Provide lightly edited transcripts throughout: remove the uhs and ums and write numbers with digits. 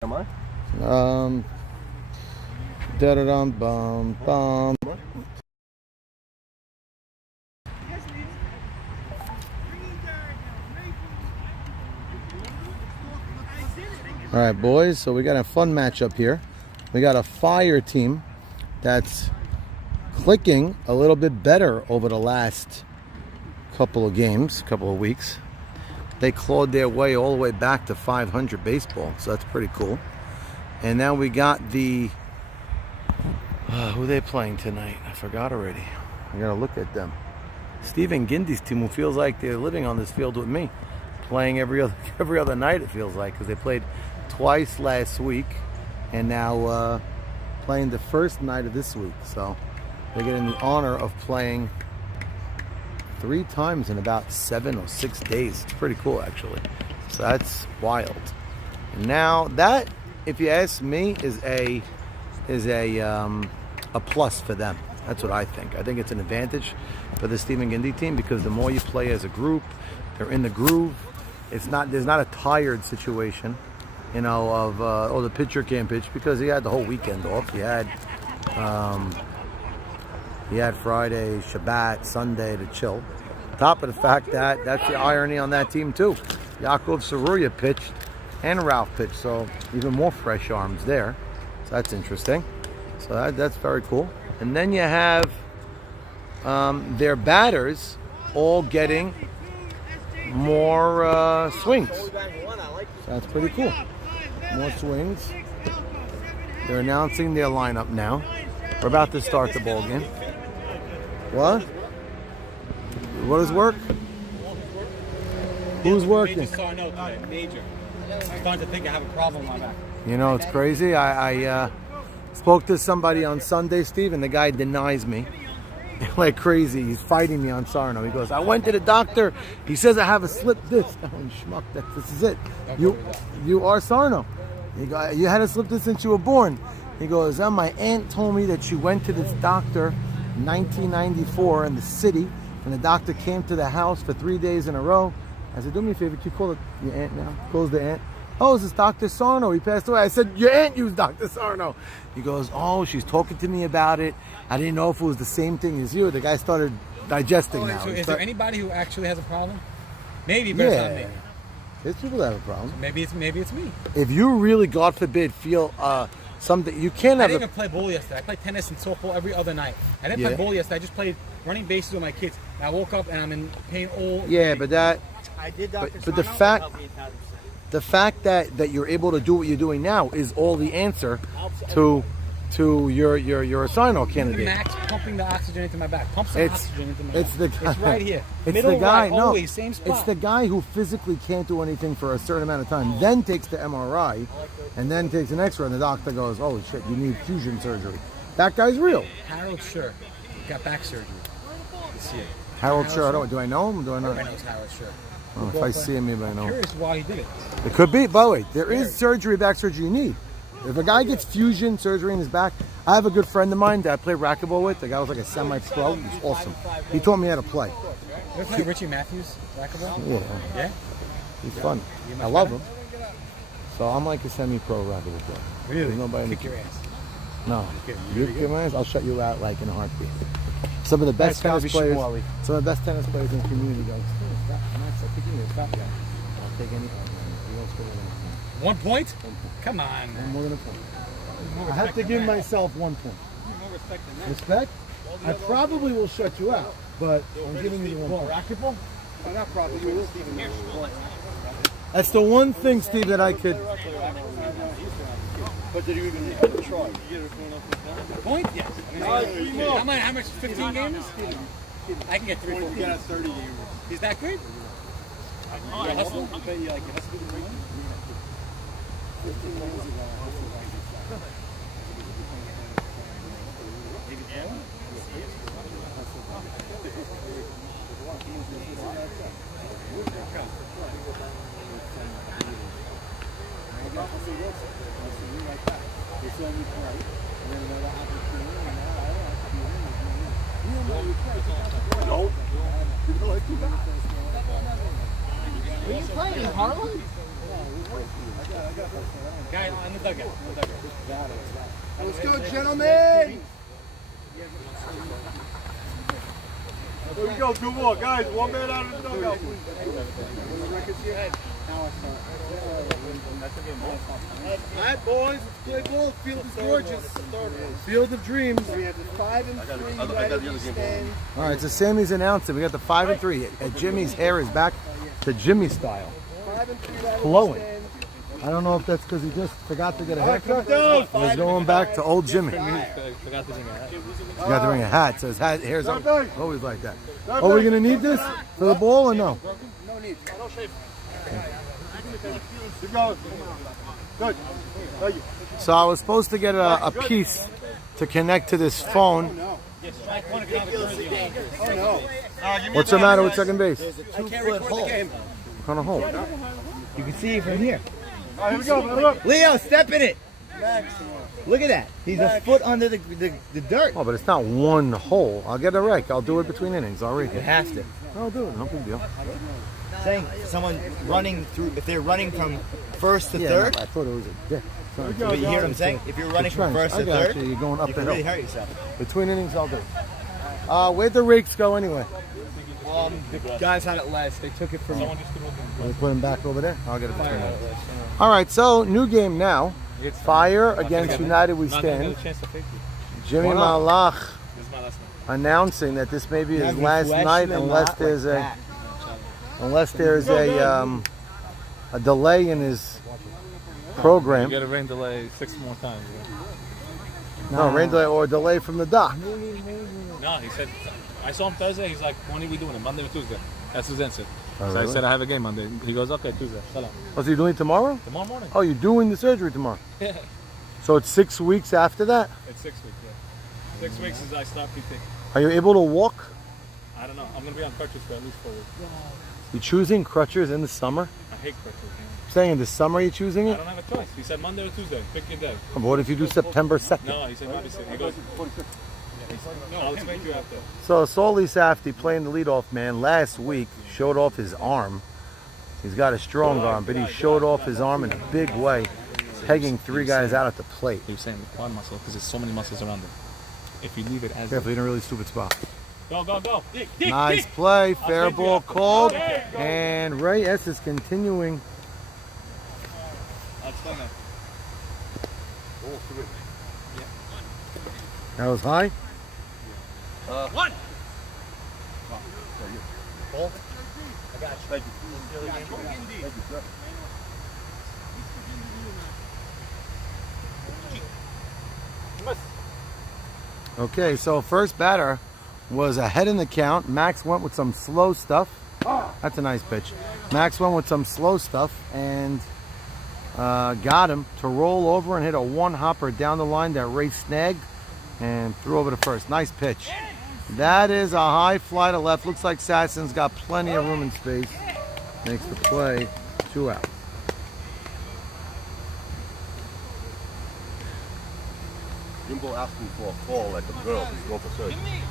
Am I? Da da dum bum bum. All right, boys. So we got a fun matchup here. We got a fire team that's clicking a little bit better over the last couple of games, couple of weeks. They clawed their way all the way back to 500 baseball, so that's pretty cool. And now we got the who are they playing tonight? I forgot already. I gotta look at them. Stephen Gindy's team, who feels like they're living on this field with me, playing every other night. It feels like, because they played twice last week, and now playing the first night of this week. So they're getting the honor of playing 3 times in about 7 or 6 days. It's pretty cool, actually. So that's wild. And now that, if you ask me, is a plus for them. That's what I think. I think it's an advantage for the Stephen Gindy team, because the more you play as a group, they're in the groove. There's not a tired situation, of the pitcher can't pitch, because he had the whole weekend off. He had Friday, Shabbat, Sunday to chill. Top of the fact that that's the irony on that team too. Yaakov Saruya pitched and Ralph pitched, so even more fresh arms there. So that's interesting. So that's very cool. And then you have their batters all getting more swings. So that's pretty cool. More swings. They're announcing their lineup now. We're about to start the ball game. What? What does work? Who's working? Major. I'm starting to think I have a problem on my back. It's crazy. I spoke to somebody on Sunday, Steve, and the guy denies me like crazy. He's fighting me on Sarno. He goes, I went to the doctor. He says I have a slip disc. Oh, schmuck, this is it. You are Sarno. You had a slip disc since you were born. He goes, my aunt told me that she went to this doctor in 1994 in the city, and the doctor came to the house for 3 days in a row. I said, do me a favor, can you call your aunt now? Calls the aunt. Oh, is this Dr. Sarno? He passed away. I said, your aunt used Dr. Sarno. He goes, oh, she's talking to me about it. I didn't know if it was the same thing as you. The guy started digesting now. So is there anybody who actually has a problem? Maybe, but it's not me. There's people that have a problem. So maybe it's me. If you really, God forbid, feel something, you can't have. I didn't even play ball yesterday. I played tennis and softball every other night. I didn't play ball yesterday. I just played running bases with my kids. And I woke up and I'm in pain all. Yeah, but that. I did Dr. But the fact that you're able to do what you're doing now is all the answer to your Sarno candidate. Max pumping the oxygen into my back. Pump some oxygen into my back. It's the guy. It's right here. It's Middle the guy. right, No, always, same spot. It's the guy who physically can't do anything for a certain amount of time, then takes the MRI, and then takes an X-ray, and the doctor goes, "Holy shit, you need fusion surgery." That guy's real. Harold Schur got back surgery this year. Harold Schur. Do I know him? Do I know? Everybody knows Harold Schur. Oh, if I see him, maybe I know. I'm curious why he did it. It could be. By the way, there is surgery, back surgery you need. If a guy gets fusion surgery in his back, I have a good friend of mine that I play racquetball with. The guy was like a semi-pro. He's awesome. He taught me how to play. You ever play Richie Matthews racquetball? Yeah. Yeah? He's fun. I love him. So I'm like a semi-pro racquetball player. Really? Nobody Kick your ass. No. You kick my ass, I'll shut you out like in a heartbeat. Some of the best tennis players. Some of the best tennis players in the community go, Max, I'll kick you. Stop that. I'll take any. You won't score more than 1 point? Come on, man. more than a point. I have to give myself 1 point. More respect than that. Respect? I probably will shut you out, but I'm giving you the 1 point. Racquetball? Not probably. You will. That's the one thing, Steve, that I could. But did you even try? Point? Yes. How much? 15 games? I can get 3 points. Yeah, 30 games. He's that good? You hustle? I bet you like hustle the ring. 15 years ago, I hustled like this. Maybe 10? Were you playing in Harlem? Guy on the dugout. Let's go, gentlemen. Here we go, 2 more. Guys, 1 man out of the dugout, please. All right, boys, let's play ball. Field is gorgeous. Field of dreams. We have the 5 and 3 right at the stand. All right, so Sammy's announced it. We got the 5 and 3. Jimmy's hair is back to Jimmy style. 5 and 3 right at Flowing. the stand. I don't know if that's because he just forgot to get a haircut. Down. He's going back to old Jimmy. Forgot to bring a hat. He's got to bring a hat, so his hair's always like that. Are we going to need this for the ball or no? No need. Keep going. Good. Thank you. So I was supposed to get a piece to connect to this phone. Oh, no. What's the matter with second base? There's a 2-foot hole. What kind of hole? You can see it from here. All right, here we go. Let it up. Leo, step in it. Look at that. He's a foot under the dirt. Oh, but it's not one hole. I'll get a rake. I'll do it between innings. I'll rake You it. have to. I'll do it. No big deal. Saying someone running through, if they're running from first to Yeah, third, no, I thought it was a yeah. but you hear what I'm saying? If you're running from trench. first I to got third, you. You're going up you the can hill. really hurt yourself. Between innings, I'll do it. Where'd the rakes go anyway? The guys had it last. They took it from. I'll put them back over there. I'll get it between innings. All right, so new game now. Fire against United we stand. Jimmy Malach announcing that this may be his last night unless there's a delay in his program. You got a rain delay 6 more times. No, rain delay or delay from the dock. No, he said, I saw him Thursday. He's like, when are we doing it? Monday or Tuesday? That's his answer. Oh, So really? I said, I have a game Monday. He goes, okay, Tuesday. Salam. Oh, so you're doing it tomorrow? Tomorrow morning. Oh, you're doing the surgery tomorrow. Yeah. So it's 6 weeks after that? It's 6 weeks, yeah. 6 weeks since I stopped PT. Are you able to walk? I don't know. I'm going to be on crutches for at least 4 weeks. You choosing crutches in the summer? I hate crutches. Saying in the summer you're choosing I it? don't have a choice. He said Monday or Tuesday. Pick your day. But what if you do September 2nd? No, he said obviously. He goes, no, I'll explain to you after. So Soli Safdie playing the leadoff man last week showed off his arm. He's got a strong arm, but he showed off his arm in a big way, pegging 3 guys out at the plate. He was saying quad muscle because there's so many muscles around him. If you leave it as Careful, you're in a really stupid spot. Go, go, go. Nice play, fair ball called, and Ray S is continuing. That was high. One. Okay, so first batter was ahead in the count. Max went with some slow stuff. That's a nice pitch. Max went with some slow stuff and got him to roll over and hit a one-hopper down the line that Ray snagged and threw over to first. Nice pitch. That is a high fly to left. Looks like Sasson's got plenty of room and space. Makes the play 2 out. Jimbo asking for a call like a girl who's going for surgery.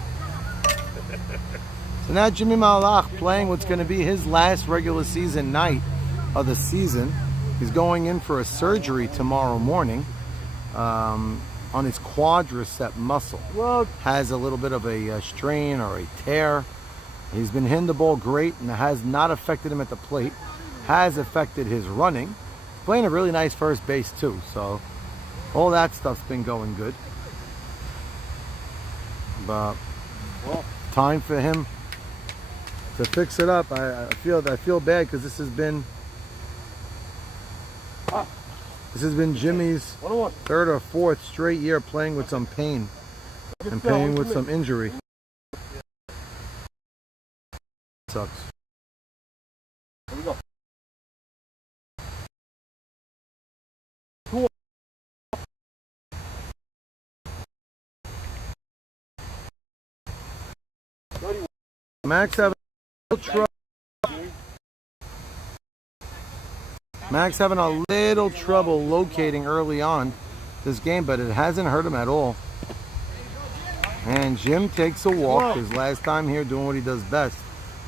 So now Jimmy Malach playing what's going to be his last regular season night of the season. He's going in for a surgery tomorrow morning on his quadricep muscle. Has a little bit of a strain or a tear. He's been hitting the ball great and it has not affected him at the plate. Has affected his running. Playing a really nice first base too. So all that stuff's been going good. But time for him to fix it up. I feel bad because this has been Jimmy's 3rd or 4th straight year playing with some pain and playing with some injury. Sucks. Here we go. Max having a little trouble. Max having a little trouble locating early on this game, but it hasn't hurt him at all. And Jim takes a walk his last time here doing what he does best,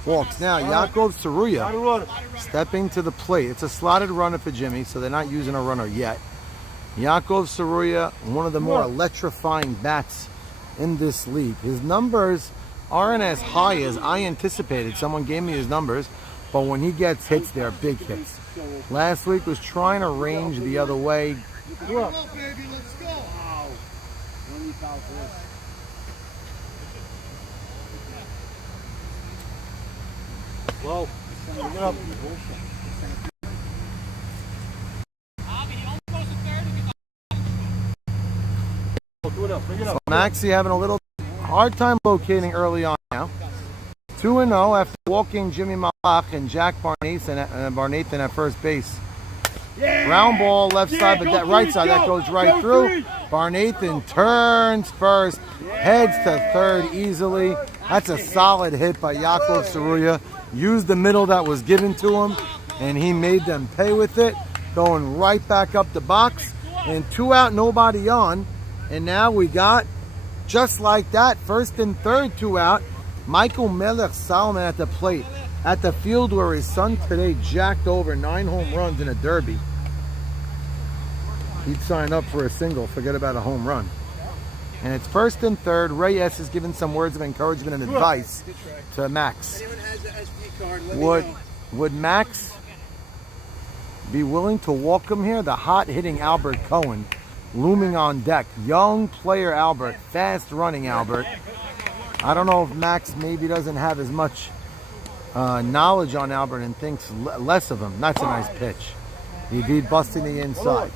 walks. Now, Yaakov Saruya stepping to the plate. It's a slotted runner for Jimmy, so they're not using a runner yet. Yaakov Saruya, one of the more electrifying bats in this league. His numbers aren't as high as I anticipated. Someone gave me his numbers, but when he gets hits, they're big hits. Last week was trying to range the other way. Come on, baby, let's go. Whoa. Get up. Maxie having a little hard time locating early on now. 2-0 after walking Jimmy Malach and Jack Barnathan at first base. Ground ball left side, but that right side, that goes right through. Barnathan turns first, heads to third easily. That's a solid hit by Yaakov Saruya. Used the middle that was given to him, and he made them pay with it. Going right back up the box, and 2 out, nobody on. And now we got, just like that, first and third, 2 out. Michael Melech Solomon at the plate, at the field where his son today jacked over 9 home runs in a derby. He'd sign up for a single, forget about a home run. And it's first and third. Reyes is giving some words of encouragement and advice to Max. Anyone has the SD card, let me know. Would Max be willing to welcome here the hot-hitting Albert Cohen, looming on deck? Young player Albert, fast-running Albert. I don't know if Max maybe doesn't have as much knowledge on Albert and thinks less of him. That's a nice pitch. He beat busting the inside.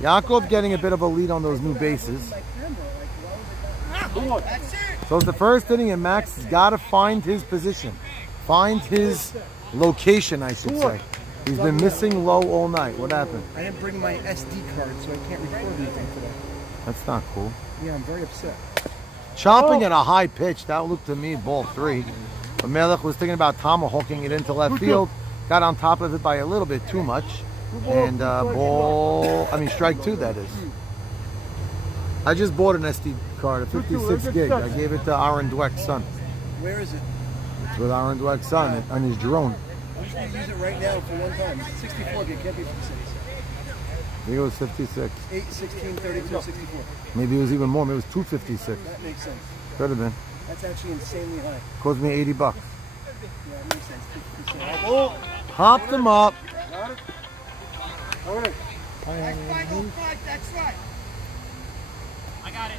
Yaakov getting a bit of a lead on those new bases. So it's the first inning, and Max has got to find his position. Find his location, I should say. He's been missing low all night. What happened? I didn't bring my SD card, so I can't record anything today. That's not cool. Yeah, I'm very upset. Chopping at a high pitch. That looked to me ball 3. But Melech was thinking about tomahawking it into left field. Got on top of it by a little bit too much. And strike 2, that is. I just bought an SD card, a 56 gig. I gave it to Aaron Dweck's son. Where is it? It's with Aaron Dweck's son on his drone. I'm just going to use it right now for one time. 64 gig, can't be 56. I think it was 56. 8, 16, 32, 64. Maybe it was even more. Maybe it was 256. That makes sense. Could have been. That's actually insanely high. Cost me $80. Yeah, it makes sense. 50%. Hopped him up. All right. That's right. I got it.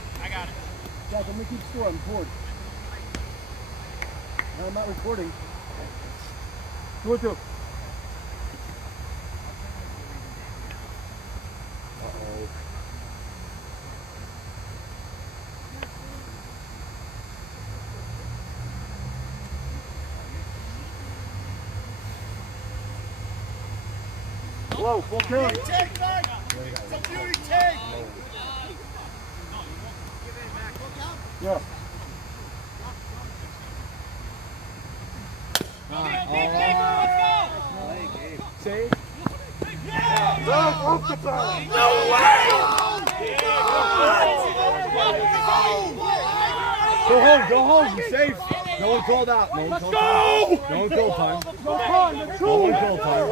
Jack, I'm going to keep score. I'm bored. No, I'm not recording. 2-2. Whoa, full count. Take, Mike! It's a beauty take! Yeah. Save. Off the top. No way! Go home, you're safe. No one called out. No one called time. No one called time. No one called time.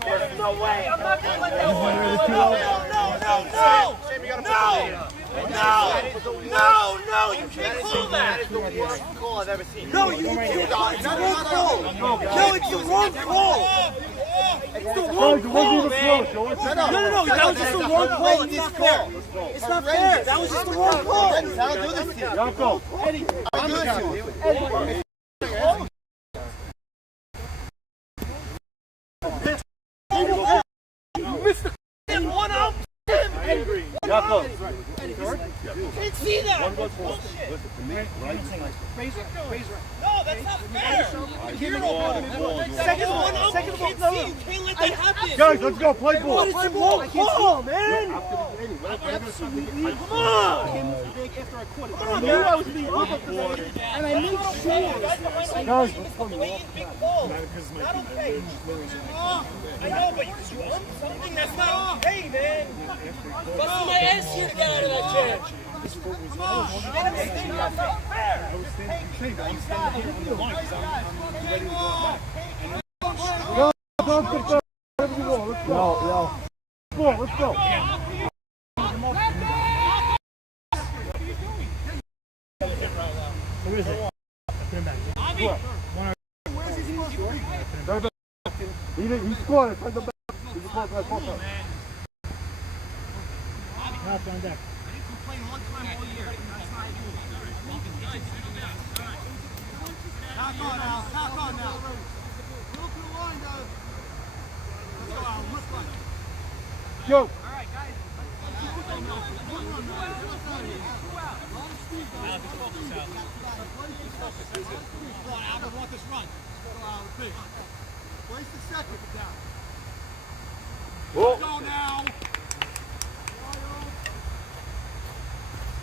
There's no way! I'm not gonna let that one! No! You can't call that! That is the worst call I've ever seen. No, you can't! It's the wrong call! No, it's the wrong call! It's the wrong call, man! No, that was just the wrong call. It's not fair. It's not fair. That was just the wrong call. I don't do this to you. Yako. Eddie, I'm not you. One out. Yako. Can't see that. One was for listen to me, right? No, that's not fair. Second Second ball. You can't let that happen. Guys, let's go. Play ball. What is the wrong call, man? Absolutely. Come on. I knew I was being up and I made sure. Guys, Big balls. Not okay. I know, but you want something that's not okay, man. Busting my ass here to get out of that chair. Let's go. He scored it. Send him back. He's a close. Back on deck. Tack on now. Look to the line, guys. Let's go, Al. Look like. Go. All right, guys. Albert, want this run. Place the second down. Let's go now.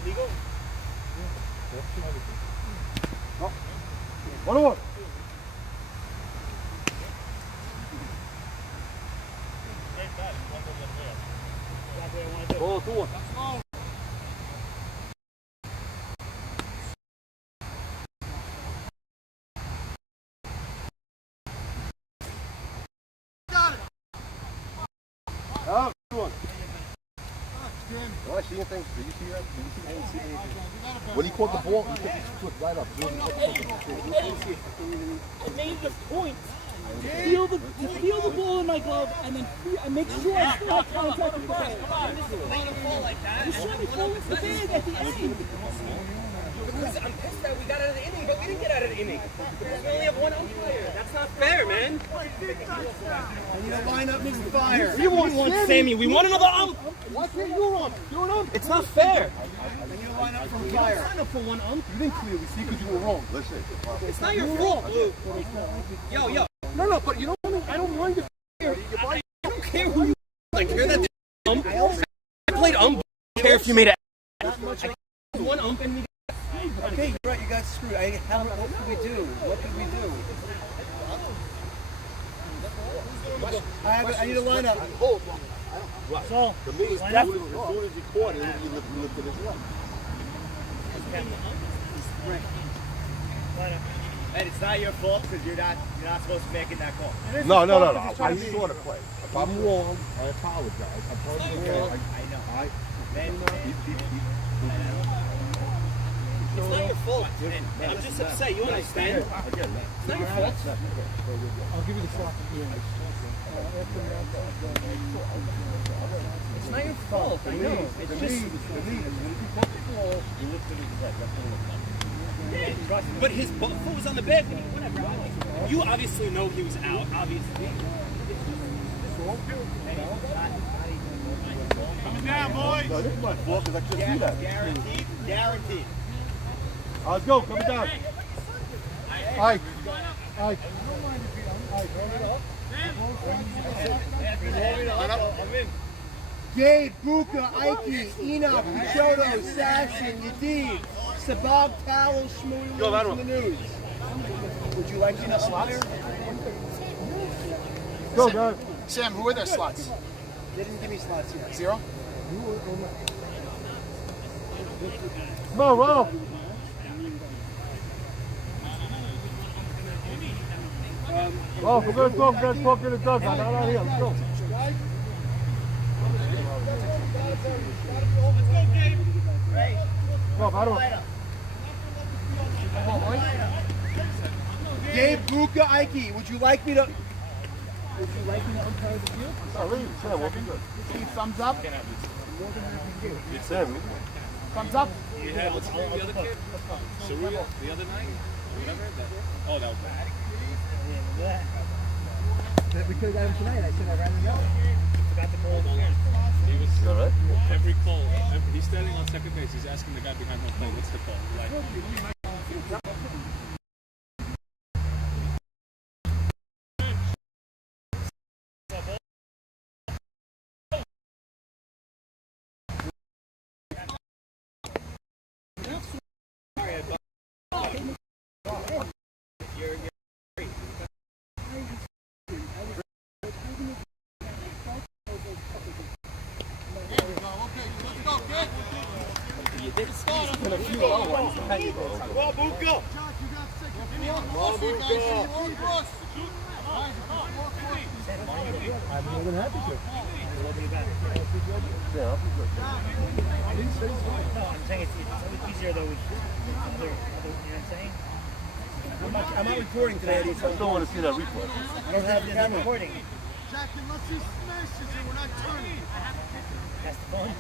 Legal. 1-1. Oh, 2-1. Oh, 2-1. Oh, I see anything. Did you see that? Did you see anything? When he caught the ball, he took his foot right up. I made the point to feel the ball in my glove and then make sure I still have contact with the ball. You're trying to fall into the bag at the end. Because I'm pissed that we got out of the inning, but we didn't get out of the inning. Because we only have one umpire. That's not fair, man. I need a line up, Mr. Fire. We want Sammy. We want another ump. Why can't you ump? You're an ump. It's not fair. I need a line up from Fire. Sign up for one ump. You didn't clearly see because you were wrong. Listen. It's not your fault, Blue. Yo. No, but you know what I mean? I don't mind it. I don't care who you I care that the ump. I played ump. I don't care if you made a one ump and we Okay, you're right. You got screwed. What could we do? I need a lineup. So, To me, as soon as he caught it, he lifted his leg. And it's not your fault because you're not supposed to be making that call. No. I saw the play. If I'm wrong, I apologize. I'm totally wrong. I know. It's not your fault. I'm just upset. You understand? It's not your fault. I'll give you the slot. It's not your fault. I know. It's just. But his foot was on the bed. Whatever. You obviously know he was out. Obviously. Coming down, boys. No, this is my fault because I just see that. Guaranteed. Let's go. Coming down. Ike. Gabe, Buka, Ike, Enoch, Pichoto, Sashin, Yadid, Sabag, Tallow, Shmuel from the news. Would you like enough slots? Go, guys. Sam, who are their slots? They didn't give me slots yet. 0? Come on, Ralph. Well, we're going to talk in the dugout. Not out here. Let's go. Go, I don't. Gabe, Buka, Ike, would you like me to umpire the field? Sam, we'll be good. Steve, thumbs up? It's him. Thumbs up? You had the other kid? Saruya, the other night? Whatever? Oh, that was bad. We could have got him tonight. I said I'd rather know. Forgot the ball. He was All right. every call. He's standing on second base. He's asking the guy behind home plate, what's the call? Like, did squeeze in a few low ones. Come on, Buka. I'm more than happy to. Yeah, I'll be good. No, I'm saying it's easier though with other, you know what I'm saying? I'm not recording today, Eddie, so I still want to see that replay. I don't have the camera. Recording. Jackie, let's just smash it and we're not turning. That's the phone.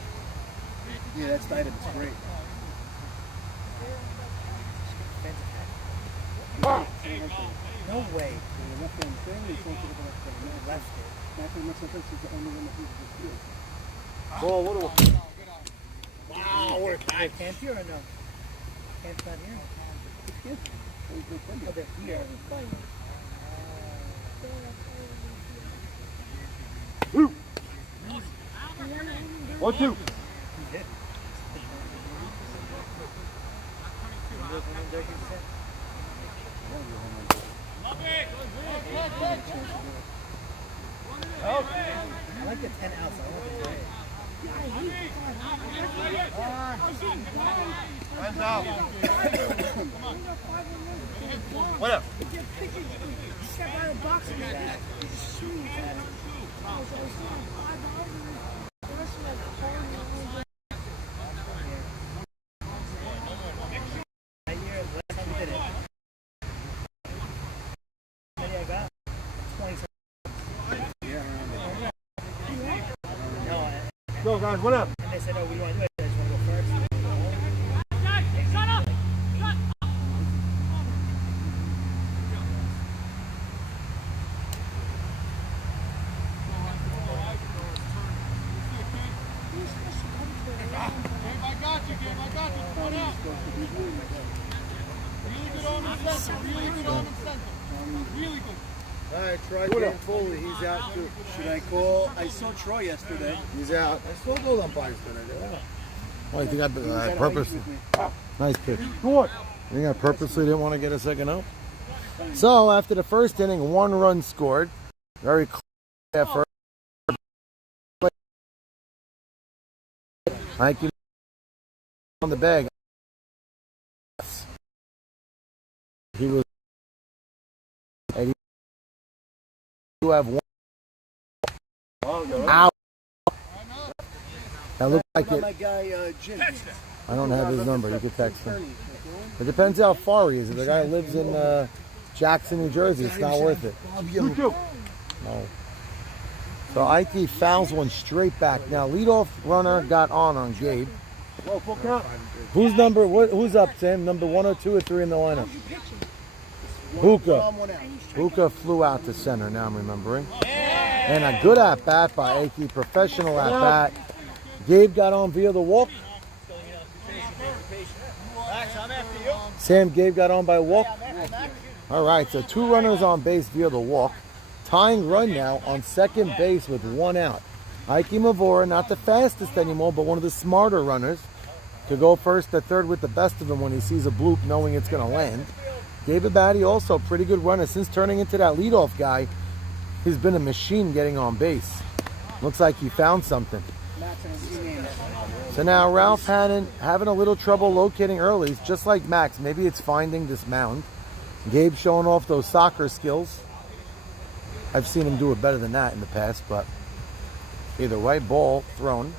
Yeah, that's tight. It's great. No way. The left hand thing, he's going to the left hand. Left it. Back in the next offense is the only one that uses the field. Ball, what do Wow, we're tied. Can't hear or no? Can't not hear. Oh, they're here. 1-2. I like the 10 outs. I want the 10. Hands out. What up? Go guys, what up? And they said, oh, we want to do it. I just want to go first. I got you. Come on out. Really good arm in center. Really good. All right, Troy Dan Foley, he's out too. Should I call? I saw Troy yesterday. He's out. I still go umpires today. Oh, you think I purposely? Nice pitch. Good. You think I purposely didn't want to get a second out? So after the first inning, 1 run scored. Very close effort. Thank you on the bag. He was. You have 1 out. That looked like it. My guy, Jim. I don't have his number. You could text him. It depends how far he is. If the guy lives in Jackson, New Jersey, it's not worth it. No. So Ike fouls one straight back. Now leadoff runner got on Gabe. Whoa, full count. Who's up, Tim? Number 1 or 2 or 3 in the lineup? Buka. Buka flew out to center. Now I'm remembering. And a good at bat by Ike. Professional at bat. Gabe got on via the walk. Sam, Gabe got on by walk. All right, so 2 runners on base via the walk. Tying run now on second base with 1 out. Ike Mavora, not the fastest anymore, but one of the smarter runners. To go first to third with the best of them when he sees a bloop knowing it's going to land. Gabe Abadi also a pretty good runner. Since turning into that leadoff guy, he's been a machine getting on base. Looks like he found something. So now Ralph Hannon having a little trouble locating early, just like Max. Maybe it's finding this mound. Gabe showing off those soccer skills. I've seen him do it better than that in the past, but either way, ball thrown.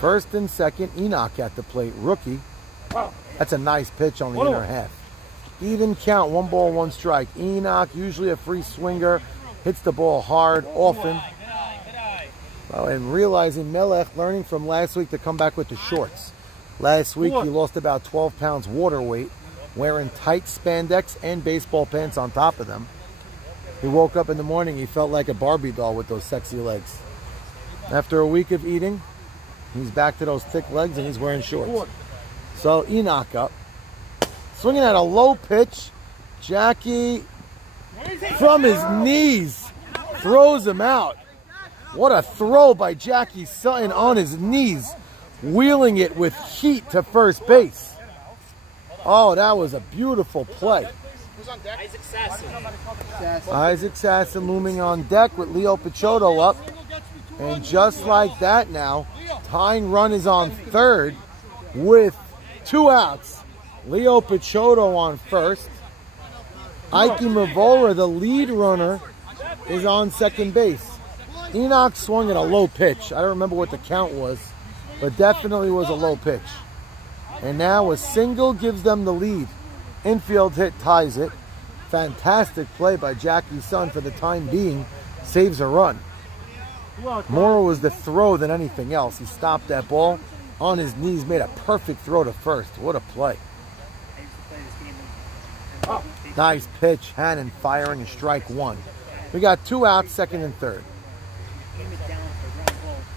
First and second, Enoch at the plate, rookie. That's a nice pitch on the inner half. Even count, 1 ball, 1 strike. Enoch, usually a free swinger, hits the ball hard, often. Well, and realizing Melech, learning from last week to come back with the shorts. Last week, he lost about 12 pounds water weight, wearing tight spandex and baseball pants on top of them. He woke up in the morning, he felt like a Barbie doll with those sexy legs. After a week of eating, he's back to those thick legs and he's wearing shorts. So Enoch up. Swinging at a low pitch. Jackie from his knees throws him out. What a throw by Jackie Sutton on his knees. Wheeling it with heat to first base. Oh, that was a beautiful play. Isaac Sasson looming on deck with Leo Picciotto up. And just like that now, tying run is on third. with 2 outs. Leo Picciotto on first. Ike Mavola, the lead runner, is on second base. Enoch swung at a low pitch. I don't remember what the count was, but definitely was a low pitch. And now a single gives them the lead. Infield hit ties it. Fantastic play by Jackie's son for the time being. Saves a run. More was the throw than anything else. He stopped that ball on his knees, made a perfect throw to first. What a play. Nice pitch. Hannon firing and strike 1. We got 2 outs, second and third.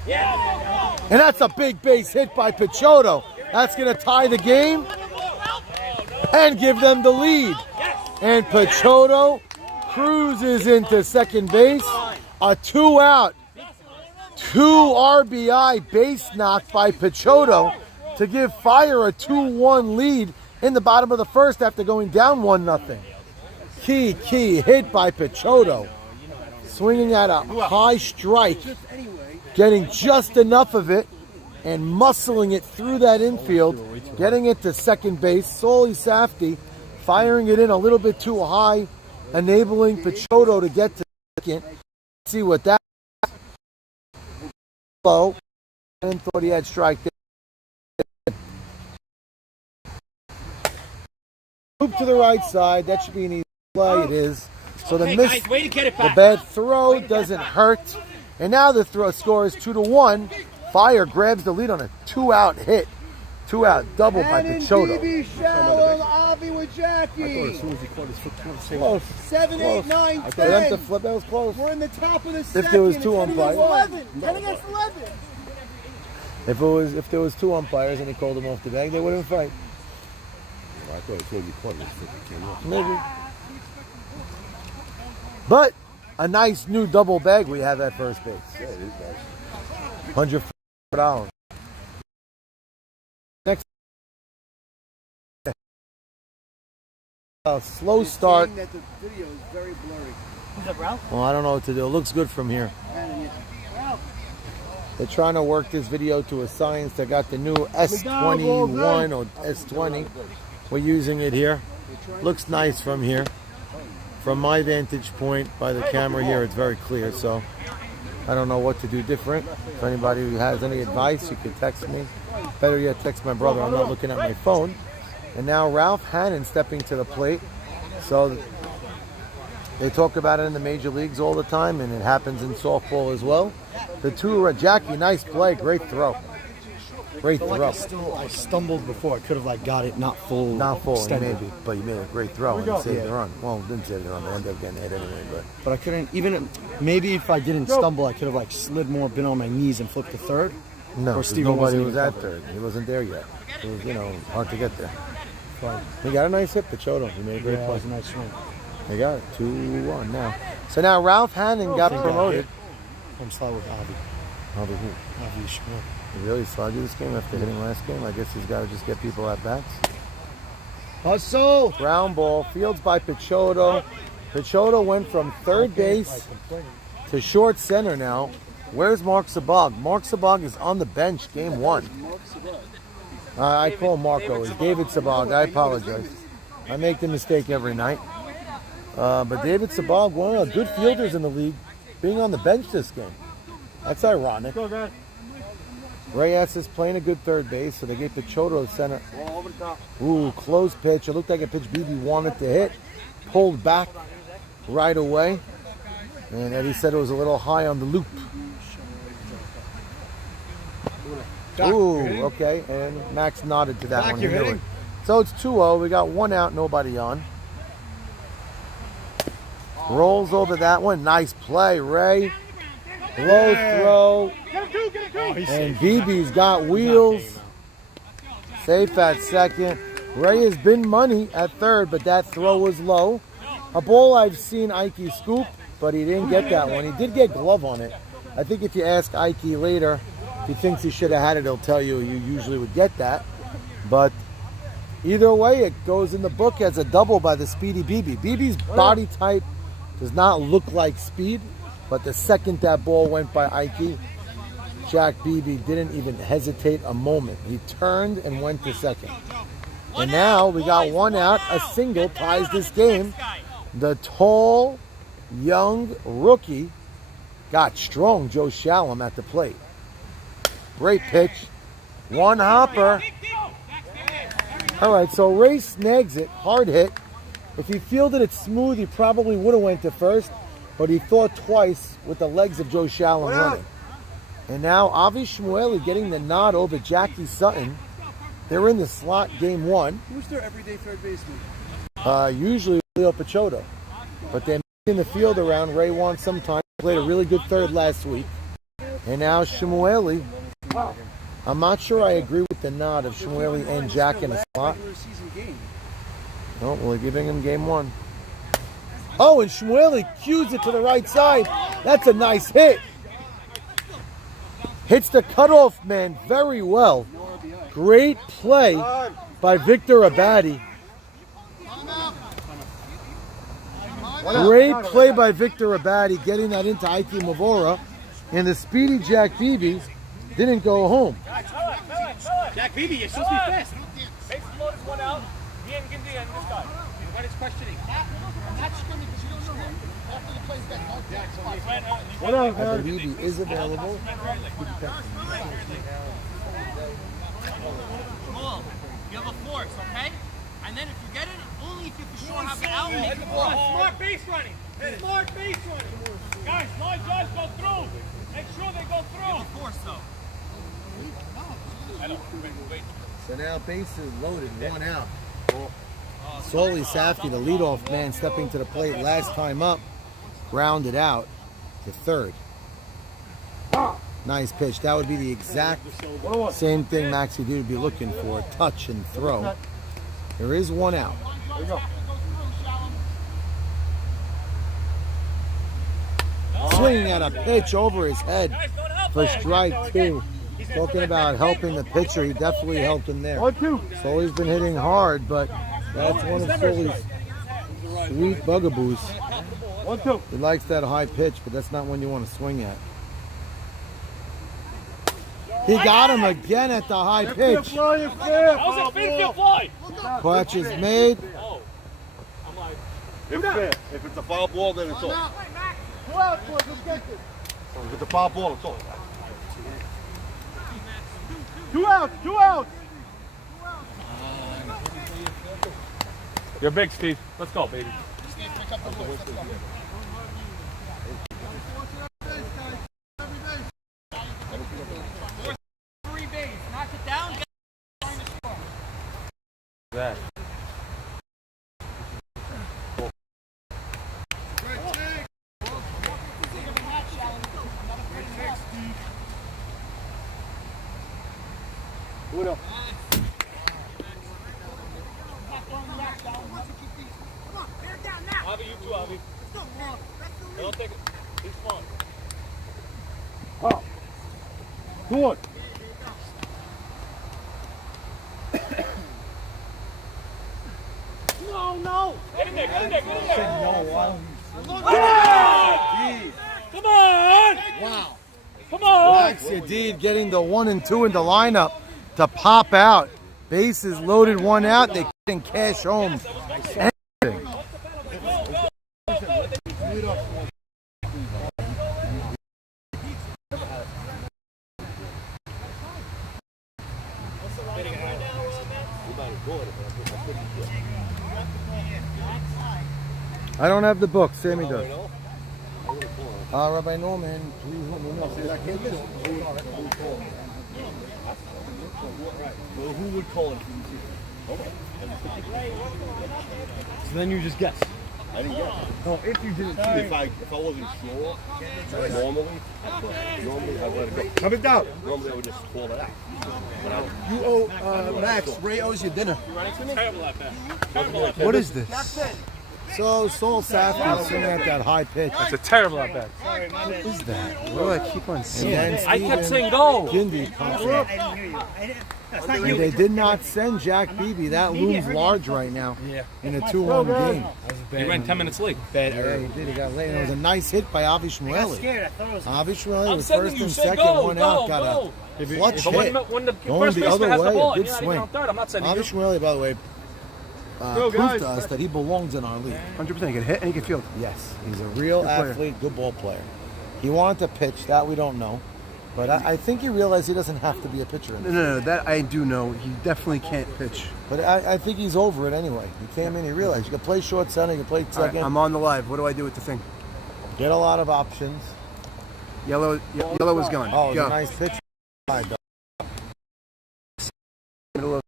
And that's a big base hit by Picciotto. That's going to tie the game and give them the lead. And Picciotto cruises into second base. A 2 out, 2 RBI base knock by Picciotto to give Fire a 2-1 lead in the bottom of the first after going down 1-0. Key hit by Picciotto. Swinging at a high strike, getting just enough of it and muscling it through that infield, getting it to second base. Soli Safdie firing it in a little bit too high, enabling Picciotto to get to second. See what that low. And thought he had strike there. Move to the right side. That should be an easy play. It is. So the miss, the bad throw doesn't hurt. And now the score is 2-1. Fire grabs the lead on a 2-out hit. 2-out double by Picciotto. BB shallow, Avi with Jackie. As soon as he caught his foot, Close. 7, 8, 9, 10. For them to flip, that was close. We're in the top of the second. If there was 2 It's 10 umpires. against 11. 10 against 11. If there was 2 umpires and he called them off the bag, they wouldn't fight. I thought as soon as he caught his foot, he came off. Maybe. But a nice new double bag we have at first base. Yeah, it is nice. $100. Next. Slow start. That the video is very blurry. Who's up, Ralph? Well, I don't know what to do. It looks good from here. They're trying to work this video to a science. They got the new S21 or S20. We're using it here. Looks nice from here. From my vantage point by the camera here, it's very clear. So I don't know what to do different. If anybody who has any advice, you can text me. Better yet, text my brother. I'm not looking at my phone. And now Ralph Hannon stepping to the plate. So they talk about it in the major leagues all the time, and it happens in softball as well. The 2, Jackie, nice play, great throw. Great throw. I stumbled before. I could have got it not full. Not full, extended. maybe, but you made a great throw and saved the run. Well, didn't save the run. They ended up getting hit anyway. But I couldn't even. Maybe if I didn't stumble, I could have slid more, been on my knees, and flipped to third. No, Or Steven nobody wasn't was even at third. He wasn't there yet. It was, hard to get there. He got a nice hit, Picciotto. He made a great Yeah, it play. was a nice swing. They got it, 2-1 now. So now Ralph Hannon got promoted. I'm slide with Avi. Avi who? Avi Schmidt. He really slid this game after hitting last game. I guess he's got to just get people at bats. Hustle! Ground ball, fields by Picciotto. Picciotto went from third base to short center now. Where's Mark Sabag? Mark Sabag is on the bench, game 1. I call Marco. It's David Sabag. I apologize. I make the mistake every night. But David Sabag, one of the good fielders in the league, being on the bench this game. That's ironic. Reyes is playing a good third base, so they gave Picciotto center. Ooh, close pitch. It looked like a pitch BB wanted to hit. Pulled back right away. And Eddie said it was a little high on the loop. Ooh, okay. And Max nodded to that one. He knew it. So it's 2-0. We got 1 out, nobody on. Rolls over that one. Nice play, Ray. Low throw. And BB's got wheels. Safe at second. Ray has been money at third, but that throw was low. A ball I've seen Ike scoop, but he didn't get that one. He did get glove on it. I think if you ask Ike later if he thinks he should have had it, he'll tell you usually would get that. But either way, it goes in the book as a double by the speedy BB. BB's body type does not look like speed, but the second that ball went by Ike, Jack Beebe didn't even hesitate a moment. He turned and went to second. And now we got one out. A single ties this game. The tall, young rookie got strong Joe Shalom at the plate. Great pitch. One hopper. All right, so Ray snags it. Hard hit. If he fielded it smooth, he probably would have went to first, but he thought twice with the legs of Joe Shalom running. And now Avi Shmueli getting the nod over Jackie Sutton. They're in the slot game one. Who's their everyday third baseman? Usually Leo Pachota. But they're moving the field around. Ray won some time. Played a really good third last week. And now Shmueli. I'm not sure I agree with the nod of Shmueli and Jack in the slot. No, we're giving him game one. Oh, and Shmueli cues it to the right side. That's a nice hit. Hits the cutoff man very well. Great play by Victor Abadi. Great play by Victor Abadi, getting that into Ike Mavora. And the speedy Jack Beebe didn't go home. Jack Beebe, you're supposed to be fast. Base loaded, one out. Me and Gindi and this guy. What is questioning? I believe he is available. Cool. You have a force, okay? And then if you get it, only if you for sure have the outlet. Smart base running. Smart base running. Guys, my guys go through. Make sure they go through. Force though. So now bases loaded, one out. Soli Safi, the leadoff man, stepping to the plate last time up, grounded out to third. Nice pitch. That would be the exact same thing Maxie D would be looking for, touch and throw. There is one out. Swinging at a pitch over his head for strike two. Talking about helping the pitcher, he definitely helped him there. Soli's been hitting hard, but that's one of Soli's sweet bugaboos. He likes that high pitch, but that's not one you want to swing at. He got him again at the high pitch. Catch is made. If it's a foul ball, then it's off. If it's a foul ball, it's off. Two outs, two outs. You're big, Steve. Let's go, baby. Knock it down. That. Avi, you too, Avi. Don't take it. He's smart. Oh. Good. No. Get in there, get in there, get in there. Come on! Wow. Come on! Max Yadid getting the 1 and 2 in the lineup to pop out. Bases loaded, one out. They couldn't cash home anything. I don't have the book. Sammy does. Rabbi Norman, please let me know. Well, who would call it? So then you just guess. I didn't guess. No, if you didn't. If I wasn't sure, normally I'd let it go. Come it down. Normally I would just call it out. You owe Max. Ray owes you dinner. Terrible at that. What is this? So Saul Safi swinging at that high pitch. That's a terrible at bat. What is that? What do I keep on seeing? I kept saying go. Gindi comes up. And they did not send Jack Beebe. That looms large right now in a 2-1 game. He ran 10 minutes late. Yeah, he did. He got late. And it was a nice hit by Avi Shmueli. Avi Shmueli I'm was sending first you. and Say second, go, one go, out. Got go. a clutch But hit. when the Going first the other baseman has the way, ball, a and good you're not even swing. on third, I'm not sending Avi you. Shmueli, by the way, proved to us that he belongs in our league. 100%. He can hit and he can field. Yes, he's a real player. athlete, good ball player. He wanted to pitch, that we don't know. But I think he realized he doesn't have to be a pitcher. No, that I do know. He definitely can't pitch. But I think he's over it anyway. He came in, he realized you can play short center, you can play All right, second. I'm on the live. What do I do with the thing? Get a lot of options. Yellow is gone. Oh, it's Go. a nice pitch. Middle of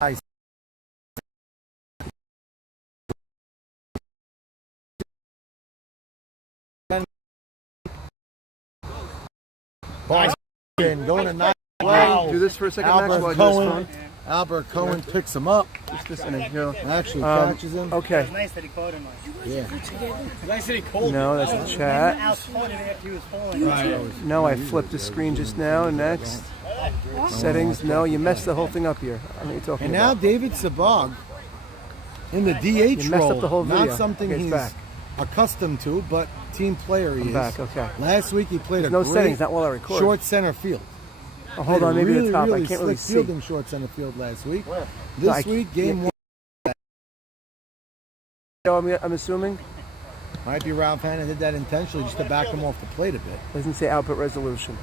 Nice. Ball going to nice play. Do this for a second, Albert Max, while I do this Cohen. phone. Albert Cohen picks him up. Just this and then go. Actually catches him. Okay. Nice that he caught him. Yeah. Nice that he called. No, that's the chat. Outspotted after he was falling. No, I flipped the screen just now. Next. Settings. No, you messed the whole thing up here. I know what you're talking And now about. David Sabag in the DH You messed role. up the whole video. Not something Okay, it's he's back. accustomed to, but team player he I'm is. back, okay. Last week he played a No great settings, not while I record. short center field. Oh, hold on, maybe really, the top. Really I can't really slick see. fielding short center field last week. No, This I week, can't- game one I'm assuming. might be Ralph Hanna did that intentionally just to back him off the plate a bit. Doesn't say output resolution.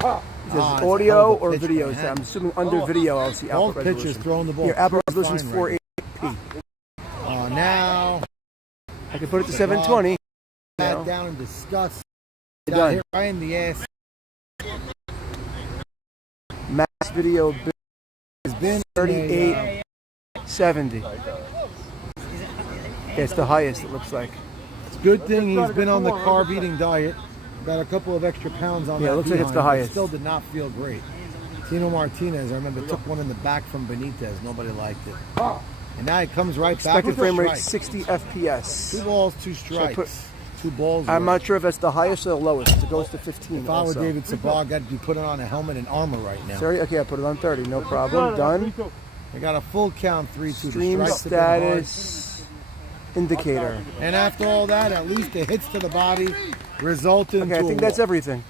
It says it's a hell audio of a or pitch video. by So Hanna. I'm assuming under video I'll see Both output pitchers resolution. throwing the ball. Here, output pretty resolution is fine 480p. Now I can put it to 720. sat No. down in disgust. You're Got done. hit right in the ass. Max video Has been 3870. It's the highest, it looks like. It's a good thing he's been on the carb eating diet. Got a couple of extra pounds on that. Yeah, it looks like it's behind, the but highest. Still did not feel great. Tino Martinez, I remember, took one in the back from Benitez. Nobody liked it. And now he comes right back Expected with a frame rate strike. 60 FPS. 2 balls, 2 strikes. 2 balls. I'm worth. not sure if that's the highest or the lowest. It goes to 15 If I were also. David Sabag, I'd be putting on a helmet and armor right now. 30? Okay, I put it on 30. No problem. Done. They got a full count 3-2. Stream status indicator. And after all that, at least the hits to the body result in. Okay, I think that's everything.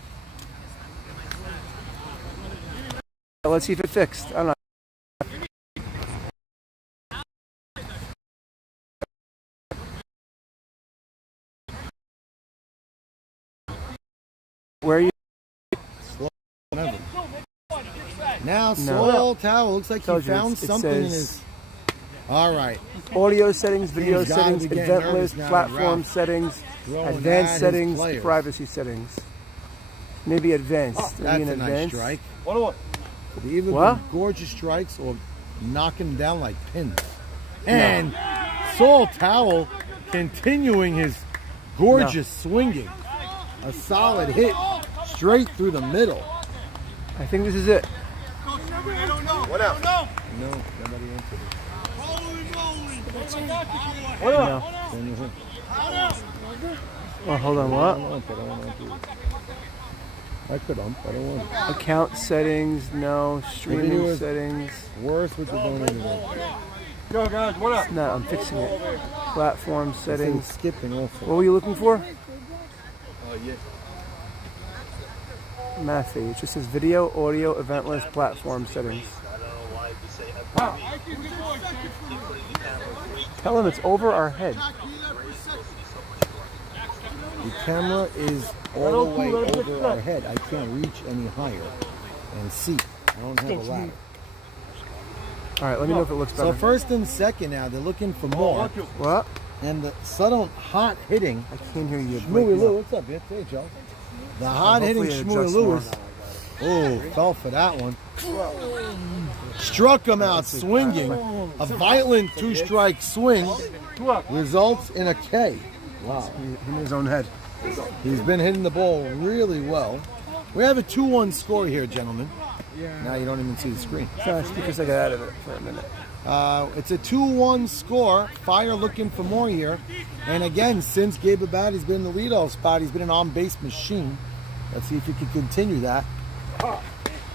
Let's see if it fixed. I don't know. Where are you? Now, No. Saul Towel looks like he Told you, found it something in says- his. All right. Audio settings, video He's gotta settings, be getting event nervous list, now, platform Ralph. settings, Throwing at advanced his settings, players. privacy settings. Maybe advanced. Maybe That's an a nice advanced. strike. What? Could either What? be gorgeous strikes or knocking him down like pins. And Saul Towel continuing his gorgeous swinging. A solid hit straight through the middle. I think this is it. What else? No, nobody answered it. No. Then you hit. Oh, hold on. I What? don't want that. I don't want to. I could ump. I don't want it. Account settings. No. Streaming Video is- settings. Worse with the going today. Go, guys. What up? No, I'm fixing it. Platform Settings settings. skipping also. What were you looking for? Yeah. Matthew. It just says video, audio, event list, platform settings. Tell him it's over our head. The camera is all the way over our head. I can't reach any higher and see. I don't have a ladder. All right, let me know if it looks So better. first and second now, they're looking for more. What? And the sudden hot hitting. I can't hear you. Shmuel Lewis, what's up, bitch? Hey, Joe. The hot hitting hopefully it Shmuel adjusts Lewis. Oh, fell for that one. Struck him out swinging. A violent 2-strike swing results in a K. Wow. In his own head. He's been hitting the ball really well. We have a 2-1 score here, gentlemen. Now you don't even see the screen. So it's because I got out of it for a minute. It's a 2-1 score. Fire looking for more here. And again, since Gabe Abadi's been in the leadoff spot, he's been an on-base machine. Let's see if he can continue that.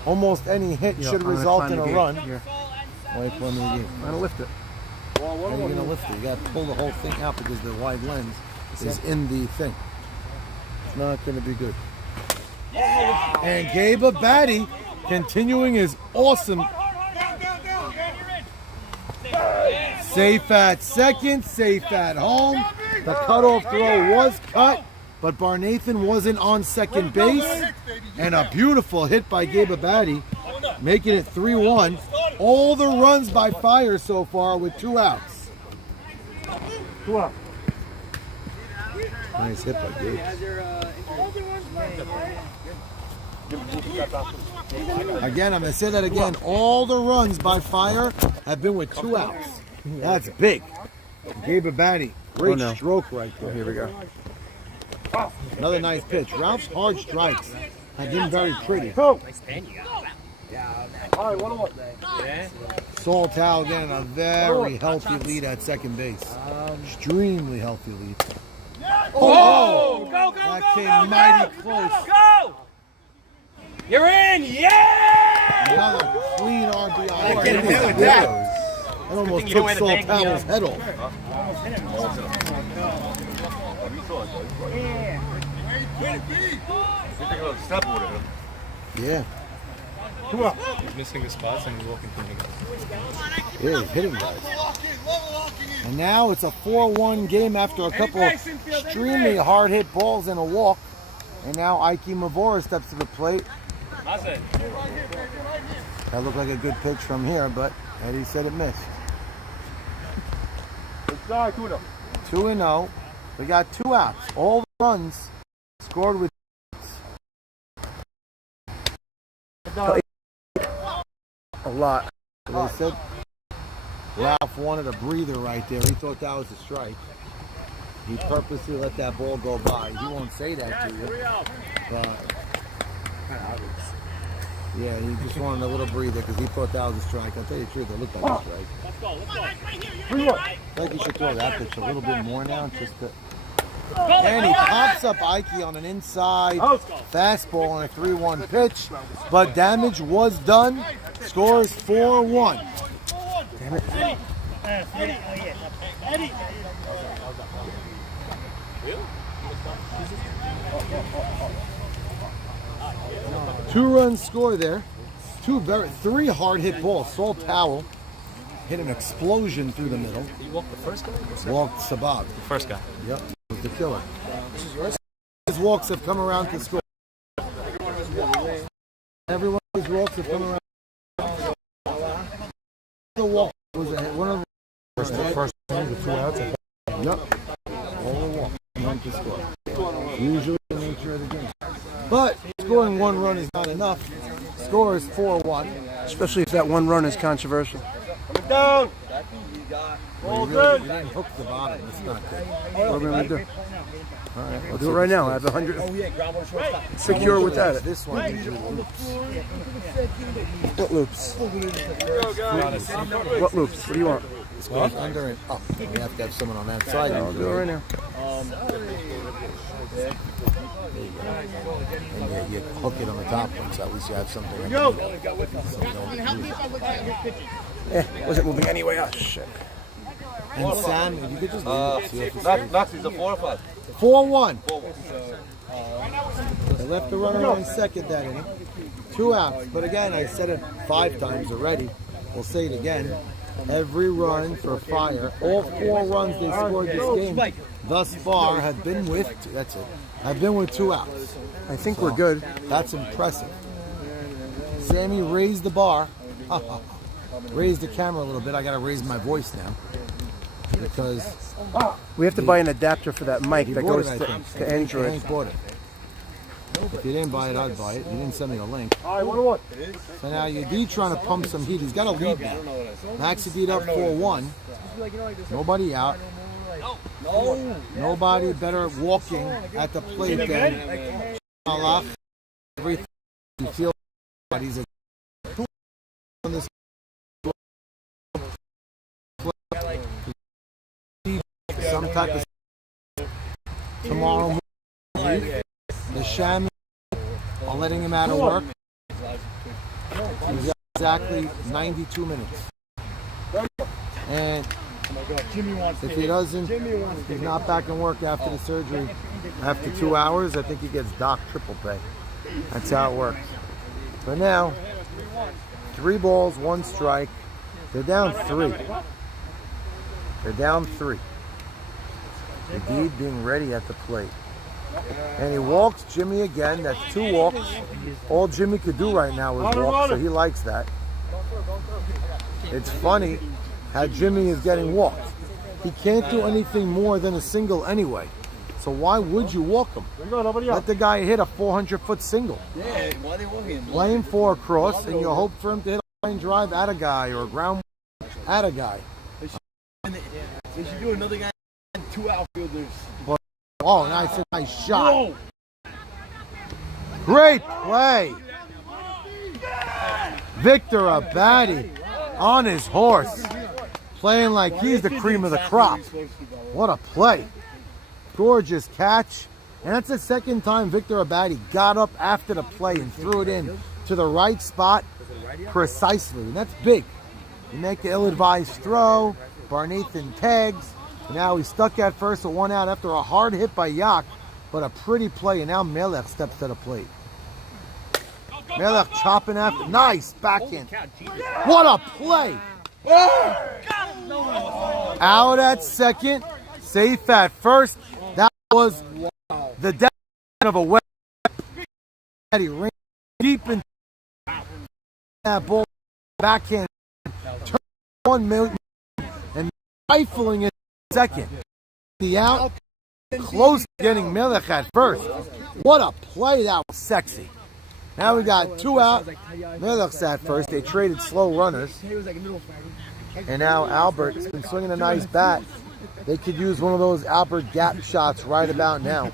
Almost any hit should result in a run. Wait for him in the game. I'm gonna lift it. How are you going to lift it? You got to pull the whole thing out because the wide lens is in the thing. It's not going to be good. And Gabe Abadi continuing his awesome. Safe at second, safe at home. The cutoff throw was cut, but Barnathan wasn't on second base. And a beautiful hit by Gabe Abadi, making it 3-1. All the runs by Fire so far with 2 outs. 2 out. Nice hit by Gabe. Again, I'm going to say that again. All the runs by Fire have been with 2 outs. That's big. Gabe Abadi, great stroke right there. Here we go. Another nice pitch. Ralph's hard strikes have been very pretty. All right, 1-1. Saul Tao again, a very healthy lead at second base. Extremely healthy lead. Oh! Go, go, That go, came go, mighty go! close. Go! You're in! Yeah! Another clean RBI. I can't do it, that. That almost you don't took wear the Saul big, Tao's head off. Yeah. He's missing his spots and he's walking through niggas. Yeah, he's hitting guys. And now it's a 4-1 game after a couple extremely hard hit balls and a walk. And now Ike Mavora steps to the plate. That looked like a good pitch from here, but Eddie said it missed. 2-0. We got 2 outs. All the runs scored with A lot. they said Ralph wanted a breather right there. He thought that was a strike. He purposely let that ball go by. He won't say that to you. But yeah, he just wanted a little breather because he thought that was a strike. I'll tell you the truth, it looked like a strike. I think he should throw that pitch a little bit more now, just to. And he pops up Ike on an inside fastball on a 3-1 pitch, but damage was done. Score is 4-1. Damn it. Eddie. 2-run score there. 3 hard hit balls. Saul Towel hit an explosion through the middle. He walked the first guy? Walked Sabag. The first guy. Yep, was the killer. His walks have come around to score. Every one of his walks have come around. The walk was one of the first time the 2 outs. Yep. All the walks went to score. Usually the nature of the game. But scoring 1 run is not enough. Score is 4-1. Especially if that 1 run is controversial. Coming down. You didn't hook the bottom. It's not good. What are we going to do? All right, I'll do it right now. I have 100. Secure with that. This one usually loops. What loops? What loops? What do you want? This goes under and up. We have to have someone on that side. I'll do it right now. And you hook it on the top one, so at least you have something. Wasn't moving anyway. Oh, shit. And Sam, if you could just leave it, see if it's Nazi's a 4 or 5. 4-1. They left the runner on second that inning. 2 outs. But again, I said it 5 times already. We'll say it again. Every run for Fire, all 4 runs they scored this game thus far have been with, that's it, have been with 2 outs. I think we're good. That's impressive. Sammy raised the bar. Raised the camera a little bit. I got to raise my voice now. Because we have to buy an adapter for that mic that goes it, to Android. Hank bought it. If you didn't buy it, I'd buy it. You didn't send me a link. All right, 1-1. So now Yedid trying to pump some heat. He's got a lead now. Max Yedid up 4-1. Nobody out. Nobody better walking at the plate than Allah. Everything you feel, but he's a type of tomorrow morning. The chamois are letting him out of work. He's got exactly 92 minutes. And if he doesn't, he's not back in work after the surgery. After 2 hours, I think he gets docked triple pay. That's how it works. But now, 3 balls, 1 strike. They're down 3. They're down 3. Indeed, being ready at the plate. And he walks Jimmy again. That's 2 walks. All Jimmy could do right now is walk, so he likes that. It's funny how Jimmy is getting walked. He can't do anything more than a single anyway. So why would you walk him? Let the guy hit a 400-foot single. Yeah, why they walking him? Play him for a cross, and you hope for him to hit a line drive at a guy or a ground at a guy. They should do another guy and 2 outfielders. Oh, nice shot. Great play. Victor Abadi on his horse, playing like he's the cream of the crop. What a play. Gorgeous catch. And that's the second time Victor Abadi got up after the play and threw it in to the right spot precisely. And that's big. You make the ill-advised throw. Barnathan tags. And now he's stuck at first with 1 out after a hard hit by Yak. But a pretty play. And now Melech steps to the plate. Melech chopping after. Nice backhand. What a play. Out at second. Safe at first. That was the definition of a wet. He ran deep into that ball. Backhand. Turned 1 million and rifling it second. The out. Close to getting Melech at first. What a play. That was sexy. Now we got 2 out. Melech's at first. They traded slow runners. And now Albert's been swinging a nice bat. They could use one of those Albert gap shots right about now.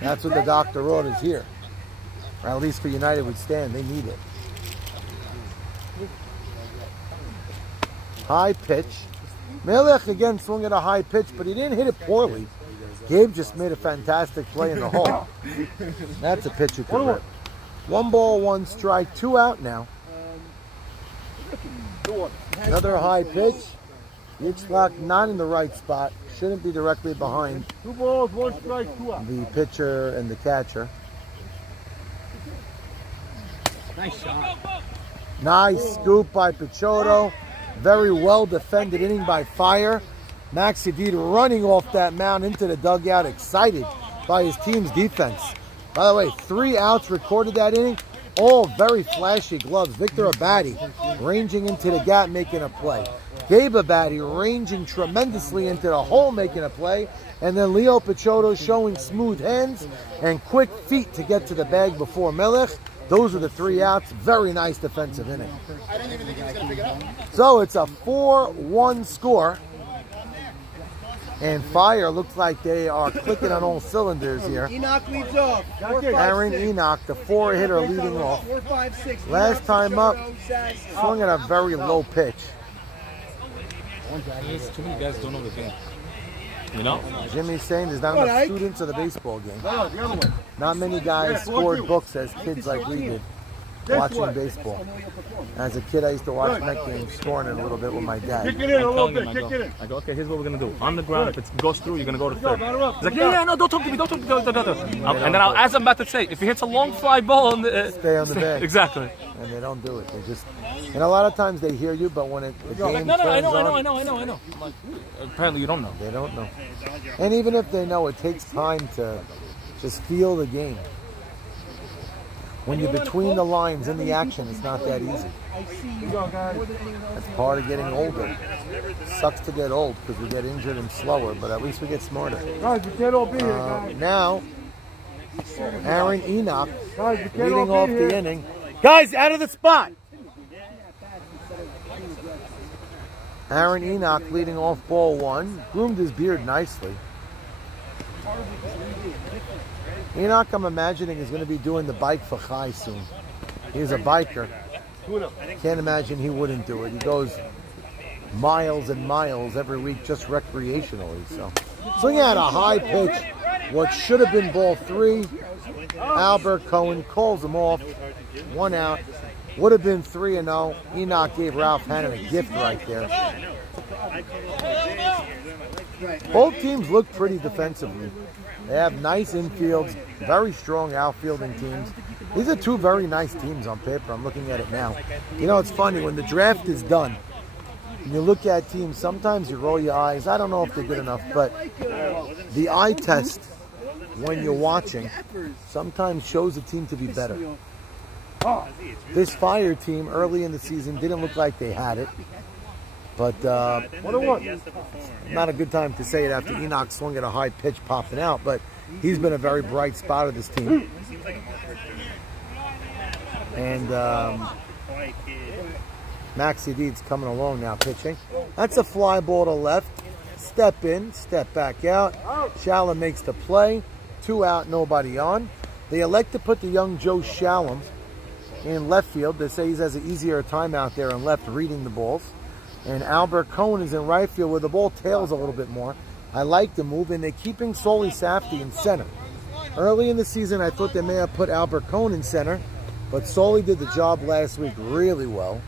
That's what the doctor wrote is here. Or at least for United would stand. They need it. High pitch. Melech again swung at a high pitch, but he didn't hit it poorly. Gabe just made a fantastic play in the hole. That's a pitch you could rip. 1 ball, 1 strike, 2 out now. Another high pitch. Yitzhak not in the right spot. Shouldn't be directly behind 2 balls, 1 strike, 2 out. The pitcher and the catcher. Nice shot. Nice scoop by Pichotto. Very well defended inning by Fire. Max Yedid running off that mound into the dugout, excited by his team's defense. By the way, 3 outs recorded that inning. All very flashy gloves. Victor Abadi ranging into the gap, making a play. Gabe Abadi ranging tremendously into the hole, making a play. And then Leo Pichotto showing smooth hands and quick feet to get to the bag before Melech. Those are the 3 outs. Very nice defensive inning. I didn't even think he was going to pick it up. So it's a 4-1 score. And Fire looks like they are clicking on all cylinders here. Enoch leads off. Aaron Enoch, the 4-hitter leading off. 4, 5, 6. Last time up, swung at a very low pitch. Too many guys don't know the game. You know? Jimmy's saying there's not enough students of the baseball game. Not many guys scored books as kids like we did watching baseball. As a kid, I used to watch Met games, scoring it a little bit with my dad. Kick it in a little bit, kick it in. I go, okay, here's what we're going to do. On the ground, if it goes through, you're going to go to third. He's like, yeah, no, don't talk to me, don't talk to me. And then as I'm about to say, if he hits a long fly ball, stay on the bag. Exactly. And they don't do it. They just, and a lot of times they hear you, but when the game No, turns I know. on, I'm like, apparently you don't know. they don't know. And even if they know, it takes time to just feel the game. When you're between the lines in the action, it's not that easy. That's part of getting older. Sucks to get old because we get injured and slower, but at least we get smarter. Guys, we can't all be here, guys. Now, Aaron Enoch Guys, we can't leading all off be the here. inning. Guys, out of the spot! Aaron Enoch leading off ball 1. Groomed his beard nicely. Enoch, I'm imagining, is going to be doing the bike for Chai soon. He's a biker. Can't imagine he wouldn't do it. He goes miles and miles every week just recreationally. So Swinging at a high pitch. What should have been ball 3. Albert Cohen calls him off. 1 out. Would have been 3-0. Enoch gave Ralph Hannon a gift right there. Both teams look pretty defensively. They have nice infields, very strong outfielding teams. These are 2 very nice teams on paper. I'm looking at it now. You know, it's funny, when the draft is done, and you look at teams, sometimes you roll your eyes. I don't know if they're good enough, but the eye test when you're watching sometimes shows a team to be better. This Fire team early in the season didn't look like they had it. But not a good time to say it after Enoch swung at a high pitch popping out, but he's been a very bright spot of this team. And Maxi Deeds coming along now pitching. That's a fly ball to left. Step in, step back out. Shalom makes the play. 2 out, nobody on. They elect to put the young Joe Shalom in left field. They say he has an easier time out there in left reading the balls. And Albert Cohen is in right field where the ball tails a little bit more. I like the move, and they're keeping Soli Safdie in center. Early in the season, I thought they may have put Albert Cohen in center, but Soli did the job last week really well.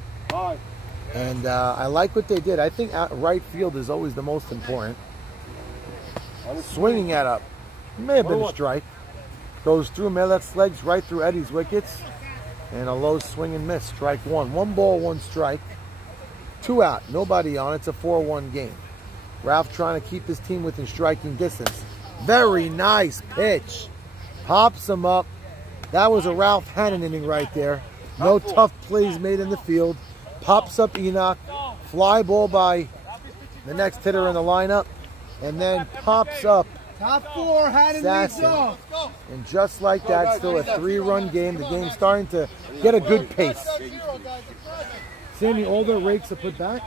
And I like what they did. I think right field is always the most important. Swinging at may have been a strike. Goes through Melech's legs, right through Eddie's wickets. And a low swing and miss. Strike 1. 1 ball, 1 strike. 2 out, nobody on. It's a 4-1 game. Ralph trying to keep his team within striking distance. Very nice pitch. Pops him up. That was a Ralph Hannon inning right there. No tough plays made in the field. Pops up Enoch. Fly ball by the next hitter in the lineup. And then pops up Top 4, Hannon leads off. And just like that, still a 3-run game. The game's starting to get a good pace. Sammy, all the rakes are put back?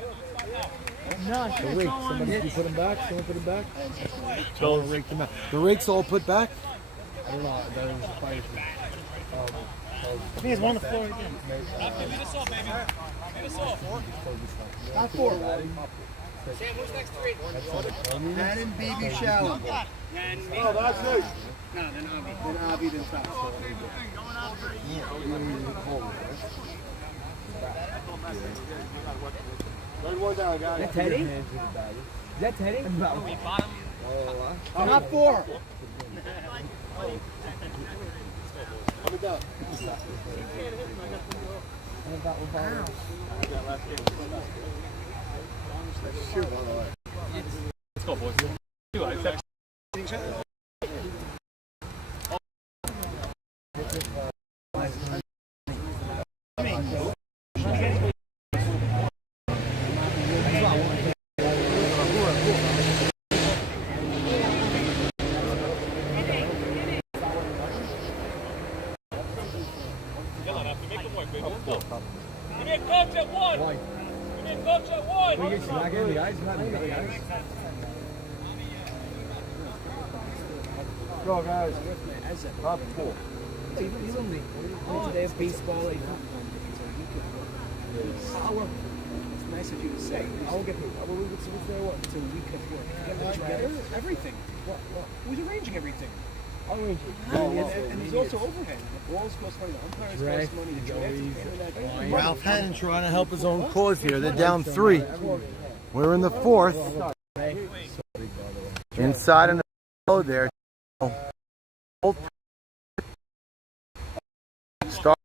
No, the rakes. Somebody put them back? Someone put them back? Someone raked them out. The rakes all put back? I don't know. That was fire. I think it's one on the floor again. Get us off, baby. Get us off. Top 4. Sam, who's next 3? Hannon, Baby, Shalom. Oh, that's it. No, then Avi. Then Avi, then Top. Is that Teddy? Is that Teddy? Top 4. Let's go, boys. Go, guys. Top 4. He's only today of baseball. It's nice of you to say. I'll get who? What's there? What? It's a week of work. Get together? Everything. What? Who's arranging everything? I'll arrange it. And there's also overhead. The balls cost money. The umpires cost money. The draft. Ralph Hannon trying to help his own cause here. They're down 3. We're in the 4th. Inside in the middle there. Start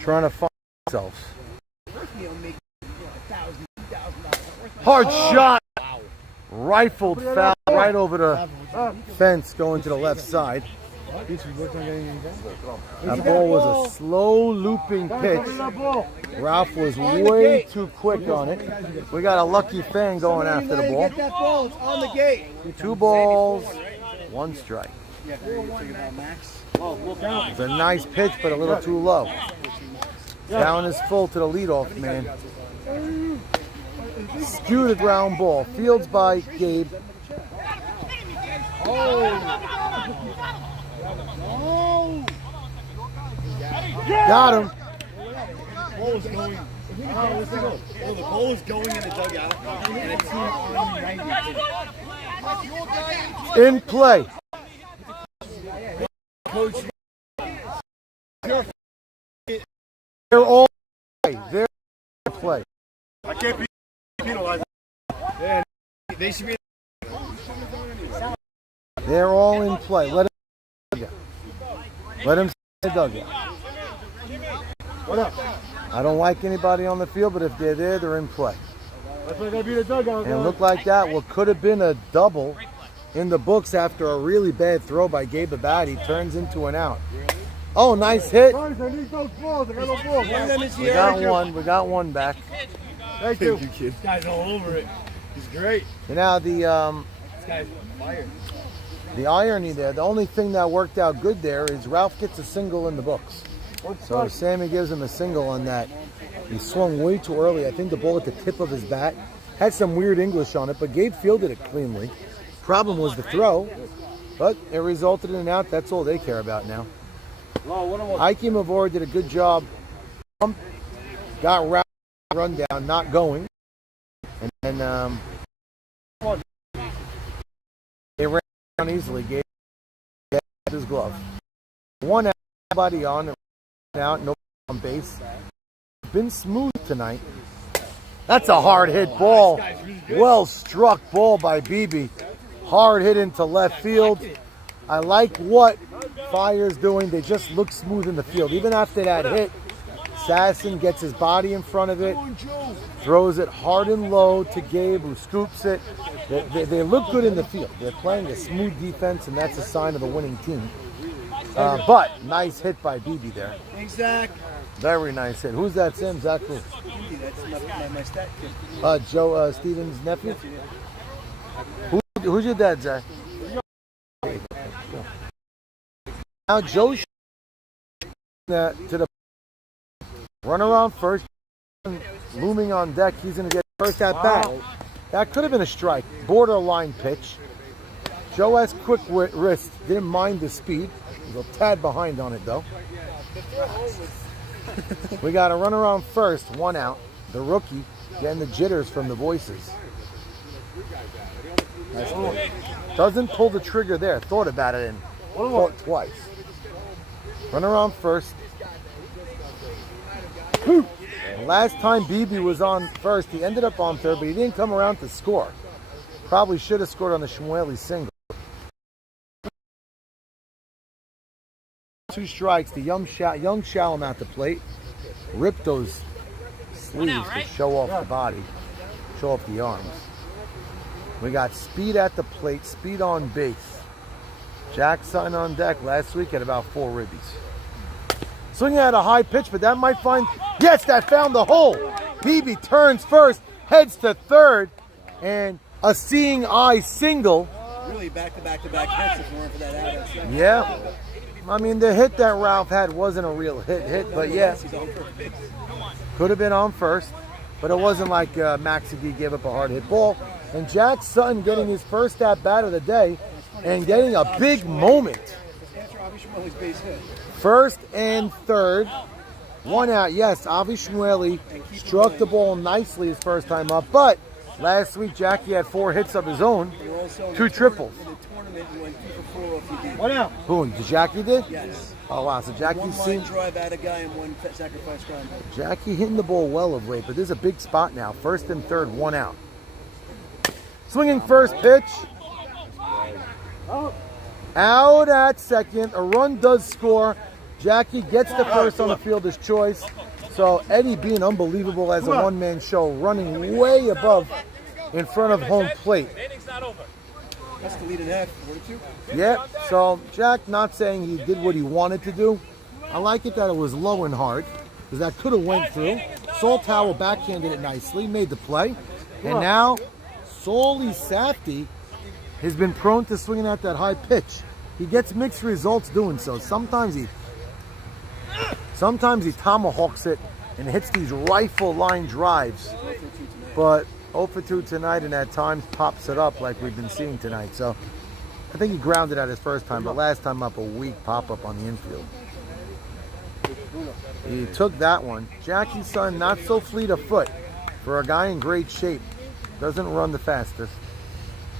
trying to find themselves. Hard shot. Rifled foul right over the fence going to the left side. That ball was a slow looping pitch. Ralph was way too quick on it. We got a lucky fan going after the ball. Get that ball. It's on the gate. 2 balls, 1 strike. It's a nice pitch, but a little too low. Down is full to the leadoff man. Skewed ground ball. Fields by Gabe. Got him. The ball is going in the dugout, and it's In play. They're all in play. They're in play. I can't be penalized. Yeah, they should be. They're all in play. Let him Let him stay dugout. What up? I don't like anybody on the field, but if they're there, they're in play. That's why I gotta be the dugout. And it looked like that. What could have been a double in the books after a really bad throw by Gabe Abadi turns into an out. Oh, nice hit. I need those balls. I got no balls. We got one back. Thank you, kid. This guy's all over it. He's great. And now This guy's fired. the irony there, the only thing that worked out good there is Ralph gets a single in the books. So Sammy gives him a single on that. He swung way too early. I think the ball at the tip of his bat had some weird English on it, but Gabe fielded it cleanly. Problem was the throw, but it resulted in an out. That's all they care about now. Ike Mavor did a good job. Got Ralph run down, not going. And then they ran down easily. Gabe his glove. One out, nobody on, out, no on base. Been smooth tonight. That's a hard hit ball. Well struck ball by Beebe. Hard hit into left field. I like what Fire's doing. They just look smooth in the field. Even after that hit, Sasson gets his body in front of it, throws it hard and low to Gabe, who scoops it. They look good in the field. They're playing a smooth defense, and that's a sign of a winning team. But nice hit by Beebe there. Exactly. Very nice hit. Who's that, Sam? Zach who? That's my stat kid. Joe Stevens' nephew? Who's your dad, Zach? Now Joe to the run around first, looming on deck. He's going to get first at bat. That could have been a strike. Borderline pitch. Joe has quick wrist. Didn't mind the speed. He's a tad behind on it, though. We got a run around first, one out. The rookie getting the jitters from the voices. Nice play. Doesn't pull the trigger there. Thought about it and thought twice. Run around first. Last time Beebe was on first, he ended up on third, but he didn't come around to score. Probably should have scored on the Shmueli single. 2 strikes. The young Shalom at the plate. Rip those sleeves to show off the body, show off the arms. We got speed at the plate, speed on base. Jack Sutton on deck last week at about 4 ribbies. Swinging at a high pitch, but that might find... Yes, that found the hole. Beebe turns first, heads to third, and a seeing eye single. Really back-to-back hits if it weren't for that out. Yeah. I mean, the hit that Ralph had wasn't a real hit, but yeah. Could have been on first, but it wasn't like Maxie gave up a hard hit ball. And Jack Sutton getting his first at-bat of the day and getting a big moment. First and third, one out. Yes, Avi Shmueli struck the ball nicely his first time up, but last week Jackie had 4 hits of his own, 2 triples. What out? Who? Jackie did? Yes. Oh wow, so Jackie's seen... drive at a guy and 1 sacrifice drive. Jackie hitting the ball well of late, but there's a big spot now. First and third, 1 out. Swinging first pitch. Out at second. A run does score. Jackie gets the first on the fielder's choice. So Eddie being unbelievable as a one-man show, running way above in front of home plate. That's the lead in half, 42. Yep, so Jack not saying he did what he wanted to do. I like it that it was low and hard, because that could have went through. Salt Towel backhanded it nicely, made the play. And now, Soli Safdie has been prone to swinging at that high pitch. He gets mixed results doing so. Sometimes he tomahawks it and hits these rifle line drives. But 0 for 2 tonight, and at times pops it up like we've been seeing tonight. So I think he grounded out his first time, but last time up a weak pop-up on the infield. He took that one. Jackie's son, not so fleet of foot for a guy in great shape. Doesn't run the fastest.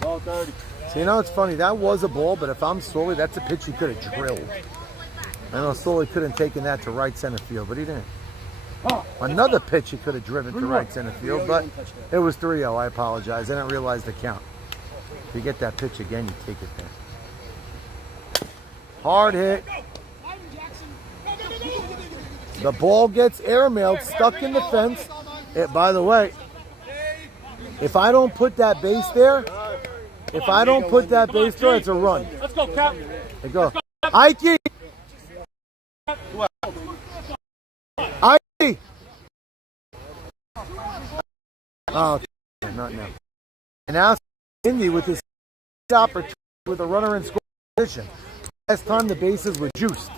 Ball 30. So you know, it's funny. That was a ball, but if I'm Sully, that's a pitch he could have drilled. I know Sully could have taken that to right center field, but he didn't. Another pitch he could have driven to right center field, but it was 3-0. I apologize. I didn't realize the count. If you get that pitch again, you take it there. Hard hit. The ball gets airmailed, stuck in the fence. By the way, if I don't put that base there, it's a run. Let's go, Cap. There you go. Ike! Ike! Oh, not now. And now Indy with his opportunity with a runner in scoring position. Last time the bases were juiced.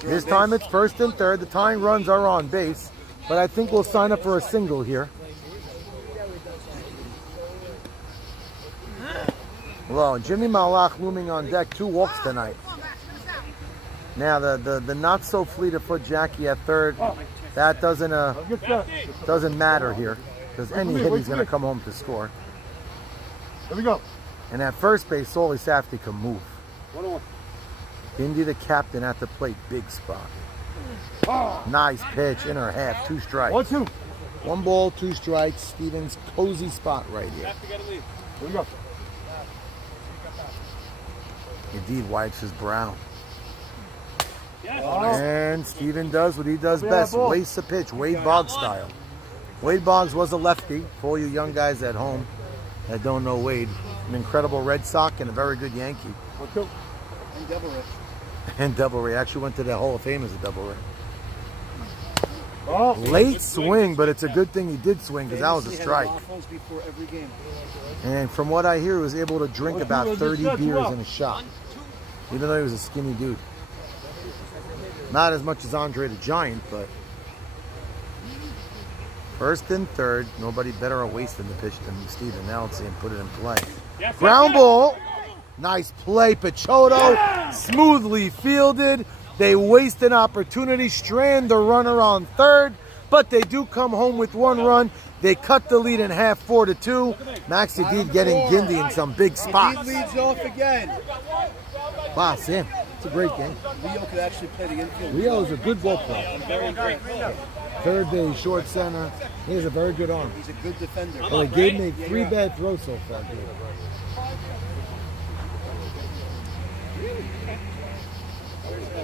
This time it's first and third. The tying runs are on base, but I think we'll sign up for a single here. Well, Jimmy Malach looming on deck. 2 walks tonight. Now the not so fleet of foot Jackie at third. That doesn't matter here because any hit he's going to come home to score. There we go. And at first base, Sully Safdie can move. 1-1. Indy the captain at the plate, big spot. Nice pitch, inner half, 2 strikes. 1-2. 1 ball, 2 strikes. Stevens cozy spot right here. Here we go. Indeed wipes his brow. And Steven does what he does best, wastes a pitch, Wade Boggs style. Wade Boggs was a lefty. For all you young guys at home that don't know Wade, an incredible Red Sox and a very good Yankee. And Devil Ray. And Devil Ray actually went to the Hall of Fame as a Devil Ray. Late swing, but it's a good thing he did swing because that was a strike. Before every game. And from what I hear, he was able to drink about 30 beers in a shot, even though he was a skinny dude. Not as much as Andre the Giant, but first and third, nobody better at wasting the pitch than Steven Nelson and put it in play. Ground ball. Nice play, Picciotto, smoothly fielded. They waste an opportunity, strand the runner on third, but they do come home with 1 run. They cut the lead in half, 4-2. Max Yedid getting Gindy in some big spots. Yedid leads off again. Wow, Sam, it's a great game. Leo could actually play the infield. Leo is a good ball player. Third base, short center. He has a very good arm. He's a good defender. Well, he gave me 3 bad throws so far, dude.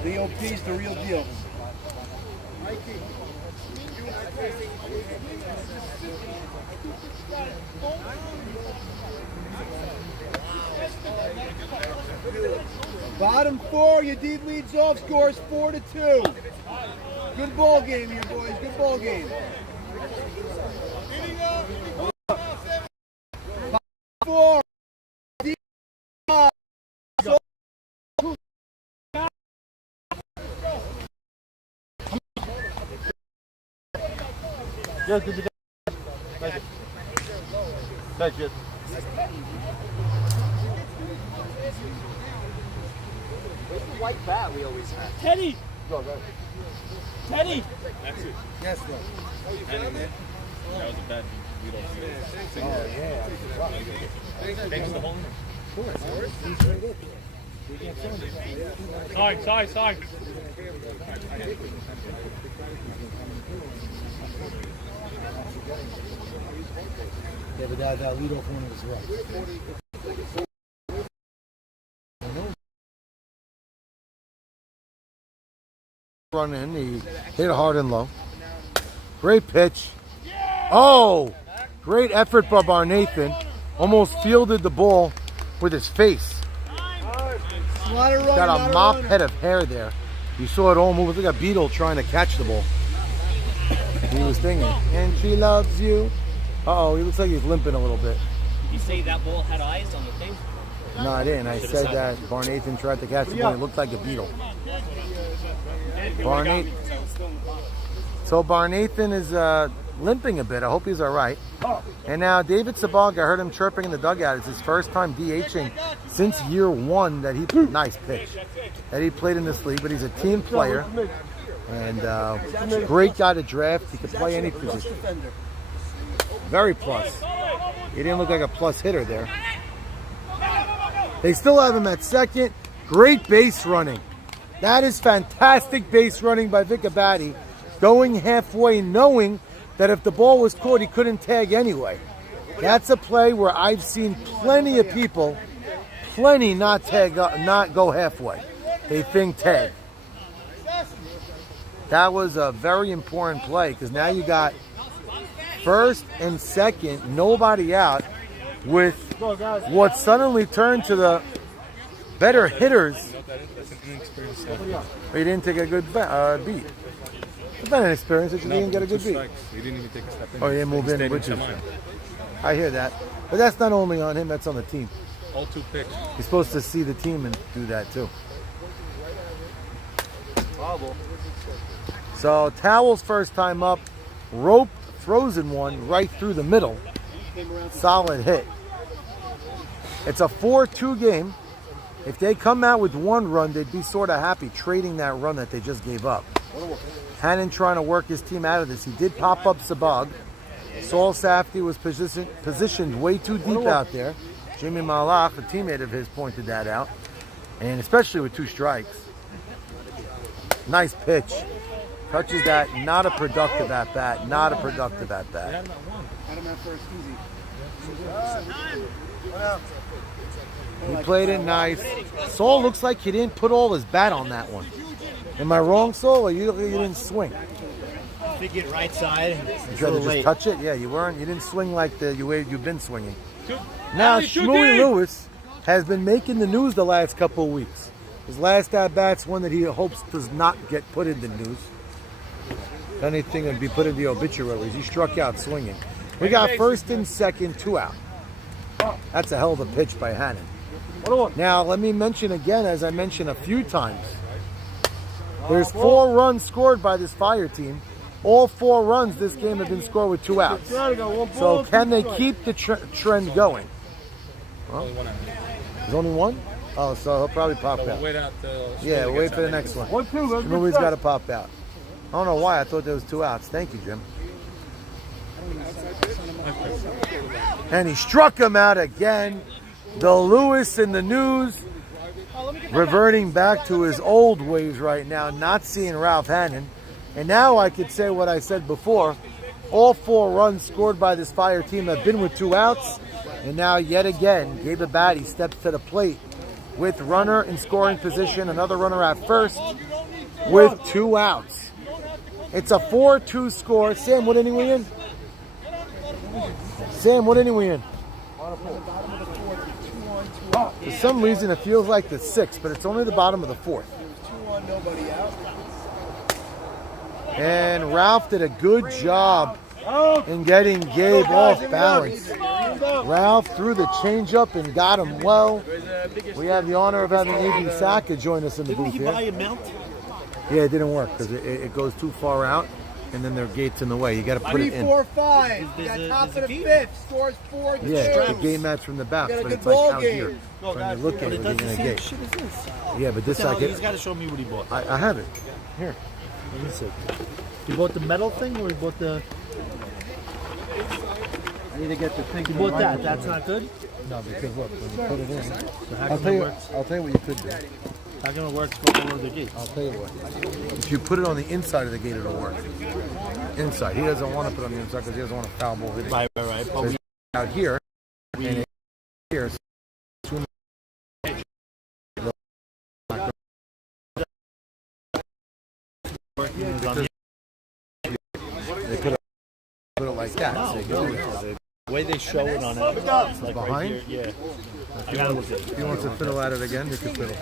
Leo P's the real deal. Bottom 4, Yedid leads off, scores 4-2. Good ball game here, boys. Good ball game. Bottom 4. Yes, good. Thank you. Thank you. Where's the white bat we always have? Teddy! Go, go. Teddy! That's it. Yes, bro. That was a bad lead. Oh, yeah. Thanks for holding Sorry, sorry, sorry. Yeah, but that leadoff one was right. Run in, he hit it hard and low. Great pitch. Oh, great effort by Barnathan. Almost fielded the ball with his face. Got a mop head of hair there. You saw it all move. It's like a beetle trying to catch the ball. He was thinking, and she loves you. Uh-oh, he looks like he's limping a little bit. Did you say that ball had eyes on the thing? No, I didn't. I said that Barnathan tried to catch the ball. It looked like a beetle. Barnathan. So Barnathan is limping a bit. I hope he's all right. And now David Sabaga, I heard him chirping in the dugout. It's his first time DHing since year 1 that he nice pitch that he played in this league. But he's a team player and great guy to draft. He could play any position. Very plus. He didn't look like a plus hitter there. They still have him at second. Great base running. That is fantastic base running by Vic Abadi, going halfway, knowing that if the ball was caught, he couldn't tag anyway. That's a play where I've seen plenty of people, not go halfway. They think tag. That was a very important play because now you got first and second, nobody out, with what suddenly turned to the better hitters. He didn't take a good beat. It's not an experience, he didn't get a good beat. He didn't even take a step in. Oh, he didn't move in, which is, I hear that. But that's not only on him, that's on the team. All 2 pitch. He's supposed to see the team and do that too. So Towel's first time up, Rope throws in one right through the middle. Solid hit. It's a 4-2 game. If they come out with 1 run, they'd be sort of happy trading that run that they just gave up. Hannon trying to work his team out of this. He did pop up Sabag. Saul Safdie was positioned way too deep out there. Jimmy Malach, a teammate of his, pointed that out. And especially with 2 strikes. Nice pitch. Touches that, not a productive at bat. Not a productive at bat. He played it nice. Saul looks like he didn't put all his bat on that one. Am I wrong, Saul? Or you didn't swing? I think it right side. You tried to just touch it? Yeah, you weren't. You didn't swing like the way you've been swinging. Now Shmuel Lewis has been making the news the last couple of weeks. His last at-bat's one that he hopes does not get put in the news. If anything would be put in the obituaries. He struck out swinging. We got first and second, 2 out. That's a hell of a pitch by Hannon. Now, let me mention again, as I mentioned a few times, there's 4 runs scored by this Fire team. All 4 runs this game have been scored with 2 outs. So can they keep the trend going? Well, there's only 1? Oh, so he'll probably pop out. Yeah, wait for the next one. Shmuel's got to pop out. I don't know why. I thought there was 2 outs. Thank you, Jim. And he struck him out again. The Lewis in the news, reverting back to his old ways right now, not seeing Ralph Hannon. And now I could say what I said before. All 4 runs scored by this Fire team have been with 2 outs. And now yet again, Gabe Abadi steps to the plate with runner in scoring position, another runner at first with 2 outs. It's a 4-2 score. Sam, what inning we in? Sam, what inning we in? For some reason, it feels like the 6th, but it's only the bottom of the 4th. And Ralph did a good job in getting Gabe off balance. Ralph threw the changeup and got him well. We have the honor of having A.B. Saka join us in the booth here. Yeah, it didn't work because it goes too far out, and then there are gates in the way. You got to put it in. 3-4-5. You got top of the 5th. Scores 4. Yeah, the game match from the back, but it's like out here. When you look at it, you're in a gate. Yeah, but this I get. He's got to show me what he bought. I have it. Here. Let me see. You bought the metal thing, or you bought the? I need to get the thing. You bought that. That's not good. No, because look, when you put it in, So I'll tell you what you could do. How come it works for all of the gates? I'll tell you what. If you put it on the inside of the gate, it'll work. Inside. He doesn't want to put it on the inside because he doesn't want to foul ball hit it. Right. So out here, and here. They put it like that. So you can do it. The way they show it on it, it's like Behind? right here. Yeah. I gotta look at it. If he wants to fiddle at it again, he can fiddle.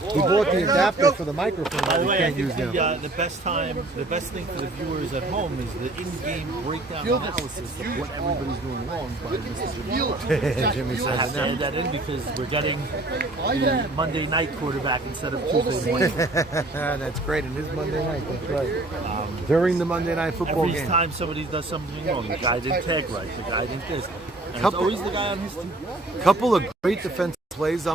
He bought the adapter for the microphone By that the we way, I can't think use now. the best thing for the viewers at home is the in-game breakdown analysis of what everybody's doing wrong by Mr. Jimmy I says have to add that in because we're getting the Monday night quarterback instead of Tuesday morning. That's great. It is Monday night. That's right. During the Monday night football Every game. time somebody does something wrong, the guy didn't tag right, the guy didn't this. And it's always the guy on his team. Couple of great defensive plays.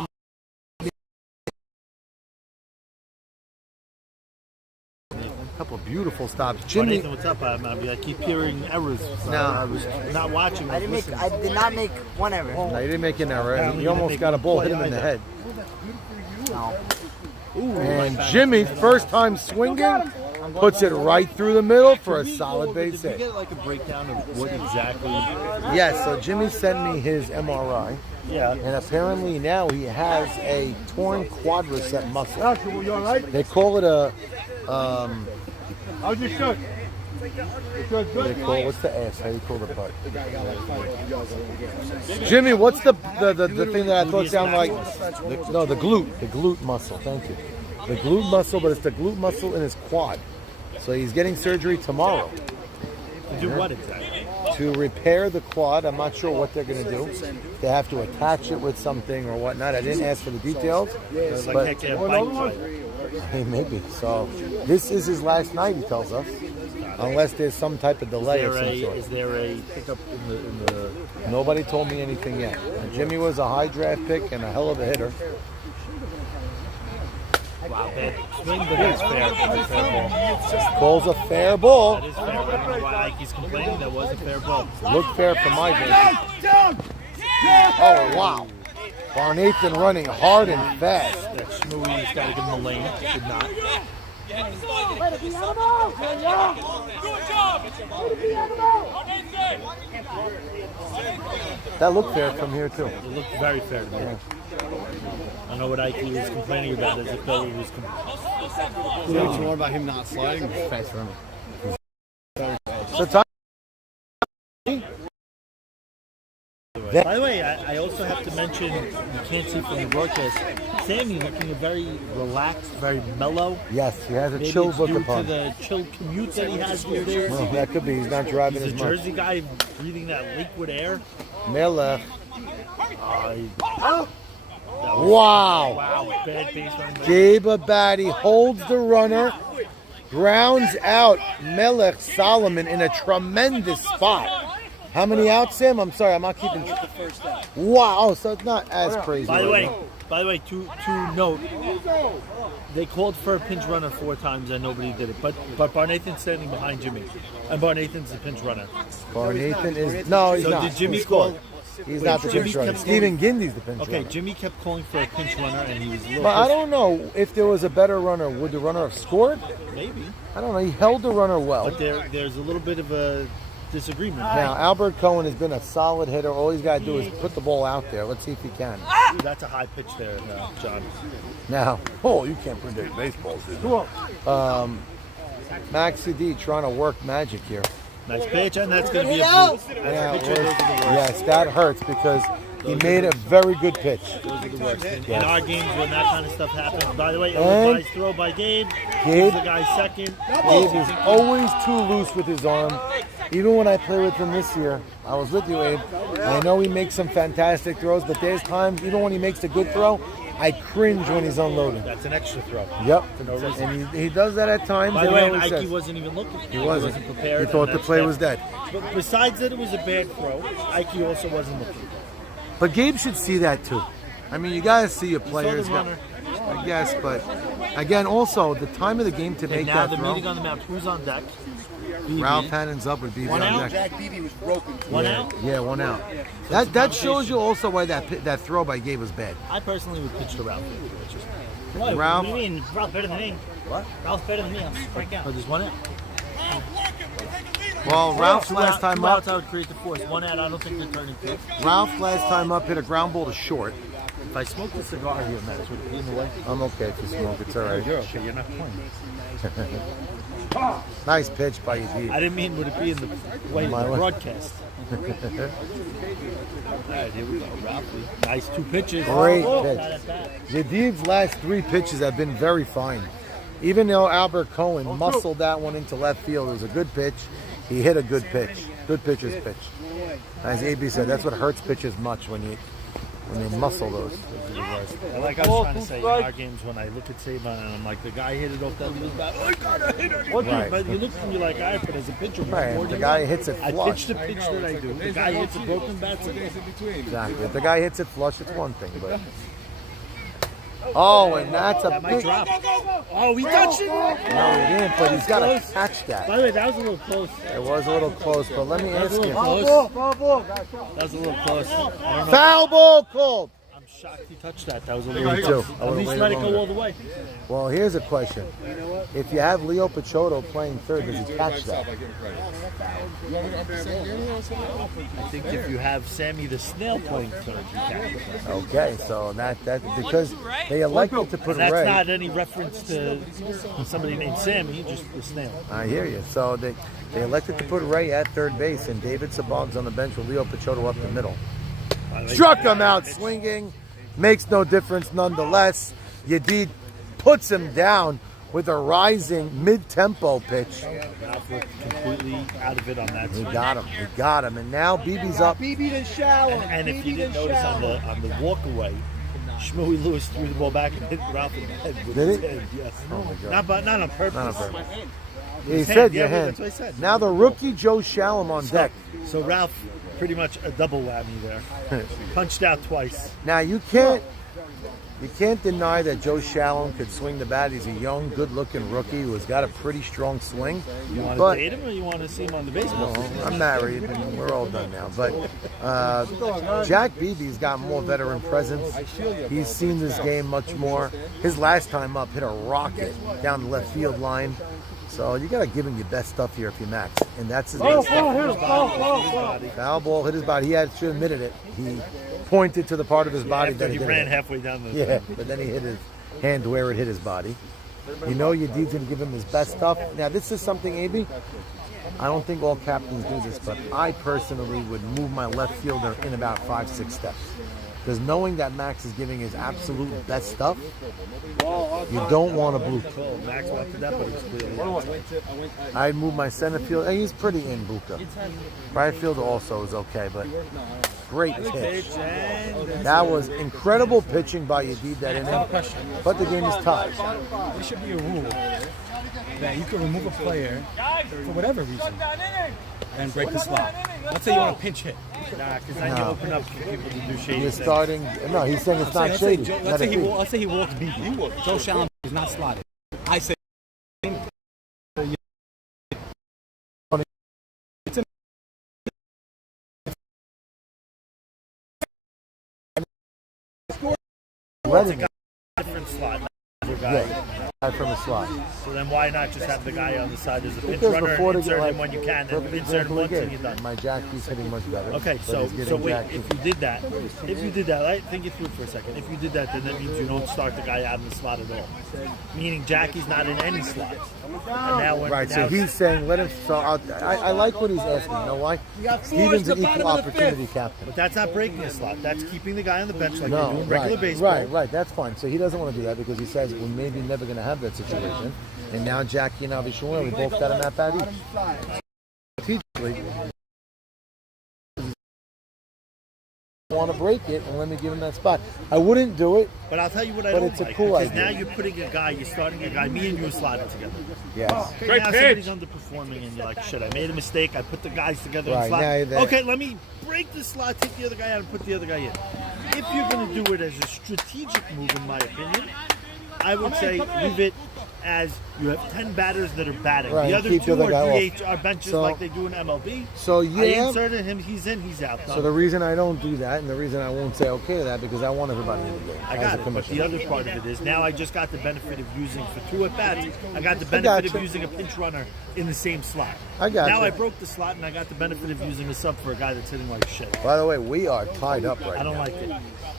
Couple of beautiful stops. Jimmy, Nathan, what's up? I keep hearing errors. So No. I was not watching. I did not make one error. no, you didn't make an error. Yeah, He you almost didn't got a make ball one hit him in the play head. No. And Jimmy, first time swinging, puts it right through the middle for a Did we solid base Did we hit. get like a breakdown of what exactly? Yes, so Jimmy sent me his MRI, Yeah. and apparently now he has a torn quadricep muscle. Joshua, you all right? They call it a, How's your shirt? Your shirt they good? call, what's the ass? How do you call the butt? Jimmy, what's the thing that I thought sounded like? The glute muscle. Thank you. The glute muscle, but it's the glute muscle in his quad. So he's getting surgery tomorrow To do what exactly? to repair the quad. I'm not sure what they're going to do. They have to attach it with something or whatnot. I didn't ask for the details, It's like but heck, a bike fight. hey, maybe. So this is his last night, he tells us, unless there's some type of delay of some sort. Is there a pickup in the? Nobody told me anything yet. Jimmy was a high draft pick and a hell of a hitter. Wow, bad swing, but it's fair. It's a fair ball. Ball's a fair ball. That is fair. I don't know why Ike's complaining. That was a fair ball. Looked fair for my vision. Oh, wow. Barnathan running hard and fast. That Shmooey's got to give him a lane. Did not. That looked fair from here, too. It looked very fair to me. I don't know what Ike was complaining about. As if Billy was. You know what's more about him not sliding? Fast running. So time. By the way, I also have to mention, you can't see from the broadcast, Sammy looking very relaxed, very mellow. Yes, he has a Maybe chill it's look due upon to him. the chill commute that he has these days. Well, that could be. He's not driving He's as a much. Jersey guy breathing that liquid air. Melech. Wow. Wow. Bad base running. Gabe Abadi holds the runner, grounds out Melech Solomon in a tremendous spot. How many outs, Sam? I'm sorry, I'm not keeping. Wow, oh, so it's not as crazy. By the right way, to note, they called for a pinch runner 4 times and nobody did it. But Barnathan's standing behind Jimmy, and Barnathan's the pinch runner. now. Barnathan is no, he's So not. did Jimmy He scored. call? He's Wait, not the Jimmy pinch runner. kept Stephen Gindy's the pinch Okay, runner. Jimmy kept calling for a pinch runner, and he was a little. But I pissed. don't know if there was a better runner. Would the runner have scored? Maybe. I don't know. He held the runner well. But there's a little bit of a disagreement. Now, Albert Cohen has been a solid hitter. All he's got to do is put the ball out there. Let's see if he can. That's a high pitch there, John. Now, you can't predict baseball. Maxi D trying to work magic here. Nice pitch, and that's going to be a boot. Yeah, That's a pitcher, those are the worst. yes, that hurts because he made a very good pitch. Those are the worst. In Yes. our games, when that kind of stuff happens, by the way, it And- was a nice throw by Gabe. Gabe- The guy second. Gabe is always too loose with his arm. Even when I play with him this year, I was with you, Abe. I know he makes some fantastic throws, but there's times, even when he makes a good throw, I cringe when he's unloading. That's an extra throw. Yep. For no reason. And he does that at times. By the and way, he and always Ike says- wasn't even looking. He wasn't. prepared. He thought and the that's play that. was dead. But besides that, it was a bad throw. Ike also wasn't looking. But Gabe should see that too. I mean, you gotta see your He saw players. the runner. I guess, but again, also the time of the game to Okay, make now that the throw. meeting on the map. Who's on deck? BB. Ralph Hannon's up with BB One on out? deck. Jack Beebe was broken. One out? Yeah, 1 out. That shows you also why that throw by Gabe was bad. I personally would pitch to Ralph. Ralph. What do you mean? Ralph's better than me. What? Ralph's better than me. I'll strike out. Oh, there's 1 out. Well, Ralph's last time two up. outs, I would create the force. 1 out, I don't think they're turning two. Ralph last time up hit a ground ball to short. If I smoked a cigar here, Matt, would it be in the way? I'm okay if you smoke. It's all right. You're okay. You're not playing. Nice pitch by Yadiv. I didn't mean would it be in the way of My the way. broadcast. All right, here we go. Ralph. Nice 2 pitches. Great Oh, pitch. not at bat. Yadiv's last 3 pitches have been very fine. Even though Albert Cohen muscled that one into left field, it was a good pitch. He hit a good pitch. Good pitcher's pitch. As AB said, that's what hurts pitchers much when they muscle those. And like I was trying to say, in our games, when I look at Saban and I'm like, the guy hit it off that loose bat. Oh, I gotta hit it. Right. But you look and you're like, all right, but as a pitcher, Right, more the than guy that, hits it I flush. pitch the pitch that I do. The guy hits a broken bat. Exactly. If the guy hits it flush, it's one thing. But Oh, and that's a That might big. drop. Oh, he touched it. No, he didn't, but he's got to catch that. By the way, that was a little close. It was a little close, but let me That was ask a you. little close. That was a little close. I don't know. Foul ball called. I'm shocked he touched that. That was a little Me close. too. I At would've least waited let it longer. go all the way. Well, here's a question. If you have Leo Picciotto playing third, does he catch that? I think if you have Sammy the Snail playing third, you can. Okay, so that because they elected to put And that's Ray. not any reference to somebody named Sammy, just the Snail. I hear you. So they elected to put Ray at third base and David Sabog's on the bench with Leo Picciotto up the middle. Struck him out swinging. Makes no difference nonetheless. Yedid puts him down with a rising mid-tempo pitch. Ralph looked completely out of it on that. He swing. got him. He got him. And now BB's up. BB to shower. And if you didn't notice on the walk away, Shmooey Lewis threw the ball back and hit Ralph in the head with Did his he? head. Yes. Oh my God. Not on purpose. Not on purpose. He His said hand, your yeah, hand. that's what I said. Now the rookie Joe Shalom on deck. So Ralph, pretty much a double whammy there. Punched out twice. Now you can't deny that Joe Shalom could swing the bat. He's a young, good-looking rookie who has got a pretty strong swing. You want But to date him or you want to see him on the baseball no, field? I'm married and we're all done now. But Jack Beebe's got more veteran presence. He's seen this game much more. His last time up hit a rocket down the left field line. So you got to give him your best stuff here if you max. And that's his best stuff. Foul ball hit his body. He should have admitted it. He pointed to the part of his body After that he didn't ran hit. halfway down the Yeah, but then he hit his hand where it hit his body. You know your D's going to give him his best stuff. Now, this is something, AB, I don't think all captains do this, but I personally would move my left fielder in about 5-6 steps. Because knowing that Max is giving his absolute best stuff, you don't want to blue. Max wanted that, but it was clearly I'd move my center field. And he's pretty in Buka. Right field also is okay, but great pitch. That was incredible pitching by Yedid that inning. But the game is tied. There should be a rule that you can remove a player for whatever reason and break the slot. Let's say you want a pinch hit. Nah, because then you open up for people to do shady You're things. starting. No, he's saying it's not shady. Let's say he walks BB. Joe Shalom is not slotted. I say. Let him. Different slot. Another guy. Yeah, from the slot. So then why not just have the guy on the side as a pinch Because runner, before they insert get him when you can, and perfect insert him example once and again, you're done. my Jackie's hitting much better. Okay, but so he's getting so wait, Jackie. if you did that, I think it through for a second. If you did that, then that means you don't start the guy out in the slot at all. Meaning Jackie's not in any slot. And now when, Right, so now, he's saying let him. So I like what he's asking. You know why? Steven's an equal opportunity captain. but that's not breaking a slot. That's keeping the guy on the bench like they No, do in regular right, baseball. right. That's fine. So he doesn't want to do that because he says we're maybe never going to have that situation. And now Jackie and Avishua, we both got him at bat each. Strategically, want to break it and let me give him that spot. I wouldn't do it. But I'll tell you what I But don't it's a like. cool because idea. now you're putting a guy, you're starting a guy, me and you are slotted together. Yes. Okay, Great now pitch. somebody's underperforming and you're like, shit, I made a mistake. I put the guys together in Right, slot. now you're there. Okay, let me break the slot, take the other guy out and put the other guy in. If you're going to do it as a strategic move, in my opinion, I would say leave it as you have 10 batters that are batting. Right, the and other keep the 2 other guy are off. DH, are benches So- like they do in MLB. So I yeah. inserted him, he's in, he's out. So the reason I don't do that, and the reason I won't say okay to that, because I want everybody in the game. I as got a it, but commissioner. the other part of it is now I just got the benefit of using for 2 at bats. I got the benefit gotcha. of using a pinch runner in the same slot. I gotcha. Now I broke the slot and I got the benefit of using a sub for a guy that's hitting like shit. By the way, we are tied up right I don't now. like it.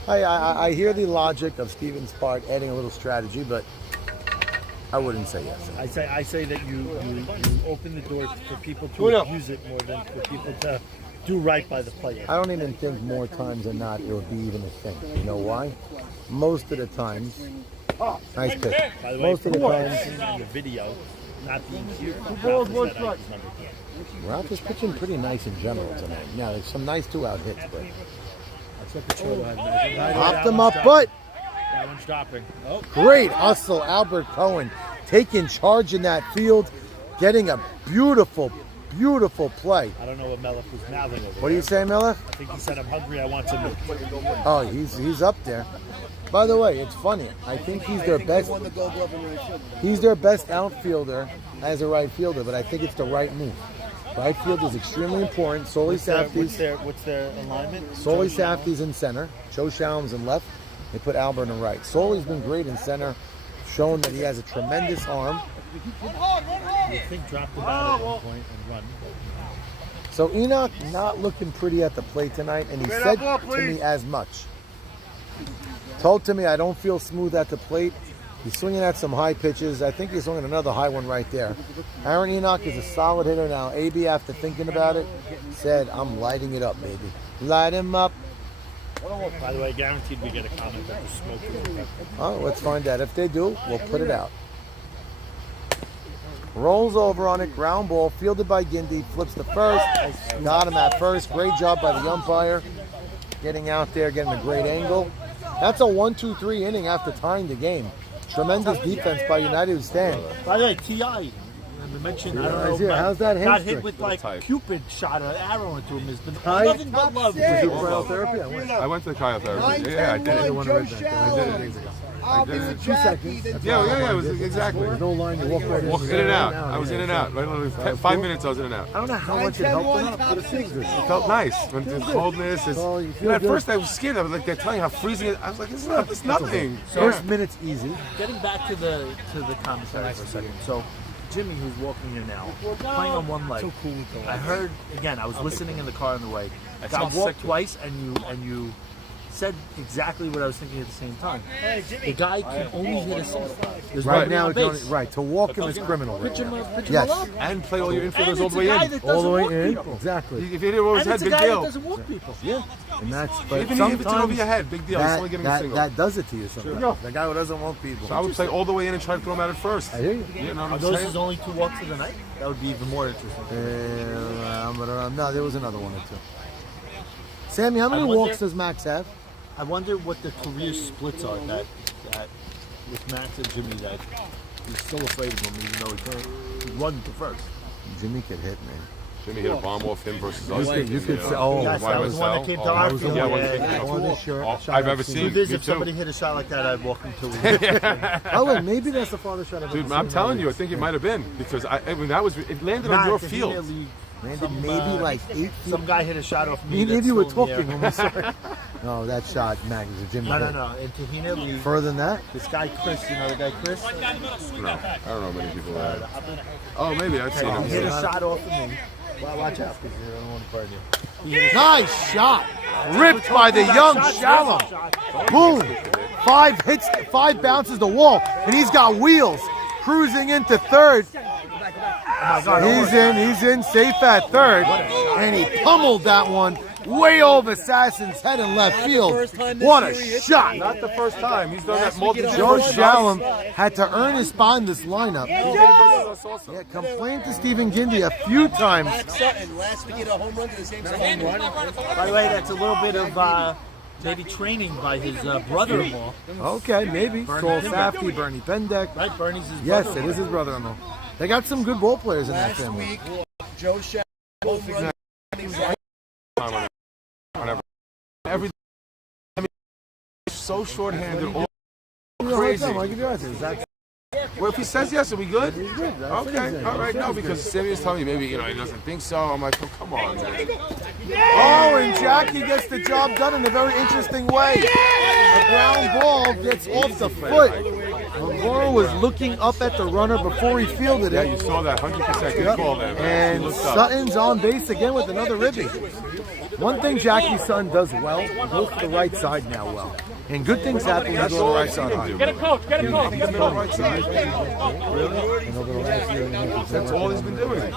I hear the logic of Steven's part, adding a little strategy, but I wouldn't say yes. I say that you open the door for people to use it more than for people to do right by the player. I don't even think more times than not it would be even a thing. You know why? Most of the times, nice pitch. By the way, Most of the who times, seen on the video not being here. balls, one strike. Ralph is pitching pretty nice in general tonight. Yeah, there's some nice 2-out hits, but popped him up, but That one's dropping. Oh, great hustle, Albert Cohen, taking charge in that field, getting a beautiful, beautiful play. I don't know what Melech was mouthing over What do you say, Miller? I think he said, I'm hungry, I want some milk. Oh, he's up there. By the way, it's funny. I think he's their best. Won the Gold Glove in right field. He's their best outfielder as a right fielder, but I think it's the right move. Right field is extremely important. Solly Safdie's What's their alignment? Solly Safdie's in center. Joe Shalom's in left. They put Albert in right. Solly's been great in center, showing that he has a tremendous arm. You think drop the bat at one point and run. So Enoch not looking pretty at the plate tonight, and he said to me as much. Told to me I don't feel smooth at the plate. He's swinging at some high pitches. I think he's swinging another high one right there. Aaron Enoch is a solid hitter now. AB, after thinking about it, said, I'm lighting it up, baby. Light him up. By the way, guaranteed we get a comment that the smoke is Oh, let's find out. If they do, we'll put it out. Rolls over on it, ground ball, fielded by Gindy, flips to first. Got him at first. Great job by the umpire. Getting out there, getting a great angle. That's a 1-2-3 inning after tying the game. Tremendous defense by United Stand. By the way, T.I. mentioned, I don't know, how's that got hamstring? hit with like Cupid shot an arrow into him. Has been Ty? nothing but love. Was it cryotherapy? I went to the cryotherapy. Yeah, I did. Joe I'll be with Jackie. Yeah, it was exactly. There's no line. You walk right in. In and out. I was in and out. Right on 5 minutes, I was in and out. I don't know how much it helped him, but it feels good. It felt nice. When the coldness is. Oh, you feel At good. first, I was scared. I was like, they're telling you how freezing it. I was like, it's nothing. First minute's easy. Getting back to the commissary for a second. So Jimmy, who's walking in now, playing on one leg. I heard again. I was listening in the car on the way. I walked twice, and you said exactly what I was thinking at the same time. The guy can only hit a single. There's Right nobody now, on it's only, base. right. To walk him is criminal. Right Pitch him now. up, pitch him Yes. up. And play all your And infielders it's all a the way guy in. that All the doesn't way walk in. people. Exactly. If you hit it over his And head, it's a big guy that deal. doesn't walk people. Yeah. And that's, but Even if sometimes it's over your head, big deal. He's only getting a single. that does it to you sometimes. The guy who doesn't want people. So I would play all the way in and try to throw him out at first. I hear you. You know what Are I'm those saying? his only 2 walks of the night? That would be even more interesting. No, there was another one or two. Sammy, how many walks does Max have? I wonder what the career splits are that with Max and Jimmy that he's still afraid of him even though he can't run to first. Jimmy could hit, man. Jimmy hit a bomb off him versus us. You could say, oh, Yes, that was the one that came to our field. Yeah, I've ever seen. Truth is, Me if too. somebody hit a shot like that, I'd walk into it. Oh, wait, maybe that's the farthest shot I've ever Dude, seen. I'm telling you, I think it might have been because I mean that was it landed on your field. Maybe like 8 feet. Some guy hit a shot off me. Me and you were talking when we saw it. No, that shot, Max, is a Jimmy. No. hit. In Tahina League. Further than that? This guy Chris, you know the guy Chris? No, I don't know many people that. Oh, maybe I've seen He hit a him. shot off of me. Well, watch out, because I don't want to burn you. Nice shot. Ripped by the young Shalom. Boom. 5 hits, 5 bounces the wall, and he's got wheels. Cruising into third. He's in, safe at third. And he pummeled that one way over Sassen's head in left field. What a shot. Not the first time. He's done that multiple Joe times. Shalom had to earn his spot in this lineup. Also. Yeah, complained to Stephen Gindy a few times. Last week he hit a home run to the same home run. By the way, that's a little bit of maybe training by his brother-in-law. Okay, maybe. Saul Safdie, Bernie Pendek. Right, Bernie's his Yes, brother-in-law. it is his brother-in-law. They got some good ball players in that Last family. week, Joe Shaw home run. Every I mean, so short-handed. All Crazy. crazy. I'll give you answers. That's Well, if he says yes, are we good? he's good. That's what he Okay, said. all right. He No, said because he's Sammy was telling me maybe he doesn't think so. I'm like, oh, come on, man. good. Oh, and Jackie gets the job done in a very interesting way. A ground ball gets off the foot. Magora was looking up at the runner before he fielded Yeah, it. you saw that 100% good call there, man. And He looked up. Sutton's on base again with another ribby. One thing Jackie Sutton does well, he goes to the right side now well. And good things happen when you go to the right side high. Get a coach, get a coach. He's been on the right side. And over the last year and a half, he's That's all he's been doing.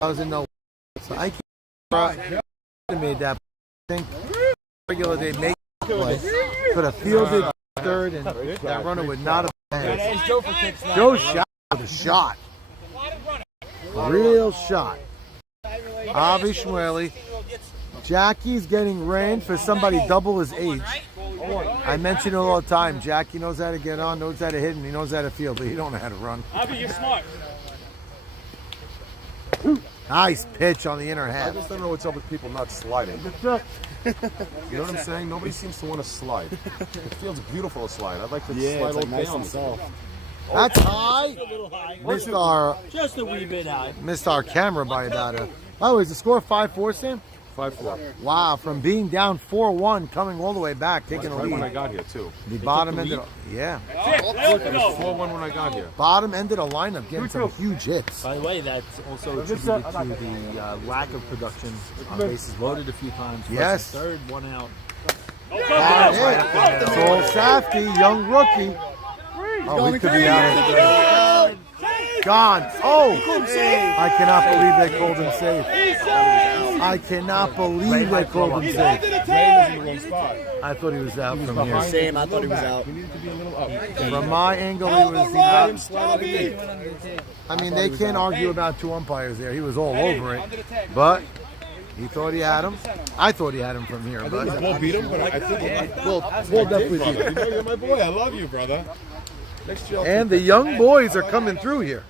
I was in no. So I made that. I think regular they make play. Could have fielded third, and that runner would not have passed. Joe shot with a shot. Real shot. Avi Shmueli. Jackie's getting ran for somebody double his age. I mention it all the time. Jackie knows how to get on, knows how to hit, and he knows how to field, but he don't know how to run. Avi, you're smart. Nice pitch on the inner I half. just don't know what's up with people not sliding. You know what I'm saying? Nobody seems to want to slide. It feels beautiful to slide. I'd like to slide all day on this. That's high. Missed our, Just a wee bit high. missed our camera by about a. By the way, is the score 5-4, Sam? 5-4. Wow, from being down 4-1, coming all the way back, taking a Right when I lead. got here, too. The bottom ended, yeah, It was 4-1 when I got here. bottom ended a lineup getting some huge hits. By the way, that's also attributed to the lack of production on bases loaded a few times. Yes. Third, one out. That's it. Soul Safety, young rookie. Oh, he could be out. Gone. Oh, I cannot believe they called him safe. I cannot believe they called him safe. I thought he was out from here. Same, I thought he was out. From my angle, he was out. I mean, they can't argue about two umpires there. He was all over it. But he thought he had him. I thought he had him from here. But Bull beat him, but I think Bull definitely beat him. You know, you're my boy. I love you, brother. Next year, And the young boys are coming through here.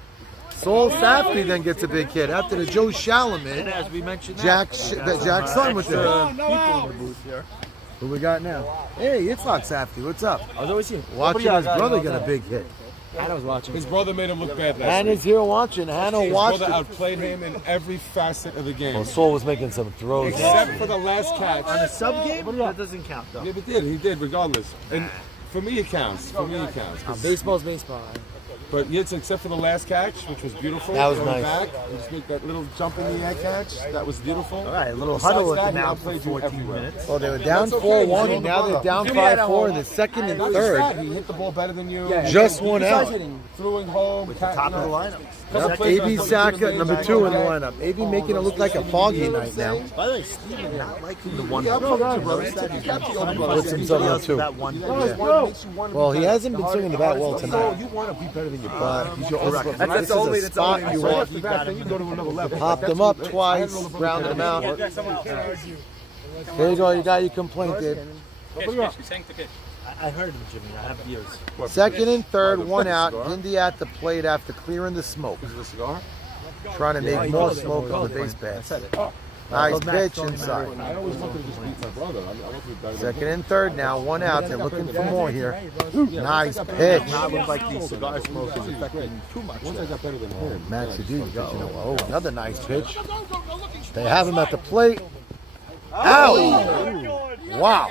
Saul Safety then gets a big hit after the Joe Shalaman. As we mentioned, Jack's son with the people in the booth here. Who we got now? Hey, it's not Safety. What's up? I was always here. Watching his brother get a big hit. I was watching. his brother made him look bad last Hannah's here watching. Hannah week. His watched brother it. outplayed him in every facet of the game. Well, Saul was making some throws. Except for the last catch. On a sub game, that doesn't count though. Yeah, but he did, regardless. And for me, it counts. For me, it counts. 'Cause- Baseball's baseball. But yes, except for the last catch, which was beautiful. That was Going nice. Back, and just make that little jump in the air catch. That was beautiful. All right, a little Besides huddle that, at the he mound for outplayed you 14 everywhere. minutes. Well, they were down That's okay. 4-1, He's and now on the they're down brother. 5-4 in the second and Not just that, third. he hit the ball better than you. Just one out. Threw in home. Top of the lineup. AB Saka, number 2 in the lineup. AB making it look like a foggy night now. By the way, Steven not liking the one. Puts himself on 2. That one. Well, he hasn't been swinging the bat well tonight. You want to be better than your But brother. this is a spot you Right want. off the bat, then you go to another level. Popped him up twice, grounded him out. There you go, you got your complaint, Dave. I heard him, Jimmy. I have views. Second and third, one out. Indy at the plate after clearing the smoke. Is it a cigar? Trying to make more smoke on the base pass. Nice pitch inside. I always wanted to just beat my brother. I want to be better than Second and third now, one out. They're looking for more here. Nice pitch. Not look like the cigar smoke is affecting too much. Once I got better than him. Maxi D pitching. Oh, another nice pitch. They have him at the plate. Ow! Wow.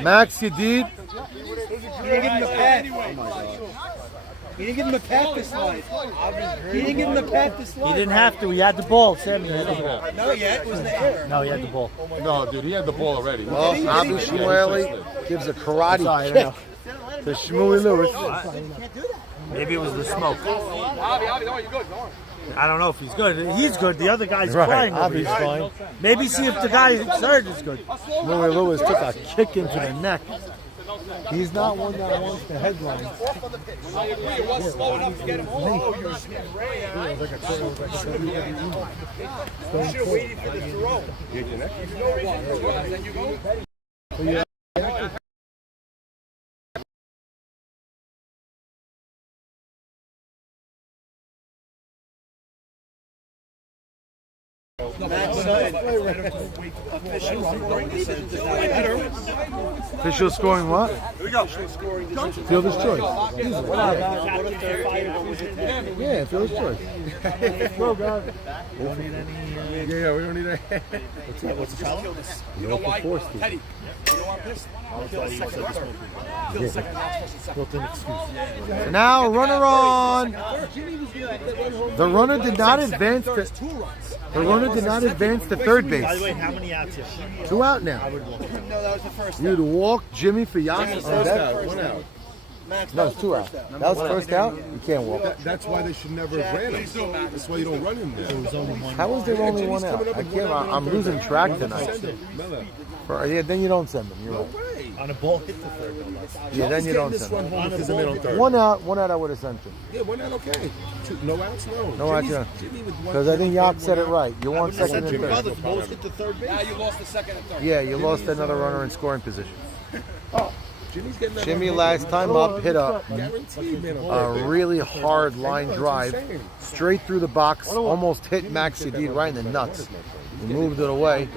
Maxi D. He didn't give him the pat. He didn't give him the pat this slide. He didn't give him the pat this slide. He didn't have to. He had the ball, Sammy. He had the ball. No, yet. It was in the air. No, he had the ball. No, dude, he had the ball already. Well, Abu Shmueli gives a karate kick to Shmuel Lewis. Maybe it was the smoke. I don't know if he's good. He's good. The other guy's Right, flying. over Abu's here. fine. Maybe see if the guy third is good. Shmuel Lewis took a kick into the neck. He's not one that wants the headline. Official scoring what? Fielder's choice. Yeah, fielder's choice. Yeah, we don't need that. What's the foul? You know for 4, Steve. So now a runner on. The runner did not advance to. The runner did not advance to third base. By the way, how many outs here? 2 out now. No, that was the first. You'd walk Jimmy for Yankee. First out, 1 out. No, it's 2 out. That was first out. You can't walk. That's why they should never have ran him. That's why you don't run him there. How was there only 1 out? I can't. I'm losing track tonight. Yeah, then you don't send them. You're right. On a ball hit the third. Yeah, then you don't send them. Home because they on third. 1 out. I would have sent them. Yeah, 1 out, okay. No outs, no. No outs, yeah. Because I think Yak said it right. You want second and third. Both hit the third base. Now you lost the second and third. Yeah, you lost another runner in scoring position. Jimmy's getting that Jimmy on last time up hit a guaranteed, man. really hard line drive straight through the box, almost hit Max Yedid right in the nuts. He moved it away,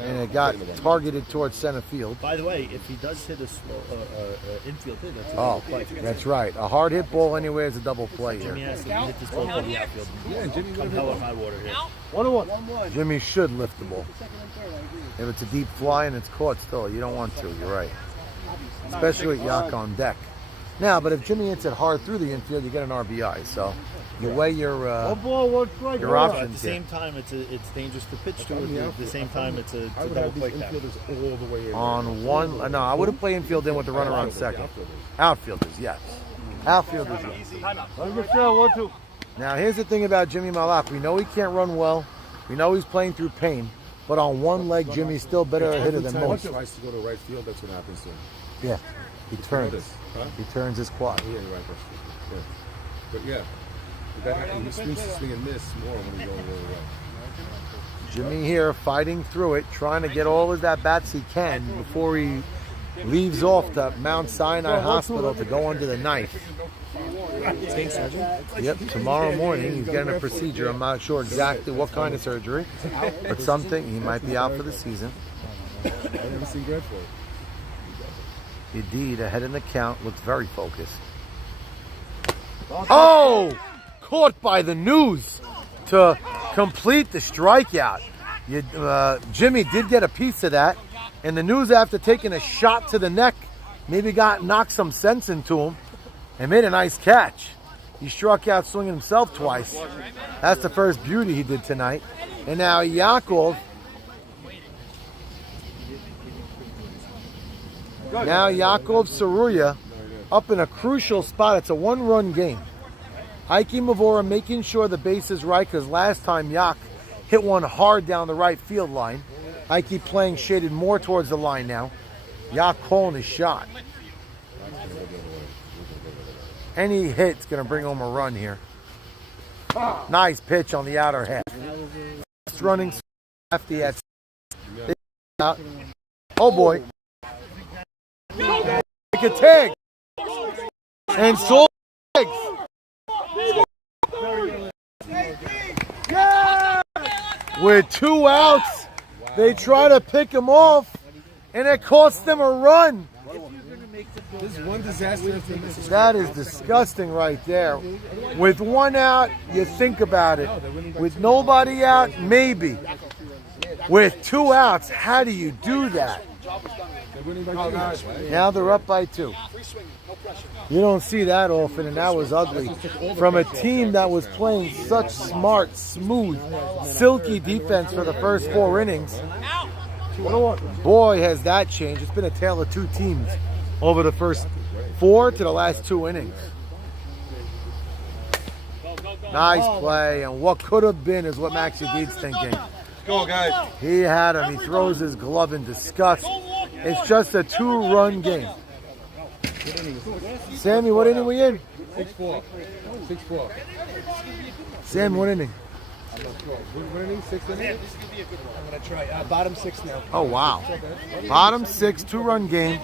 and it got targeted towards center field. By the way, if he does hit a infield hit, that's a Oh, double play. that's right. A hard hit ball anywhere is a double play here. Jimmy has to hit this ball to the outfield. Yeah, Jimmy Come hell or high water here. 1-1. Jimmy should lift the ball. If it's a deep fly and it's caught still, you don't want to. You're right. Especially with Yak on deck. Now, but if Jimmy hits it hard through the infield, you get an RBI. So you weigh your At the options here. same time, it's dangerous to pitch to. At the same time, it's a double play count. all the way in. On one, no, I wouldn't play infield in with the runner on second. Outfielders, yes. Outfielders, yes. Now, here's the thing about Jimmy Malak. We know he can't run well. We know he's playing through pain. But on one leg, Jimmy's still better a hitter than most. He tries to go to right field, that's what happens to him. Yeah, he turns. He turns his quad. Yeah, right. Yeah. But yeah, he seems to swing and miss more when he's going really well. Jimmy here fighting through it, trying to get all his at-bats he can before he leaves off to Mount Sinai Hospital to go under the knife. Yep, tomorrow morning he's getting a procedure. I'm not sure exactly what kind of surgery, but something. He might be out for the season. I've never seen Greg for it. Indeed, ahead in the count, looks very focused. Oh! Caught by the News to complete the strikeout. Jimmy did get a piece of that, and the News, after taking a shot to the neck, maybe knocked some sense into him and made a nice catch. He struck out swinging himself twice. That's the first beauty he did tonight. And now Yaakov. Now Yaakov Saruya up in a crucial spot. It's a one-run game. Ike Mavora making sure the base is right, because last time Yak hit one hard down the right field line. Ike playing shaded more towards the line now. Yak calling his shot. Any hit's going to bring home a run here. Nice pitch on the outer half. It's running lefty at out. Oh boy. Like a tag. And so with 2 outs, they try to pick him off, and it costs them a run. This is one disaster after this. That is disgusting right there. With 1 out, you think about it. With nobody out, maybe. With 2 outs, how do you do that? Now they're up by 2. You don't see that often, and that was ugly. From a team that was playing such smart, smooth, silky defense for the first 4 innings. Boy, has that changed. It's been a tale of 2 teams over the first 4 to the last 2 innings. Nice play, and what could have been is what Max Yedid's thinking. Go, guys. He had him. He throws his glove in disgust. It's just a 2-run game. Sammy, what inning we in? 6-4. 6-4. Sam, what inning? What inning? 6th inning? I'm going to try. Bottom 6 now. Oh, wow. Bottom 6, 2-run game.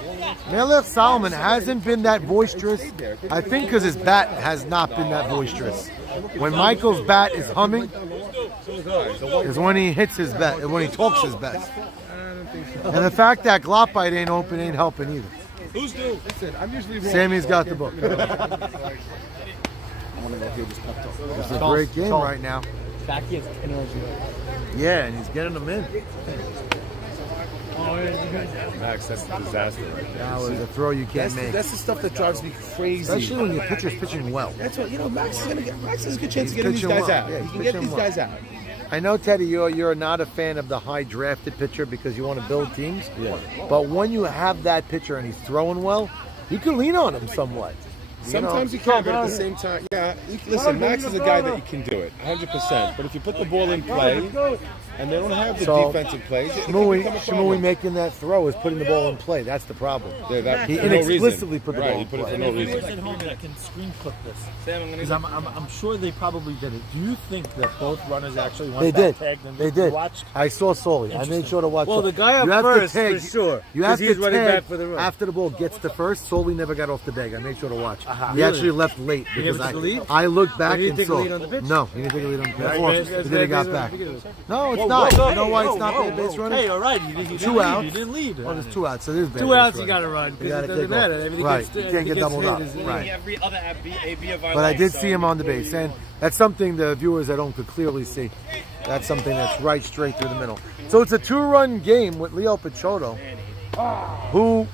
Melech Solomon hasn't been that boisterous. I think because his bat has not been that boisterous. When Michael's bat is humming, is when he hits his best, when he talks his best. And the fact that Gloppite ain't open ain't helping either. Who's due? Listen, I'm usually wrong. Sammy's got the book. It's a great game right now. Yeah, and he's getting them in. Max, that's a disaster. That was a throw you can't make. That's the stuff that drives me crazy. Especially when your pitcher's pitching well. That's what, Max has a good chance He's of getting these pitching guys well. out. Yeah, He he's can get pitching these well. guys out. I know, Teddy, you're not a fan of the high drafted pitcher because you want to build teams. Yeah. But when you have that pitcher and he's throwing well, you can lean on him somewhat. Sometimes you can, but at the same time, listen, Max is a guy that you can do it, 100%. But if you put the ball in play, and they don't have the defensive plays, Shmui making that throw is putting the ball in play. That's the problem. He inexplicably put the ball in play. At home that can screen clip this. Because I'm sure they probably did it. Do you think that both runners actually went back tagged and They did. watched? I saw Solly. I made sure to watch. Well, the guy up first, for sure. You have he's to running tag back for the run. after the ball gets to first. Solly never got off the bag. I made sure to watch. He Really? actually left late because never took a lead? I looked back He didn't and take a saw. lead on the pitch? No, he didn't take a lead on the pitch. That's He didn't got back. No, it's not. You know why it's not bad base running? Hey, all right. You didn't Two lead. outs. You didn't lead. Oh, there's 2 outs. So there's bad Two base outs, you running. got to run because You it gotta doesn't kick off. matter. Everything Right. gets, You can't get doubled up. Right. Every other AB of our But I life, did so- see him on the base, and that's something the viewers at home could clearly see. That's something that's right straight through the middle. So it's a 2-run game with Leo Picciotto, who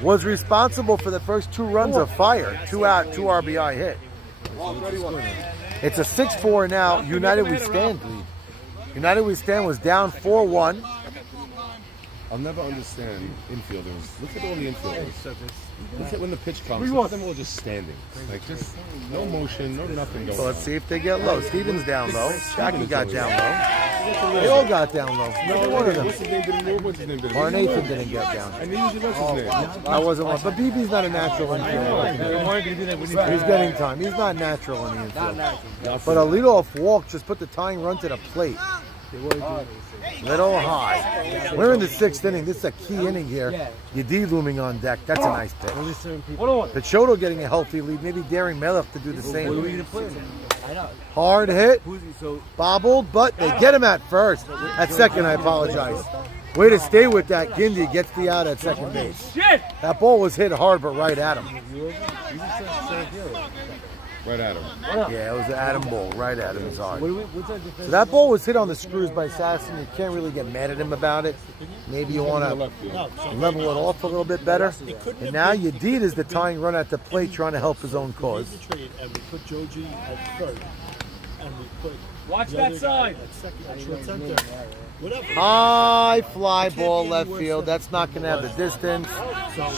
was responsible for the first 2 runs of fire, 2 out, 2 RBI hit. It's a 6-4 now. United We Stand lead. United We Stand was down 4-1. I'll never understand infielders. Look at all the infielders. Look at when the pitch comes. Look at them all just standing. Like, just no motion, no nothing going So let's on. see if they get low. Steven's down low. Jackie got down low. They all got down low. Every one of them. What's his name didn't move? What's his name didn't Or move? Nathan didn't get down. I knew you did what's his name. I wasn't one. But BB's not a natural infielder. He's getting time. He's not natural in the infield. But a leadoff walk just put the tying run to the plate. Little high. We're in the 6th inning. This is a key inning here. Yedid looming on deck. That's a nice pitch. Picciotto getting a healthy lead. Maybe daring Melech to do the same. Hard hit. Bobbled, but they get him at first. At second, I apologize. Way to stay with that. Gindi gets the out at second base. That ball was hit hard, but right at him. Right at him. Yeah, it was an Adam ball, right at him. It's hard. So that ball was hit on the screws by Sasson. You can't really get mad at him about it. Maybe you want to level it off a little bit better. And now Yedid is the tying run at the plate, trying to help his own cause. And we put Joji at third. And we put Watch that side. at short center. Whatever. High fly ball left field. That's not going to have the distance.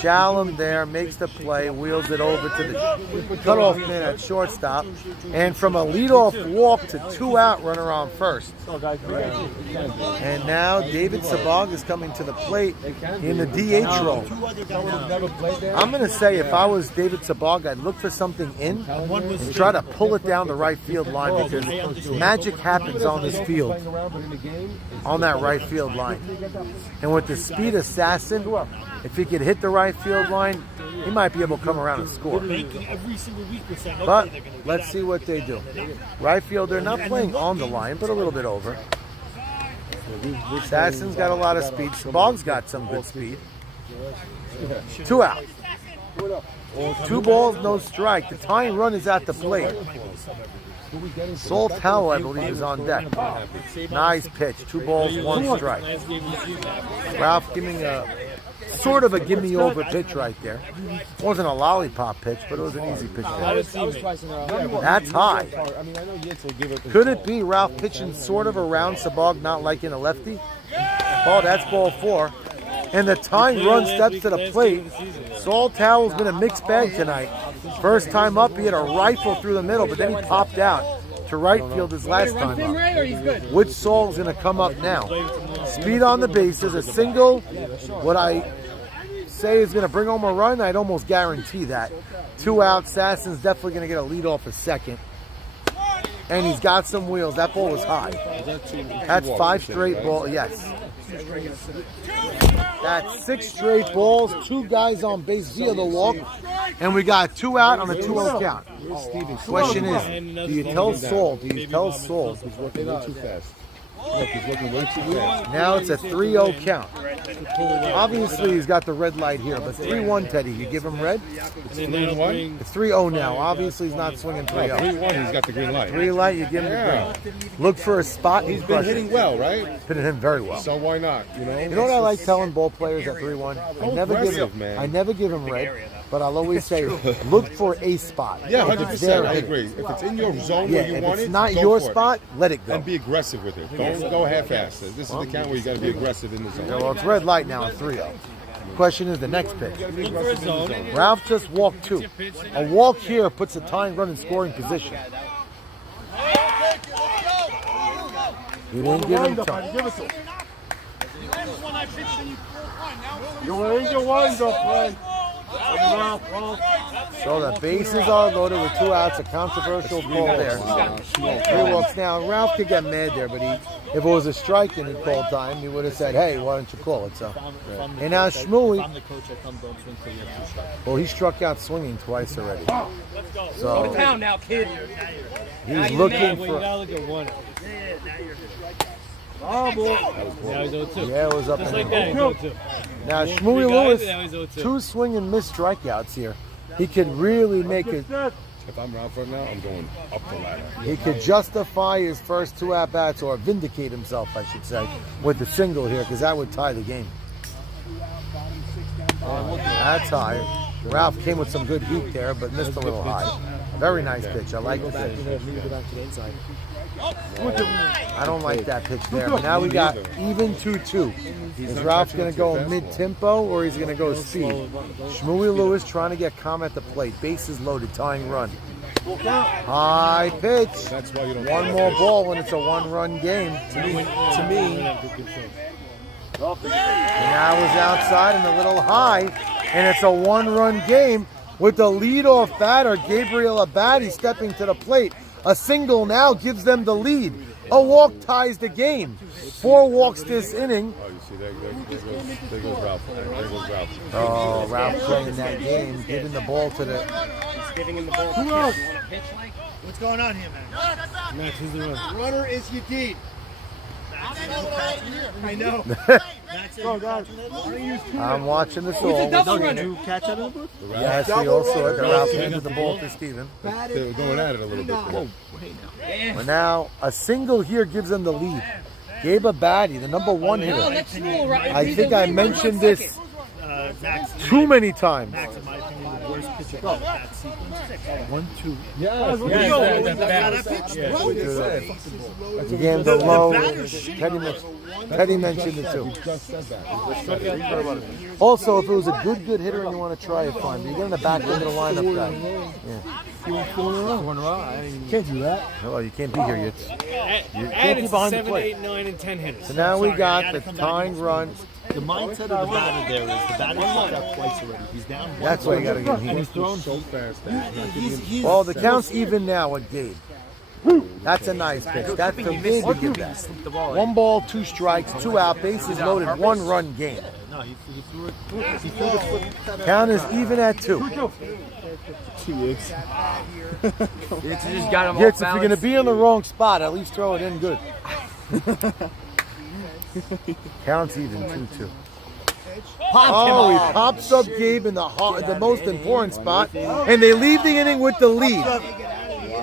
Shalom there makes the play, wheels it over to the cutoff man at shortstop, and from a leadoff walk to 2 out runner on first. And now David Sabag is coming to the plate in the DH role. I'm going to say if I was David Sabag, I'd look for something in and try to pull it down the right field line because magic happens on this field. On that right field line. And with the speed assassin, if he could hit the right field line, he might be able to come around and score. But let's see what they do. Right field, they're not playing on the line, but a little bit over. Assassin's got a lot of speed. Bog's got some good speed. 2 out. 2 balls, no strike. The tying run is at the plate. Saul Towell, I believe, is on deck. Nice pitch. 2 balls, 1 strike. Ralph giving a sort of a gimme over pitch right there. Wasn't a lollipop pitch, but it was an easy pitch. That's high. Could it be Ralph pitching sort of around Sabag, not liking a lefty? Oh, that's ball 4. And the tying run steps to the plate. Saul Towell's been a mixed bag tonight. First time up, he had a rifle through the middle, but then he popped out to right field his last time up. Which Saul's going to come up now? Speed on the bases, a single. What I say is going to bring home a run, I'd almost guarantee that. 2 out, Sasson's definitely going to get a lead off a second. And he's got some wheels. That ball was high. That's 5 straight balls, yes. That's 6 straight balls, 2 guys on base via the walk, and we got 2 out on a 2-0 count. Question is, do you tell Saul? He's working way too fast. Now it's a 3-0 count. Obviously, he's got the red light here, but 3-1, Teddy. You give him red? It's 3-1? It's 3-0 now. Obviously, he's not swinging 3-0. 3-1, he's got the green light. 3 light, you give him the green. Look for a spot. He's been hitting well, right? Been hitting very well. So why not? You know what I like telling ball players at 3-1? I never give him red, but I'll always say, look for a spot. Yeah, 100%. I agree. If it's in your zone where you want it, if it's not your spot, let it go. And be aggressive with it. Don't go half-assed. This is the count where you got to be aggressive in the zone. Well, it's red light now, 3-0. Question is the next pitch. Look for a zone. Ralph just walked 2. A walk here puts a tying run in scoring position. You didn't give him time. You're in your wind up, Ray. So the bases are loaded with 2 outs. A controversial ball there. 3 walks now. Ralph could get mad there, but if it was a strike and he called time, he would have said, "Hey, why don't you call it?" So, and now Shmuley. Well, he struck out swinging twice already. So Town now, kid. he's looking for. Oh, boy. Now he's 0-2. Yeah, it was up. Just and like that, he's down. 0-2. Now Three Shmuley guys, Lewis, now he's 0-2. 2 swing and miss strikeouts here. He could really make it. If I'm Ralph right now, I'm going up the ladder. He could justify his first 2 at-bats, or vindicate himself, I should say, with the single here, because that would tie the game. That's high. Ralph came with some good heat there, but missed a little high. Very nice pitch. I like the pitch. I don't like that pitch there. But now we got even 2-2. Is Ralph going to go mid-tempo, or he's going to go speed? Shmuley Lewis trying to get calm at the plate. Bases loaded, tying run. High pitch. That's why you don't. One more ball when it's a 1-run game. To me, And now was outside and a little high, and it's a 1-run game with the leadoff batter, Gabriel Abadi, stepping to the plate. A single now gives them the lead. A walk ties the game. 4 walks this inning. Oh, you see, there goes Ralph. There goes Ralph. Oh, Ralph playing that game, giving the ball to the... He's giving him the ball. Who else? What's going on here, man? Max, who's the runner? Runner is Yedid. I know. Go, guys. I'm watching this all. did you catch that in the booth? Yes, we all saw it. Ralph handed the ball to Steven. They were going at it a little bit. Whoa. But now a single here gives them the lead. Gabe Abadi, the number 1 hitter. I think I mentioned this too many times. Max, in my opinion, the worst pitcher of that sequence. 1-2. Yes. He gave him the low. Teddy mentioned it too. Also, if it was a good hitter and you want to try it, fine. But you get in the back end of the lineup, guy. Yeah. 4 in a row. Can't do that. No, you can't be here yet. You And can't be it's behind the 7, plate. 8, 9, and 10 hitters. So now we got the tying run. The mindset of the batter there is the batter struck out twice already. He's down. That's why you got to get heat. He's thrown so fast that he's not getting Well, the count's even now with Gabe. That's a nice pitch. That's the big to give that. 1 ball, 2 strikes, 2 out, bases loaded, 1-run game. No, he threw it. He threw the flip. Count is even at 2. It's just got him Yes, if you're going to be in the wrong spot, at least throw it in good. Counts even 2-2. Oh, he pops up Gabe in the most important spot, and they leave the inning with the lead.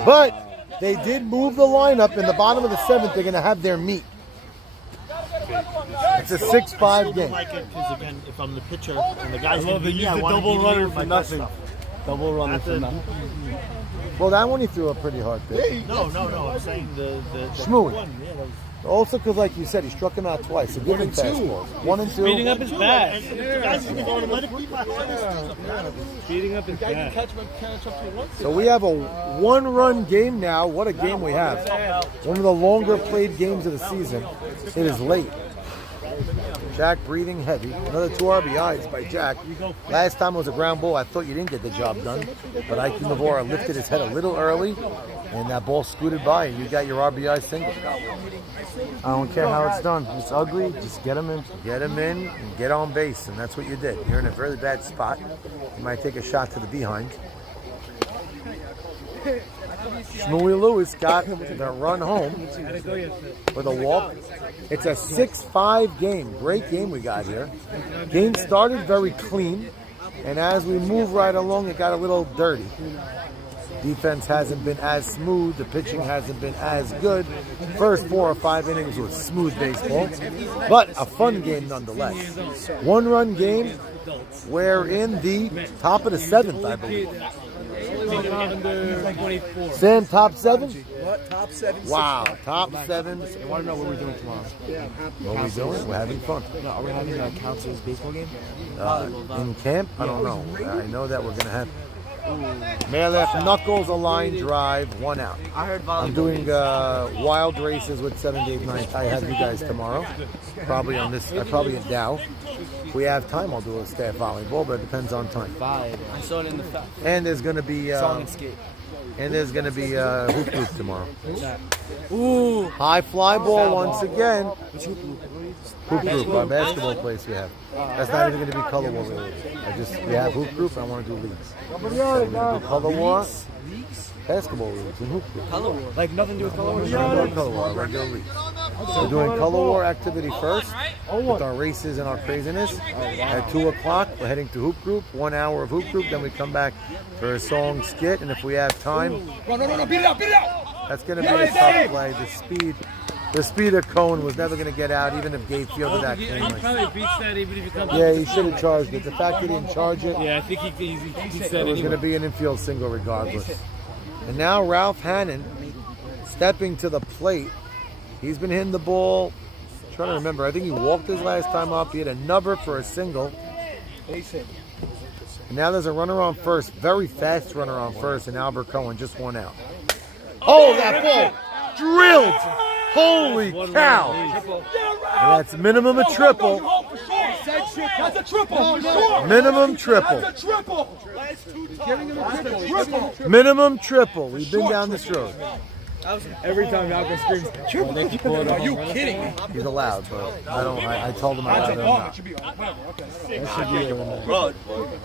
But they did move the lineup. In the bottom of the 7th, they're going to have their meet. It's a 6-5 game. Like it because again, if I'm the pitcher and the guy's I love going to it. be Use the double runner for nothing. Double runner for nothing. Well, that one he threw a pretty hard pitch. No. I'm saying the Shmuley. one. Yeah, that was, Also, because like you said, he struck him out twice. So give him fastballs. 1 and 2. Speeding up his bat. Speeding up his bat. So we have a 1-run game now. What a game we have. One of the longer played games of the season. It is late. Jack breathing heavy. Another 2 RBIs by Jack. Last time it was a ground ball. I thought you didn't get the job done. But Ike Navarra lifted his head a little early, and that ball scooted by, and you got your RBI single. I don't care how it's done. It's ugly. Just get him in. Get him in and get on base, and that's what you did. You're in a very bad spot. You might take a shot to the behind. Shmuley Lewis got the run home with a walk. It's a 6-5 game. Great game we got here. Game started very clean, and as we move right along, it got a little dirty. Defense hasn't been as smooth. The pitching hasn't been as good. First 4 or 5 innings was smooth baseball, but a fun game nonetheless. 1-run game. We're in the top of the 7th, I believe. like 24. Sam, top 7? What? Top 7? Wow, top 7. I want to know what we're doing tomorrow. What are we doing? We're having fun. No, are we having a counselor's baseball game? In camp? I don't know. I know that we're going to have Malef Knuckles, a line drive, 1 out. I heard volleyball. I'm doing wild races with 7th, 8th, 9th. I have you guys tomorrow. Probably on this, probably at Dow. If we have time, I'll do a staff volleyball, but it depends on time. 5. I saw it in the And there's going to be song and skate. and there's going to be hoop group tomorrow. Ooh. High fly ball once again. Hoop group, our basketball place we have. That's not even going to be color war related. We have hoop group and I want to do leagues. So we're going to do color war, basketball leagues, and hoop group. Color war. Like nothing to do with color war? We're not doing color war, regular leagues. We're doing color war activity first with our races and our craziness. At 2 o'clock, we're heading to hoop group, 1 hour of hoop group, then we come back for a song skit, and if we have time, Beat it out! that's going to be a tough play. The speed of Cohen was never going to get out, even if Gabe fielded that cleanly. He probably beats that even if he comes. Yeah, he should have charged it. The fact that he didn't charge it, Yeah, I think he beats that it was anyway. going to be an infield single regardless. And now Ralph Hannon stepping to the plate. He's been hitting the ball. I'm trying to remember. I think he walked his last time up. He hit a number for a single. And now there's a runner on first. Very fast runner on first. And Albert Cohen just 1 out. Oh, that ball drilled. Holy cow. And that's minimum a triple. That's a triple! Minimum triple. That's a triple! Minimum triple. We've been down this road. Every time Malcolm screams, triple. Are you kidding me? He's allowed, but I told him I'd rather him not.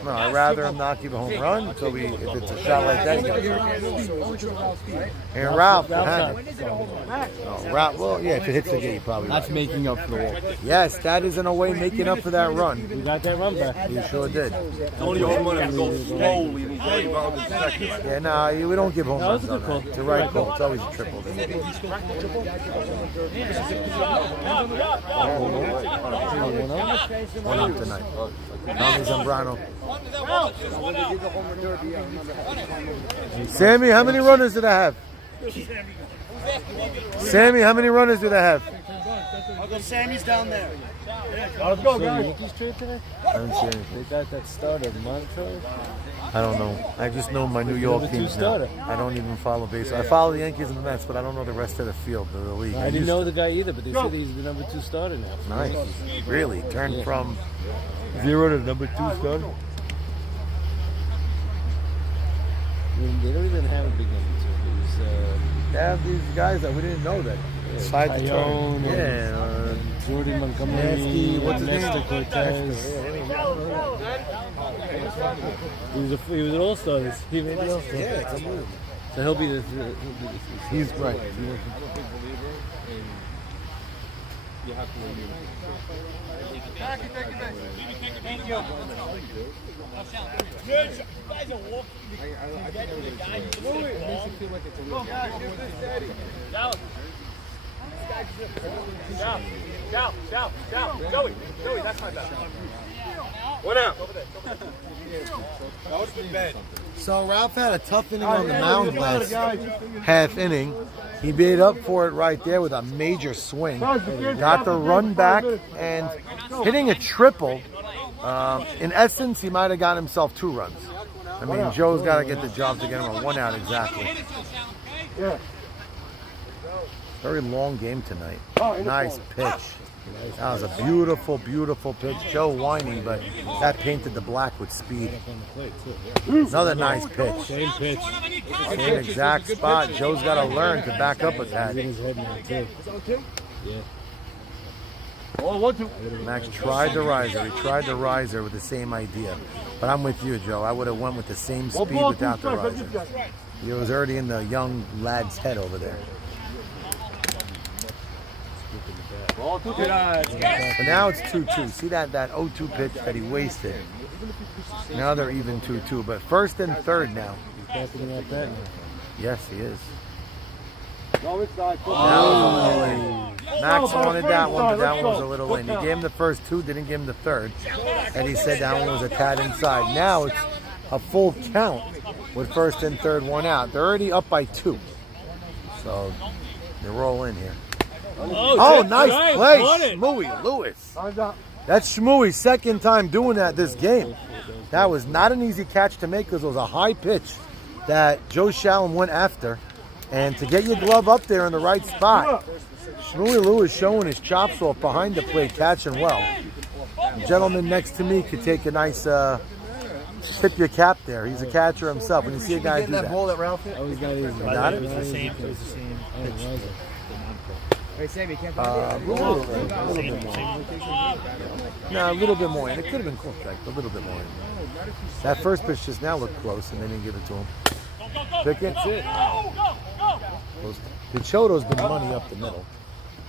No, I'd rather him not give a home run until if it's a shot like that, he gets it. And Ralph, Ralph, well, yeah, if it hits the gate, probably. That's making up for the wall. Yes, that is in a way making up for that run. You got that run back. He sure did. Only home run and go slowly. And he's very bound in second. Yeah, no, we don't give home runs on that. It's a right call. It's always a triple. One up tonight. Tommy Zambrano. Sammy, how many runners do they have? Sammy, how many runners do they have? I'll go Sammy's down there. Let's go, guys. I don't see anything. They got that starter, Montrose. I don't know. I just know my New York teams now. I don't even follow baseball. I follow the Yankees and the Mets, but I don't know the rest of the field of the league. I didn't know the guy either, but they said he's the number 2 starter now. Nice. Really? Turned from 0 to number 2 starter? I mean, they don't even have a big number 2. They have these guys that we didn't know that. Side the turn. Yeah. Jordan Montgomery, Nasty, what's his Nestor name? Cortez. He was an all-star. He made the all-star. Yeah, it's unbelievable. So he'll be the He's right. Thank you. Joey, that's my bad. 1 out. So Ralph had a tough inning on the mound last half inning. He made up for it right there with a major swing. Got the run back and hitting a triple. In essence, he might have got himself 2 runs. I mean, Joe's got to get the job to get him a 1 out exactly. Very long game tonight. Nice pitch. That was a beautiful, beautiful pitch. Joe whiny, but that painted the black with speed. Another nice pitch. same pitch. Same exact spot. Joe's got to learn to back up with that. Max tried the riser. He tried the riser with the same idea. But I'm with you, Joe. I would have went with the same speed without the riser. It was already in the young lad's head over there. But now it's 2-2. See that 0-2 pitch that he wasted? Now they're even 2-2. But first and third now. Yes, he is. Max wanted that one, but that one was a little in. He gave him the first 2, didn't give him the third. And he said that one was a tad inside. Now it's a full count. with first and third one out. They're already up by 2. So they roll in here. Oh, nice play. Shmooey Lewis. That's Shmooey's second time doing that this game. That was not an easy catch to make because it was a high pitch that Joe Shallum went after. And to get your glove up there in the right spot, Shmooey Lewis showing his chops off behind the plate, catching well. The gentleman next to me could take a nice tip your cap there. He's a catcher himself. When you see a guy do that. ball that Ralph hit? Oh, he's got it. You got it? It was the same pitch. Hey, Sammy, can't A little bit more. No, a little bit more. And it could have been close, like a little bit more. That first pitch just now looked close, and they didn't give it to him. Pick it. Pichoto's been money up the middle.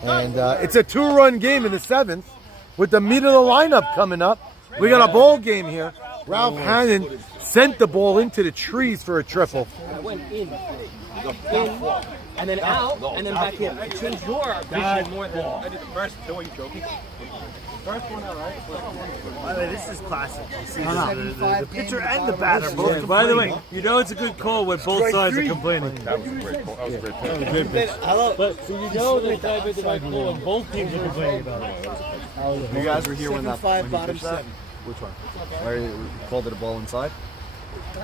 And it's a 2-run game in the 7th with the meat of the lineup coming up. We got a ball game here. Ralph Hannon sent the ball into the trees for a triple. I went in, and then out, and then back in. I changed your vision more than I did the first. Don't you joking? First one, all right. By the way, this is classic. You see the pitcher game and the batter both complaining. By the way, you know it's a good call when both sides are complaining. That was a great call. That was a great pitch. But so you know that that made the right call when both teams are complaining about it. You guys were here when that 7-5, bottom 7. Which one? where you called it a ball inside?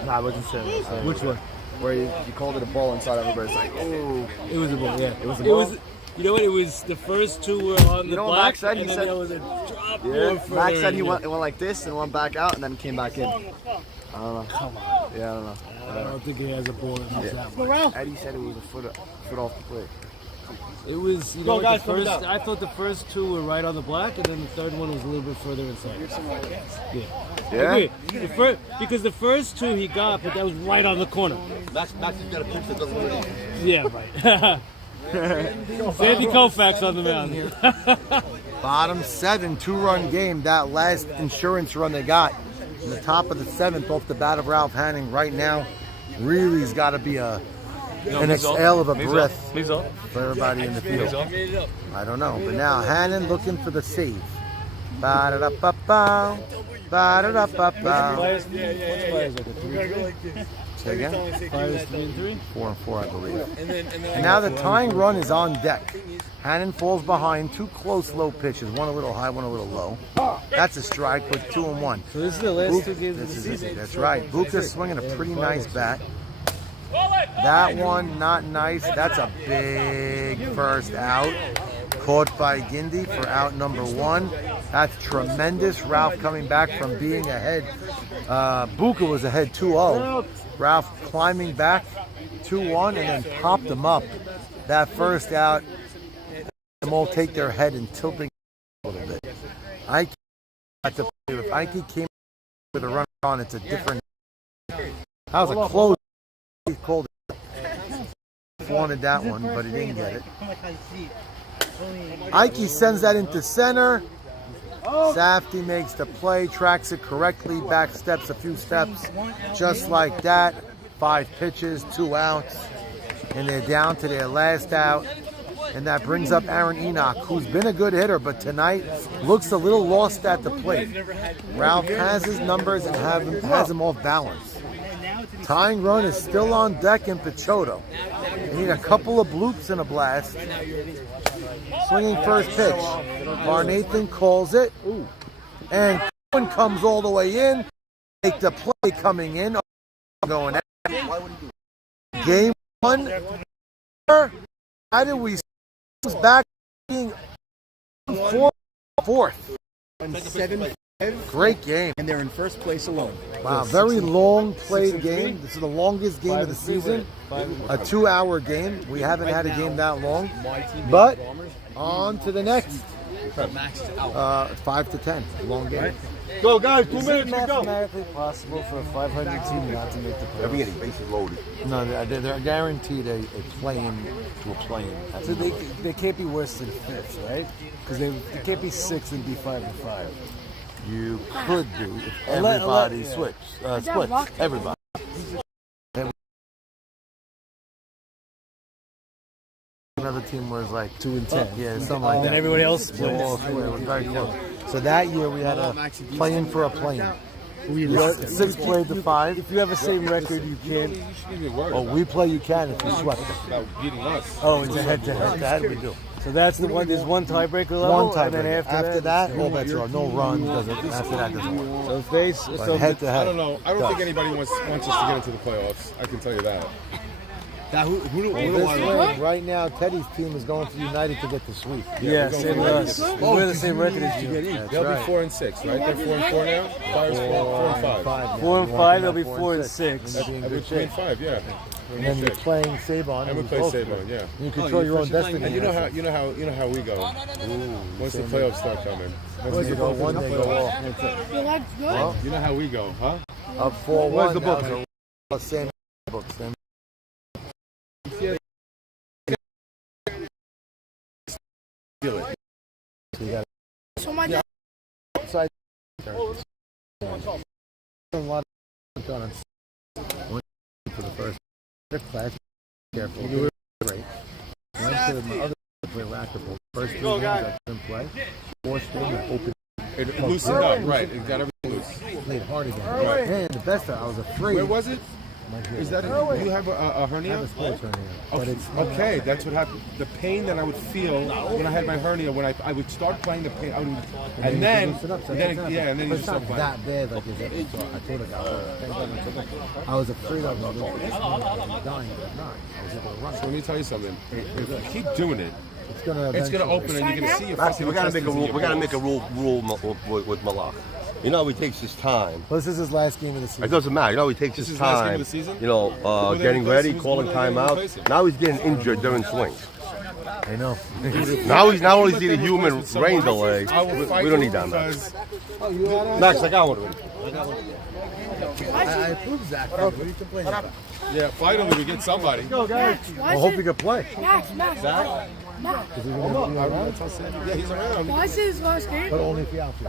No, I wasn't saying that. Which one? Where you called it a ball inside, everybody's like, oh. It was a ball, yeah. It was a ball? You know what? It was the first 2 were on the what block, Max said? and He then said, there was a drop yeah. more Max said further he in. went like this and went back out and then came back in. I don't know. Come on. Yeah, I don't know. I don't think he has a ball that moves that much. Eddie said it was a foot off the plate. It was, you know, what, the first, I thought the first 2 were right on the block, and then the third one was a little bit further inside. Yeah. Yeah? Because the first 2 he got, but that was right on the corner. Max has got a pitch that doesn't really. Yeah, right. Sandy Koufax on the mound. Bottom 7, 2-run game. That last insurance run they got in the top of the 7th off the bat of Ralph Hanning right now really has got to be an exhale of a breath for everybody in the field. I don't know. But now Hannon looking for the save. Ba-da-da-ba-bow. Ba-da-da-ba-bow. Say again? 4 and 4, I believe. And now the tying run is on deck. Hannon falls behind. 2 close low pitches. One a little high, one a little low. That's a strike with 2 and 1. So this is the last 2 games of the season. That's right. Buka's swinging a pretty nice bat. That one, not nice. That's a big first out. Caught by Gindy for out number 1. That's tremendous. Ralph coming back from being ahead. Buka was ahead 2-0. Ralph climbing back 2-1 and then popped them up. That first out, them all take their head and tilt it a little bit. Ike got to play with. Ike came with a run on. It's a different. That was a close. He called it. Wanted that one, but he didn't get it. Ike sends that into center. Safdie makes the play, tracks it correctly, back steps a few steps, just like that. 5 pitches, 2 outs, and they're down to their last out. And that brings up Aaron Enoch, who's been a good hitter, but tonight looks a little lost at the plate. Ralph has his numbers and has him off balance. Tying run is still on deck in Pichoto. They need a couple of bloops and a blast. Swinging first pitch. Barnathan calls it. And one comes all the way in. Make the play coming in. Going out. Game 1. How did we back being 4th? 7-5. Great game. And they're in first place alone. Wow, very long played game. This is the longest game of the season. A 2-hour game. We haven't had a game that long. But on to the next. 5 to 10. Long game. Go, guys. 2 minutes to go. Mathematically possible for a 500 team not to make the playoffs. They're getting bases loaded. No, they're guaranteed a play-in to a play-in. So they can't be worse than 5th, right? Because they can't be 6th and be 5-5. You could do if everybody splits. Everybody. Another team was like 2 and 10. Yeah, something like that. And everybody else splits. It was very close. So that year we had a play-in for a play-in. 6 played to 5. If you have the same record, you can't. You shouldn't even worry. Oh, we play you can if you swept them. about beating us. Oh, it's a head-to-head. That we do. So that's the one. There's one tiebreaker level. One time. And then After that, all bets are no runs. After that, doesn't work. So if they, so Head to I head. don't know. I don't think anybody wants us to get into the playoffs. I can tell you that. now, who do This I way, right now, Teddy's team is going for United to get the sweep. Yeah, we're same going with for us. United. We're the same record as you. They'll right. be 4 and 6, right? They're 4 and 4 now. Fire's 4 and 5. 4 and 5. They'll be 4 and 6. That'd be in I'll be good 3 shape. and 5, yeah. And then you're playing Sabon. And we play Sabon, yeah. You control your own destiny. And you know how we go. Once the playoffs start coming. Once you go one, they go off. Your leg's good? You know how we go, huh? Up 4-1. Where's the book? Same book. Same. Feel it. So you got So my dad. outside. A lot of done for the first class. Careful. Great. Went to the other play racquetball. First 2 games I couldn't play. Fourth game I opened. It loosened up, right? It got everything loose. Played hard again. And the best part, I was afraid. Where was it? Is that you have a I have hernia? a sports hernia, but it's Okay, that's what happened. The pain that I would feel when I had my hernia, when I would start playing the pain, and then you just start playing. that bad. Like I told a guy, I was afraid I was going to dying, but not. I was able to run. So let me tell you something. If you keep doing it, It's gonna open, and you're gonna see. Actually, we gotta make a rule. We gotta make a rule with Malak. You know, he takes his time. Well, this is his last game of the season. It doesn't matter. You know, he takes his This is his last game time. of the season? You know, getting ready, calling timeout. Now he's getting injured during swings. I know. Now he's a human rain delay. We don't need that, Max. Max, I got one already. I approve Zach. What are you complaining about? Yeah, finally we get somebody. Max, why I is hope it? you can play. Max. Zach? Max. Is he gonna be around? Yeah, he's around. Why is it his last game? But only if he outfit.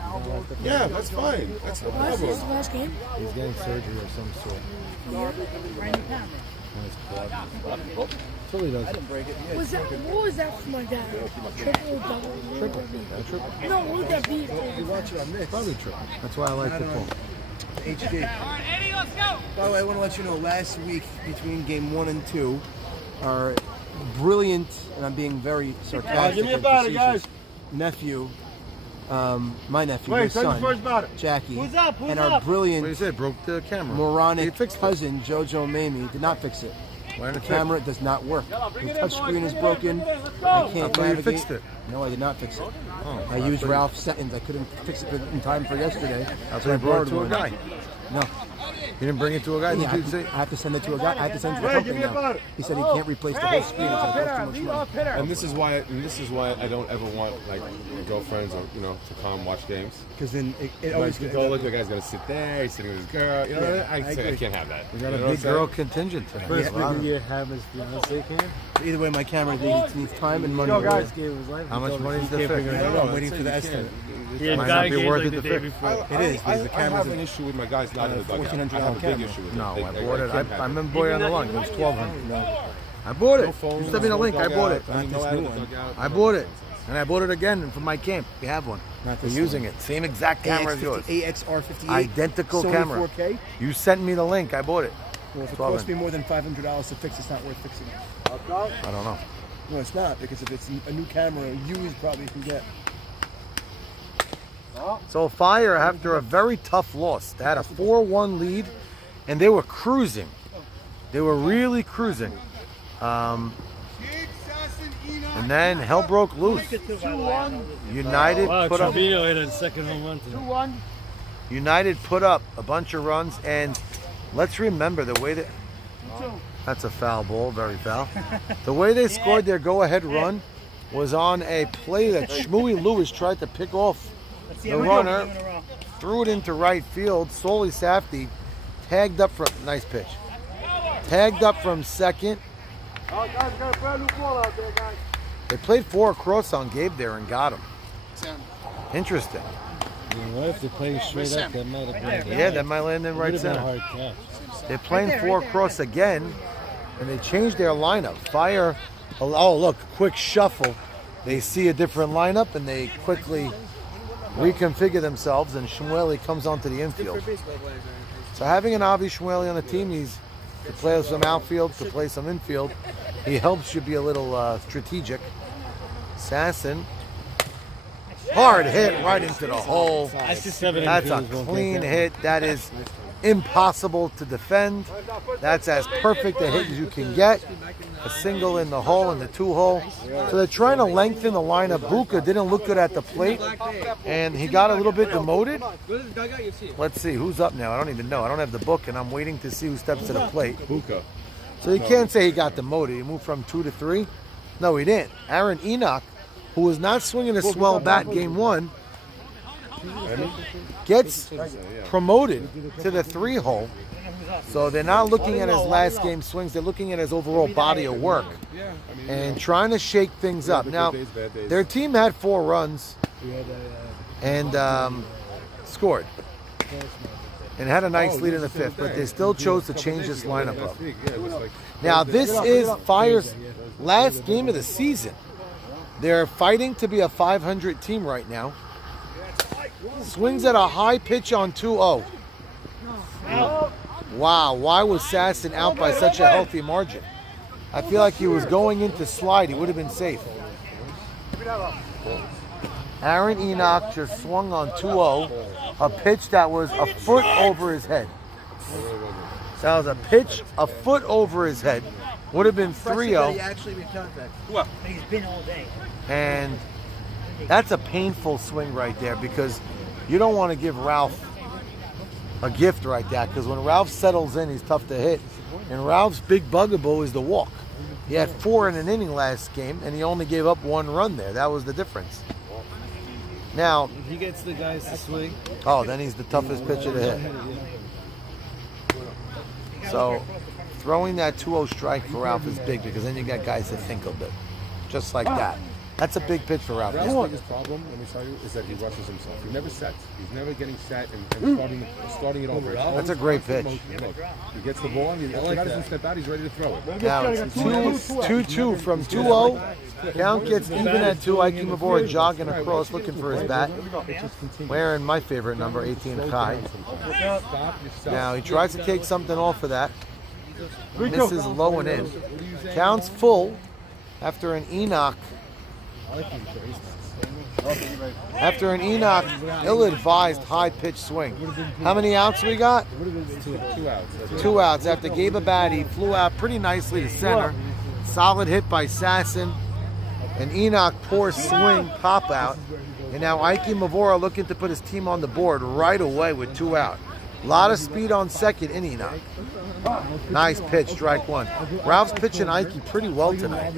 Yeah, that's fine. That's no Why is it his problem. last game? He's getting surgery of some sort. Brand new camera. On his quad. That's all he does. What was that for my dad? Triple, double? Triple. No, what would that be? You watch it on this. Probably triple. That's why I like football. HD. By the way, I want to let you know, last week between game 1 and 2, our brilliant, and I'm being very sarcastic, give me a and batter, facetious, guys. nephew, my nephew, my son, Jackie, Who's up? and our brilliant What you said? Broke the camera. moronic fixed it. cousin, Jojo Mamie, did not fix it. Why The didn't it camera does not work. The touch screen is broken. I can't thought you navigate. fixed it. No, I did not fix it. Oh, I used Ralph's sentence. I couldn't fix it in time for yesterday. That's so why I you brought it to a borrowed guy. one. No. You didn't bring it to a guy? Yeah, Did you say? I have to send it to a guy. I have to send it to the company now. He said he can't replace the whole screen. It's going to cost too much money. And this is why I don't ever want like girlfriends or to come watch games. Because then it Always always go look, the guy's gonna sit there, he's sitting with his girl. You know, Yeah, I can't have that. We got a You know what big I'm saying? girl contingent tonight. First Wow. big year have his fiance came. Either way, my camera needs time and money. Yo, guys, gave his life. How much money is the I fix? don't know. I'm waiting for the estimate. Yeah, Might guy not be gave worth like it the to day fix. before. It is, I because the have camera's an issue with my guys not in the dugout. I have a $1,400 big camera. issue with No, it. I bought it. can't have I remember bought it on the line. It was $1,200. I bought No it. phone, You sent me the link. I bought it. no Not this out of new the one. dugout, I no bought it. nonsense. And I bought it again from my camp. We have one. Not We're this using it. Same exact camera as yours. AXR58. Identical Sony camera. 4K. You sent me the link. I bought it. Well, if it 12 costs me more than $500 to fix, it's not worth fixing it. I don't know. No, it's not, because if it's a new camera, used, probably you can get. So Fire, after a very tough loss, they had a 4-1 lead, and they were cruising. They were really cruising. And then hell broke loose. United Wow, put up. Trevino hit a second home run today. United put up a bunch of runs, and let's remember the way that. That's a foul ball, very foul. The way they scored their go-ahead run was on a play that Shmooey Lewis tried to pick off the runner, threw it into right field. Solly Safdie tagged up from nice pitch. Tagged up from second. Oh, guys, got a brand new ball out there, guys. They played 4 across on Gabe there and got him. Interesting. What if they play straight up? That might have been. Yeah, that might land in right Would've been a center. hard catch. They're playing 4 across again, and they changed their lineup. Fire, oh look, quick shuffle. They see a different lineup, and they quickly reconfigure themselves, and Shmueli comes onto the infield. So having an Avi Shmueli on the team, he's to play some outfield, to play some infield. He helps you be a little strategic. Sasson, hard hit right into the hole. That's a clean hit. That is impossible to defend. That's as perfect a hit as you can get. A single in the hole, in the 2-hole. So they're trying to lengthen the lineup. Buka didn't look good at the plate, and he got a little bit demoted. Let's see, who's up now? I don't even know. I don't have the book, and I'm waiting to see who steps to the plate. Buka. So you can't say he got demoted. He moved from 2 to 3. No, he didn't. Aaron Enoch, who was not swinging a swell bat game 1, gets promoted to the 3-hole. So they're not looking at his last game swings. They're looking at his overall body of work and trying to shake things up. Now, their team had 4 runs and scored and had a nice lead in the 5th, but they still chose to change this lineup up. Now, this is Fire's last game of the season. They're fighting to be a 500 team right now. Swings at a high pitch on 2-0. Wow, why was Sasson out by such a healthy margin? I feel like he was going in to slide. He would have been safe. Aaron Enoch just swung on 2-0, a pitch that was a foot over his head. So that was a pitch a foot over his head. Would have been 3-0. Well, he's been all day. And that's a painful swing right there, because you don't want to give Ralph a gift right there, because when Ralph settles in, he's tough to hit. And Ralph's big bugaboo is the walk. He had 4 in an inning last game, and he only gave up 1 run there. That was the difference. Now, if he gets the guys to swing, then he's the toughest pitcher to hit. So throwing that 2-0 strike for Ralph is big, because then you got guys to think a bit. Just like that. That's a big pitch for Ralph. Ralph's biggest problem, let me tell you, is that he rushes himself. He never sets. He's never getting set and starting it over. That's a great pitch. Look, he gets the ball, and the guy doesn't step out, he's ready to throw it. Now it's 2-2 from 2-0. Count gets even at 2. Ike Mavora jogging across looking for his bat. Wearing my favorite number, 18 high. Now he tries to take something off of that. Misses low and in. Counts full after an Enoch. After an Enoch ill-advised high-pitched swing. How many outs we got? 2 outs. 2 outs. After Gabe Abadi flew out pretty nicely to center. Solid hit by Sasson. An Enoch poor swing pop out. And now Ike Mavora looking to put his team on the board right away with 2 out. A lot of speed on second in Enoch. Nice pitch, strike 1. Ralph's pitching Ike pretty well tonight.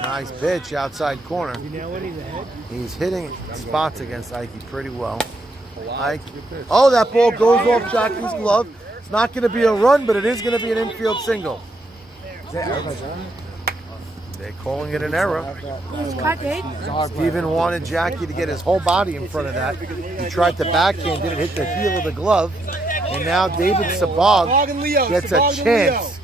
Nice pitch, outside corner. He's hitting spots against Ike pretty well. Ike. Oh, that ball goes off Jackie's glove. It's not going to be a run, but it is going to be an infield single. They're calling it an error. Steven wanted Jackie to get his whole body in front of that. He tried to backhand, didn't hit the heel of the glove. And now David Sabag gets a chance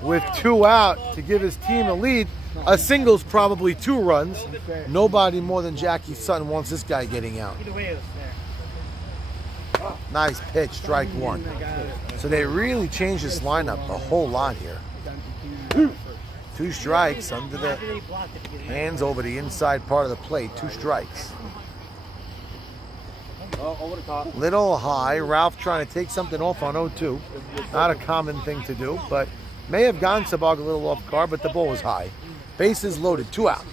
with 2 out to give his team a lead. A single's probably 2 runs. Nobody more than Jackie Sutton wants this guy getting out. Nice pitch, strike 1. So they really changed this lineup a whole lot here. 2 strikes under the hands over the inside part of the plate. 2 strikes. Little high. Ralph trying to take something off on 0-2. Not a common thing to do, but may have gotten Sabag a little off guard, but the ball was high. Bases loaded, 2 out.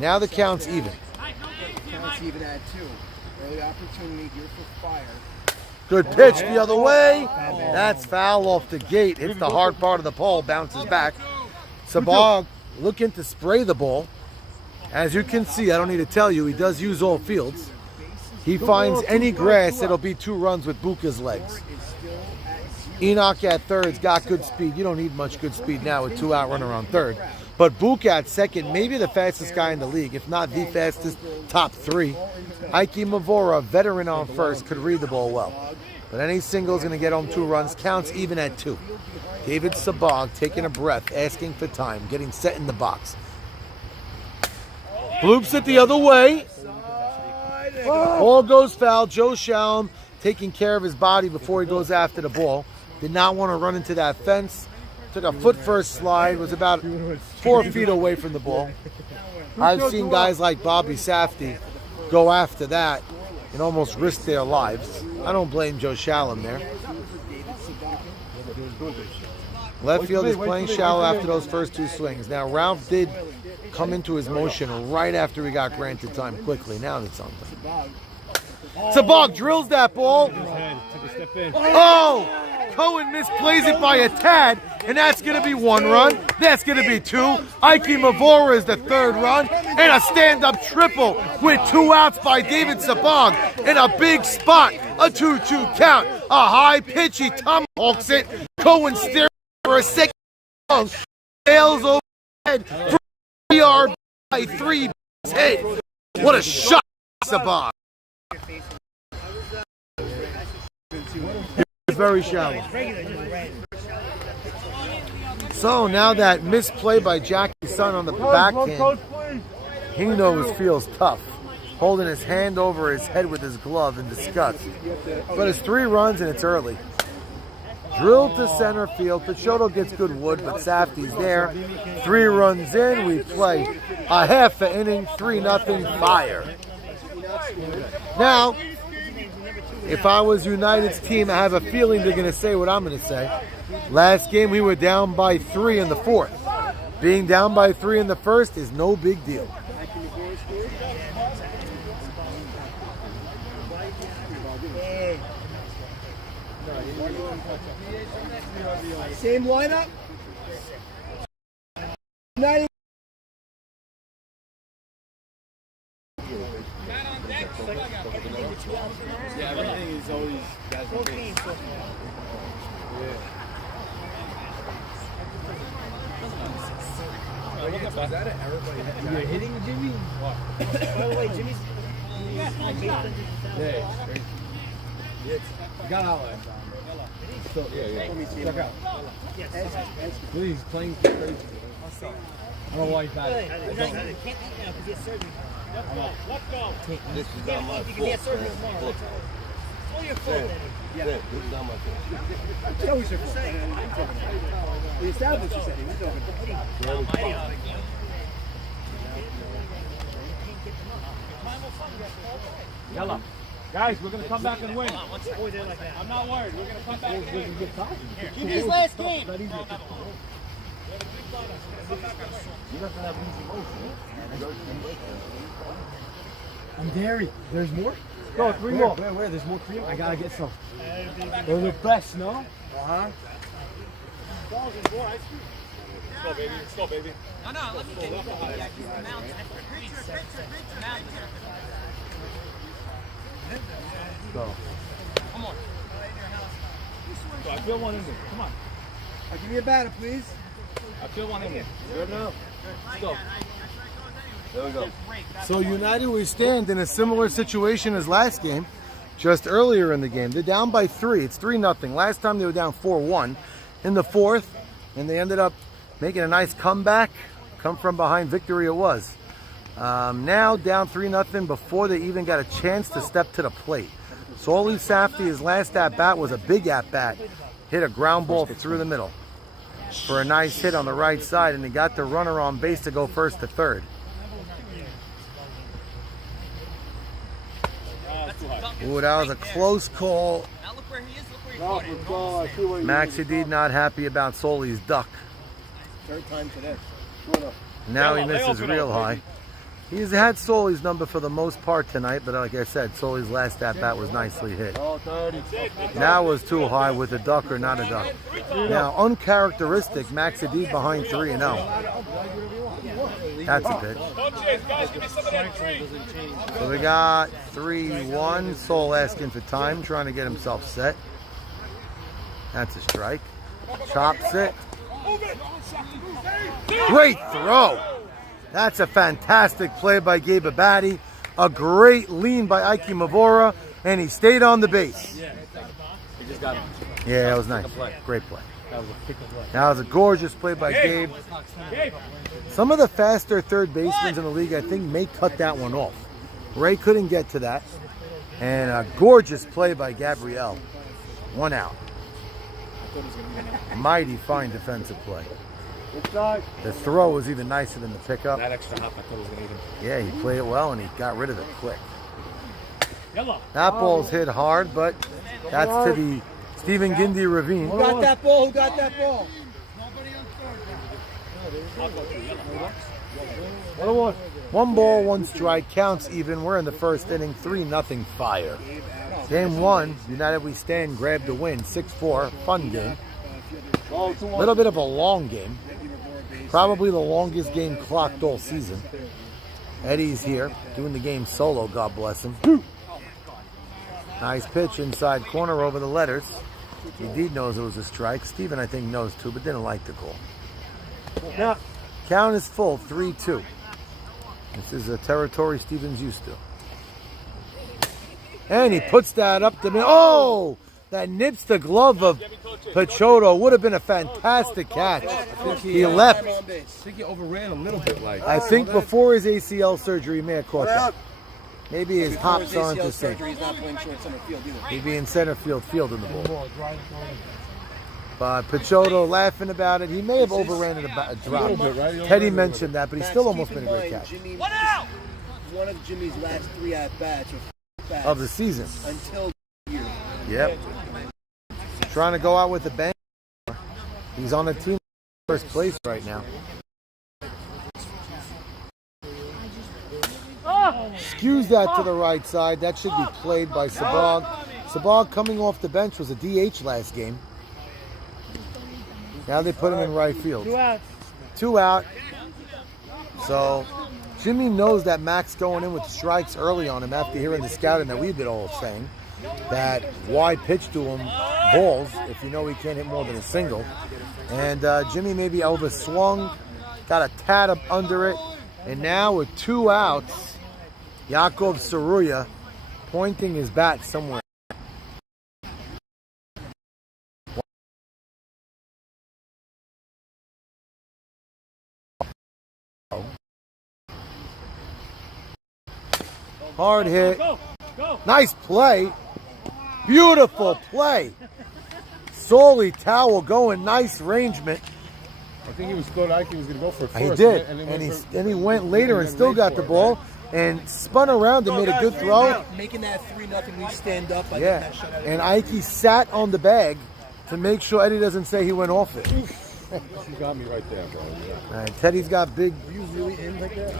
Now the count's even. Counts even at 2. Early opportunity here for Fire. Good pitch the other way. That's foul off the gate. Hits the hard part of the pole, bounces back. Sabag looking to spray the ball. As you can see, I don't need to tell you, he does use all fields. He finds any grass, it'll be 2 runs with Buka's legs. Enoch at third's got good speed. You don't need much good speed now with 2 out runner on third. But Buka at second, maybe the fastest guy in the league, if not the fastest, top 3. Ike Mavora, veteran on first, could read the ball well. But any single is going to get home 2 runs. Counts even at 2. David Sabag taking a breath, asking for time, getting set in the box. Bloops it the other way. Ball goes foul. Joe Shalom taking care of his body before he goes after the ball. Did not want to run into that fence. Took a foot first slide. Was about 4 feet away from the ball. I've seen guys like Bobby Safdie go after that and almost risk their lives. I don't blame Joe Shalom there. Left field is playing shallow after those first 2 swings. Now, Ralph did come into his motion right after he got granted time quickly. Now it's on time. Sabag drills that ball. Oh! Cohen misplays it by a tad, and that's going to be 1 run. That's going to be 2. Ike Mavora is the 3rd run, and a stand-up triple with 2 outs by David Sabag in a big spot. A 2-2 count. A high pitch. He tomahawks it. Cohen stares for a second. Sails overhead for 3 RBI, 3 hit. What a shot, Sabag. Very shallow. So now that misplay by Jackie Sun on the backhand, he knows feels tough, holding his hand over his head with his glove in disgust. But it's 3 runs and it's early. Drilled to center field. Picciotto gets good wood, but Safdie's there. 3 runs in, we play a half an inning, 3-0 Fire. Now, if I was United's team, I have a feeling they're going to say what I'm going to say. Last game, we were down by 3 in the 4th. Being down by 3 in the 1st is no big deal. Same lineup. United. Yeah, everything is always You're hitting Jimmy? By the way, Jimmy's. Yeah, crazy. Got out last time. So, yeah. Check out. Really, he's playing crazy. I don't know why he's not. I can't eat now because he has surgery. Let's go. This is not my fault. It's all your fault, Eddie. Yeah, this is not my fault. It's always your fault. We established you said he was doing Yalla. Guys, we're going to come back and win. I'm not worried. We're going to come back and win. Keep his last game. He doesn't have easy motion. I'm dairy. There's more? Go, 3 more. Where? There's more cream? I gotta get some. They're the best, no? Uh-huh. Let's go, baby. Let's go, baby. No, let me take it. Go. Come on. So I feel one in there. Come on. I'll give you a batter, please. I feel one in there. Good enough. Let's go. There we go. So United, we stand in a similar situation as last game, just earlier in the game. They're down by 3. It's 3-0. Last time they were down 4-1 in the 4th, and they ended up making a nice comeback. Come from behind victory it was. Now down 3-0 before they even got a chance to step to the plate. Solly Safdie, his last at-bat was a big at-bat. Hit a ground ball through the middle for a nice hit on the right side, and he got the runner on base to go first to third. Ooh, that was a close call. Now look where he is. Look where he's going. Max Hadid not happy about Soli's duck. 3rd time today. Now he misses real high. He's had Soli's number for the most part tonight, but like I said, Soli's last at-bat was nicely hit. Now was too high with a duck or not a duck. Now, uncharacteristic, Max Hadid behind 3-0. That's a pitch. So we got 3-1. Sol asking for time, trying to get himself set. That's a strike. Chops it. Great throw. That's a fantastic play by Gabe Abadi. A great lean by Ike Mavora, and he stayed on the base. He just got him. Yeah, that was nice. Great play. Now it's a gorgeous play by Gabe. Some of the faster third basemen in the league, I think, may cut that one off. Ray couldn't get to that. And a gorgeous play by Gabrielle. 1 out. Mighty fine defensive play. The throw was even nicer than the pickup. That extra hop, I thought he was going to eat him. Yeah, he played it well and he got rid of it quick. That ball's hit hard, but that's to the Stephen Gindy Ravine. Who got that ball? Who got that ball? One ball, one strike, counts even. We're in the first inning, 3-0 Fire. Game 1, United We Stand grabbed the win, 6-4, fun game. A little bit of a long game. Probably the longest game clocked all season. Eddie's here, doing the game solo, God bless him. Nice pitch inside corner over the letters. Indeed knows it was a strike. Steven, I think, knows too, but didn't like the call. Now, count is full, 3-2. This is a territory Steven's used to. And he puts that up to me. Oh! That nips the glove of Pachotto. Would have been a fantastic catch. He leapt. I think he overran a little bit. I think before his ACL surgery, he may have caught that. Maybe his hops aren't the same. He's not playing short center field either. He'd be in center field fielding the ball. But Pachotto laughing about it. He may have overran it about a drop. Teddy mentioned that, but he's still almost been a great catch. One of Jimmy's last 3 at-bats of the season. Until year. Yep. Trying to go out with a bang. He's on the team first place right now. Skews that to the right side. That should be played by Sabag. Sabag coming off the bench was a DH last game. Now they put him in right field. 2 out. So Jimmy knows that Mac's going in with strikes early on him after hearing the scouting that we've been all saying. That why pitch to him balls if you know he can't hit more than a single. And Jimmy maybe overswung, got a tad up under it. And now with 2 outs, Yakov Saruya pointing his bat somewhere. Hard hit. Nice play. Beautiful play. Solly Towel going, nice arrangement. I think he was thought Ike was going to go for it first. He did, and he went later and still got the ball and spun around and made a good throw. Making that 3-0 lead stand up. Yeah, and Ike sat on the bag to make sure Eddie doesn't say he went off it. You got me right there, bro. All right, Teddy's got big. You really in like that?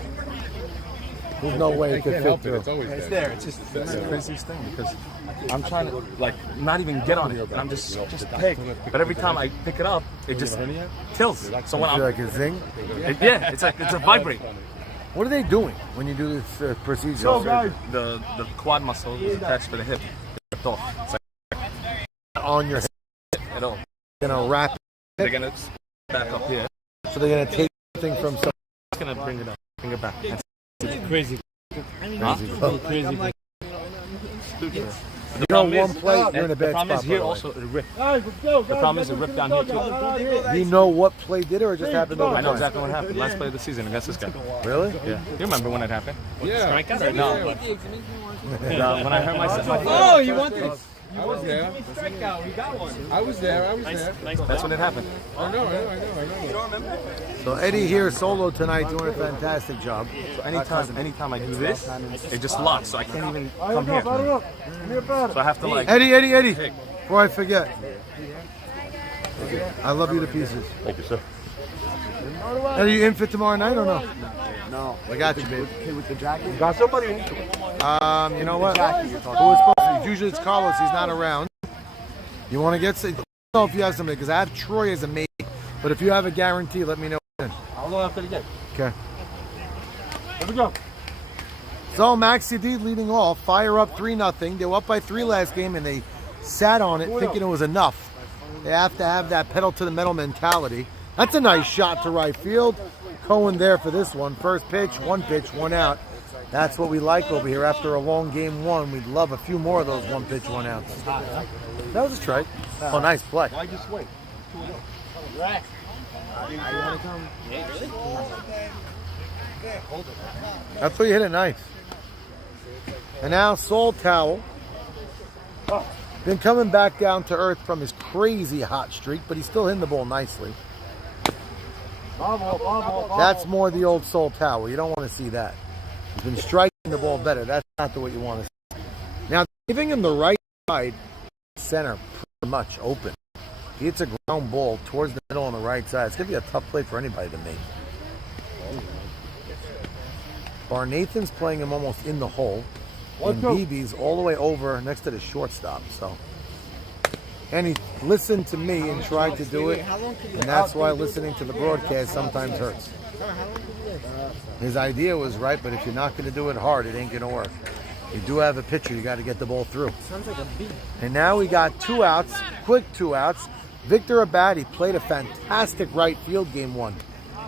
There's no way it could fit through. It's always It's there. It's just that's the craziest thing because I'm trying to like not even get on it. I'm just pick. But every time I pick it up, it just tilts. So when I'm like a zing. Yeah, it's a vibrate. What are they doing when you do this procedure? The quad muscle is attached to the hip. It's off. It's like on your hip at all. Gonna wrap. They're gonna back up here. So they're gonna take something from. It's gonna bring it up. Bring it back. It's crazy. Crazy. You know, one play, you're in a bad spot. The problem is here also it ripped. The problem is it ripped down here too. You know what play did it or it just happened over I know time? exactly what happened. Last play of the season against this guy. Really? Yeah. You remember when it happened? Yeah. Strikeout? No. When I heard myself. Oh, you wanted. I was there. Strikeout. We got one. I was there. That's when it happened. I know. You don't remember? So Eddie here solo tonight doing a fantastic job. So anytime I do this, it just locks, so I can't even come here. So I have to like. Eddie, before I forget. I love you to pieces. Thank you, sir. Eddie, you in for tomorrow night or no? No. I got you, babe. Okay, with the jacket? You got somebody who needs to win. You know what? Who was supposed to? Usually it's Carlos. He's not around. You want to get? I don't know if you have somebody because I have Troy as a mate. But if you have a guarantee, let me know. I'll know after the game. Okay. Here we go. So Maxi D leading off. Fire up 3-0. They were up by 3 last game and they sat on it thinking it was enough. They have to have that pedal to the metal mentality. That's a nice shot to right field. Cohen there for this one. First pitch, 1 out. That's what we like over here after a long game 1. We'd love a few more of those 1 pitch, 1 outs. That was a strike. Oh, nice play. Why just wait? Right. That's where you hit it nice. And now Soul Towel. Been coming back down to earth from his crazy hot streak, but he's still hitting the ball nicely. That's more the old Soul Towel. You don't want to see that. He's been striking the ball better. That's not the way you want to see. Now, giving him the right side, center, pretty much open. He hits a ground ball towards the middle on the right side. It's going to be a tough play for anybody to make. Barnathan's playing him almost in the hole. And BB's all the way over next to the shortstop. So, and he listened to me and tried to do it, and that's why listening to the broadcast sometimes hurts. His idea was right, but if you're not going to do it hard, it ain't going to work. You do have a pitcher, you got to get the ball through. Sounds like a bee. And now we got 2 outs, quick 2 outs. Victor Abadi played a fantastic right field game 1.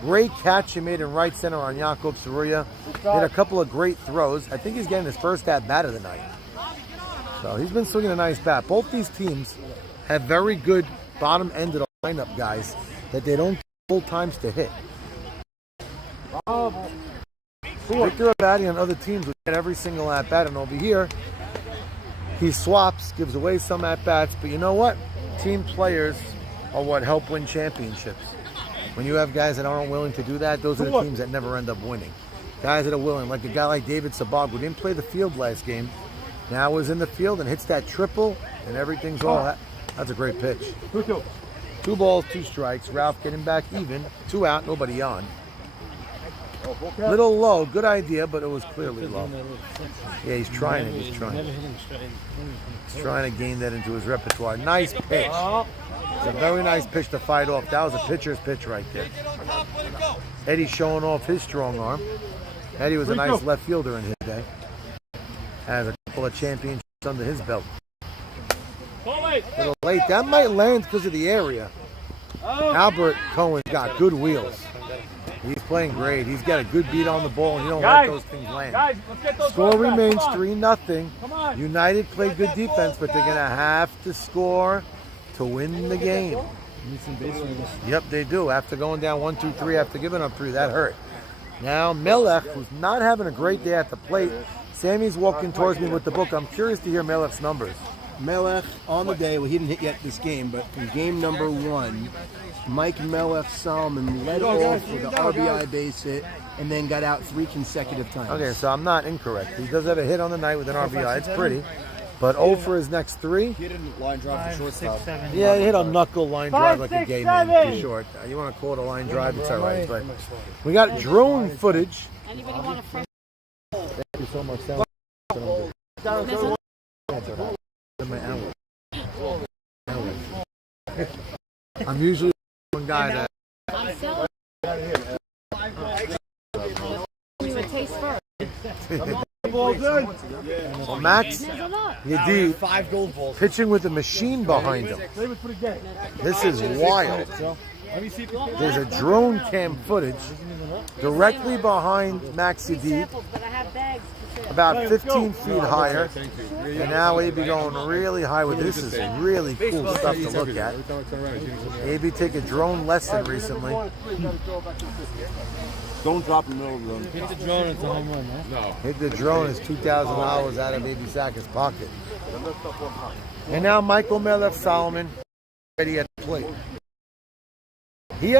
Great catch he made in right center on Jakob Saruya. Did a couple of great throws. I think he's getting his first at-bat of the night. So he's been swinging a nice bat. Both these teams have very good bottom end of the lineup guys that they don't full times to hit. Victor Abadi on other teams would get every single at-bat, and over here, he swaps, gives away some at-bats, but you know what? Team players are what help win championships. When you have guys that aren't willing to do that, those are the teams that never end up winning. Guys that are willing, like a guy like David Sabag, who didn't play the field last game, now is in the field and hits that triple, and everything's all... That's a great pitch. 2 balls, 2 strikes. Ralph getting back even. 2 out, nobody on. Little low, good idea, but it was clearly low. Yeah, he's trying it. He's trying to gain that into his repertoire. Nice pitch. It's a very nice pitch to fight off. That was a pitcher's pitch right there. Eddie showing off his strong arm. Eddie was a nice left fielder in his day. Has a couple of championships under his belt. A little late. That might land because of the area. Albert Cohen's got good wheels. He's playing great. He's got a good beat on the ball, and you don't let those things land. Score remains 3-0. United played good defense, but they're going to have to score to win the game. Yep, they do. After going down 1-2-3, after giving up 3, that hurt. Now, Melech, who's not having a great day at the plate. Sammy's walking towards me with the book. I'm curious to hear Melech's numbers. Melech on the day, well, he didn't hit yet this game, but in game number 1, Mike Melech Solomon led off with an RBI base hit and then got out 3 consecutive times. Okay, so I'm not incorrect. He does have a hit on the night with an RBI. It's pretty. But 0 for his next 3. He didn't line drive for shortstop. Yeah, he hit a knuckle line drive like a gay man. Too short. You want to call it a line drive? It's all right. But we got drone footage. Anybody want a friend? Thank you so much. I'm usually one guy that. I'm selling. You would taste first. Well, Max Yedid 5 gold balls. pitching with a machine behind him. This is wild. There's a drone cam footage directly behind Max Yedid, about 15 feet higher, and now AB going really high with this. Is really cool stuff to look at. AB took a drone lesson recently. Don't drop in the middle of the zone. Hit the drone, it's a home run, huh? No. Hit the drone is $2,000 out of AB Sacker's pocket. And now Michael Melech Solomon ready at the plate. He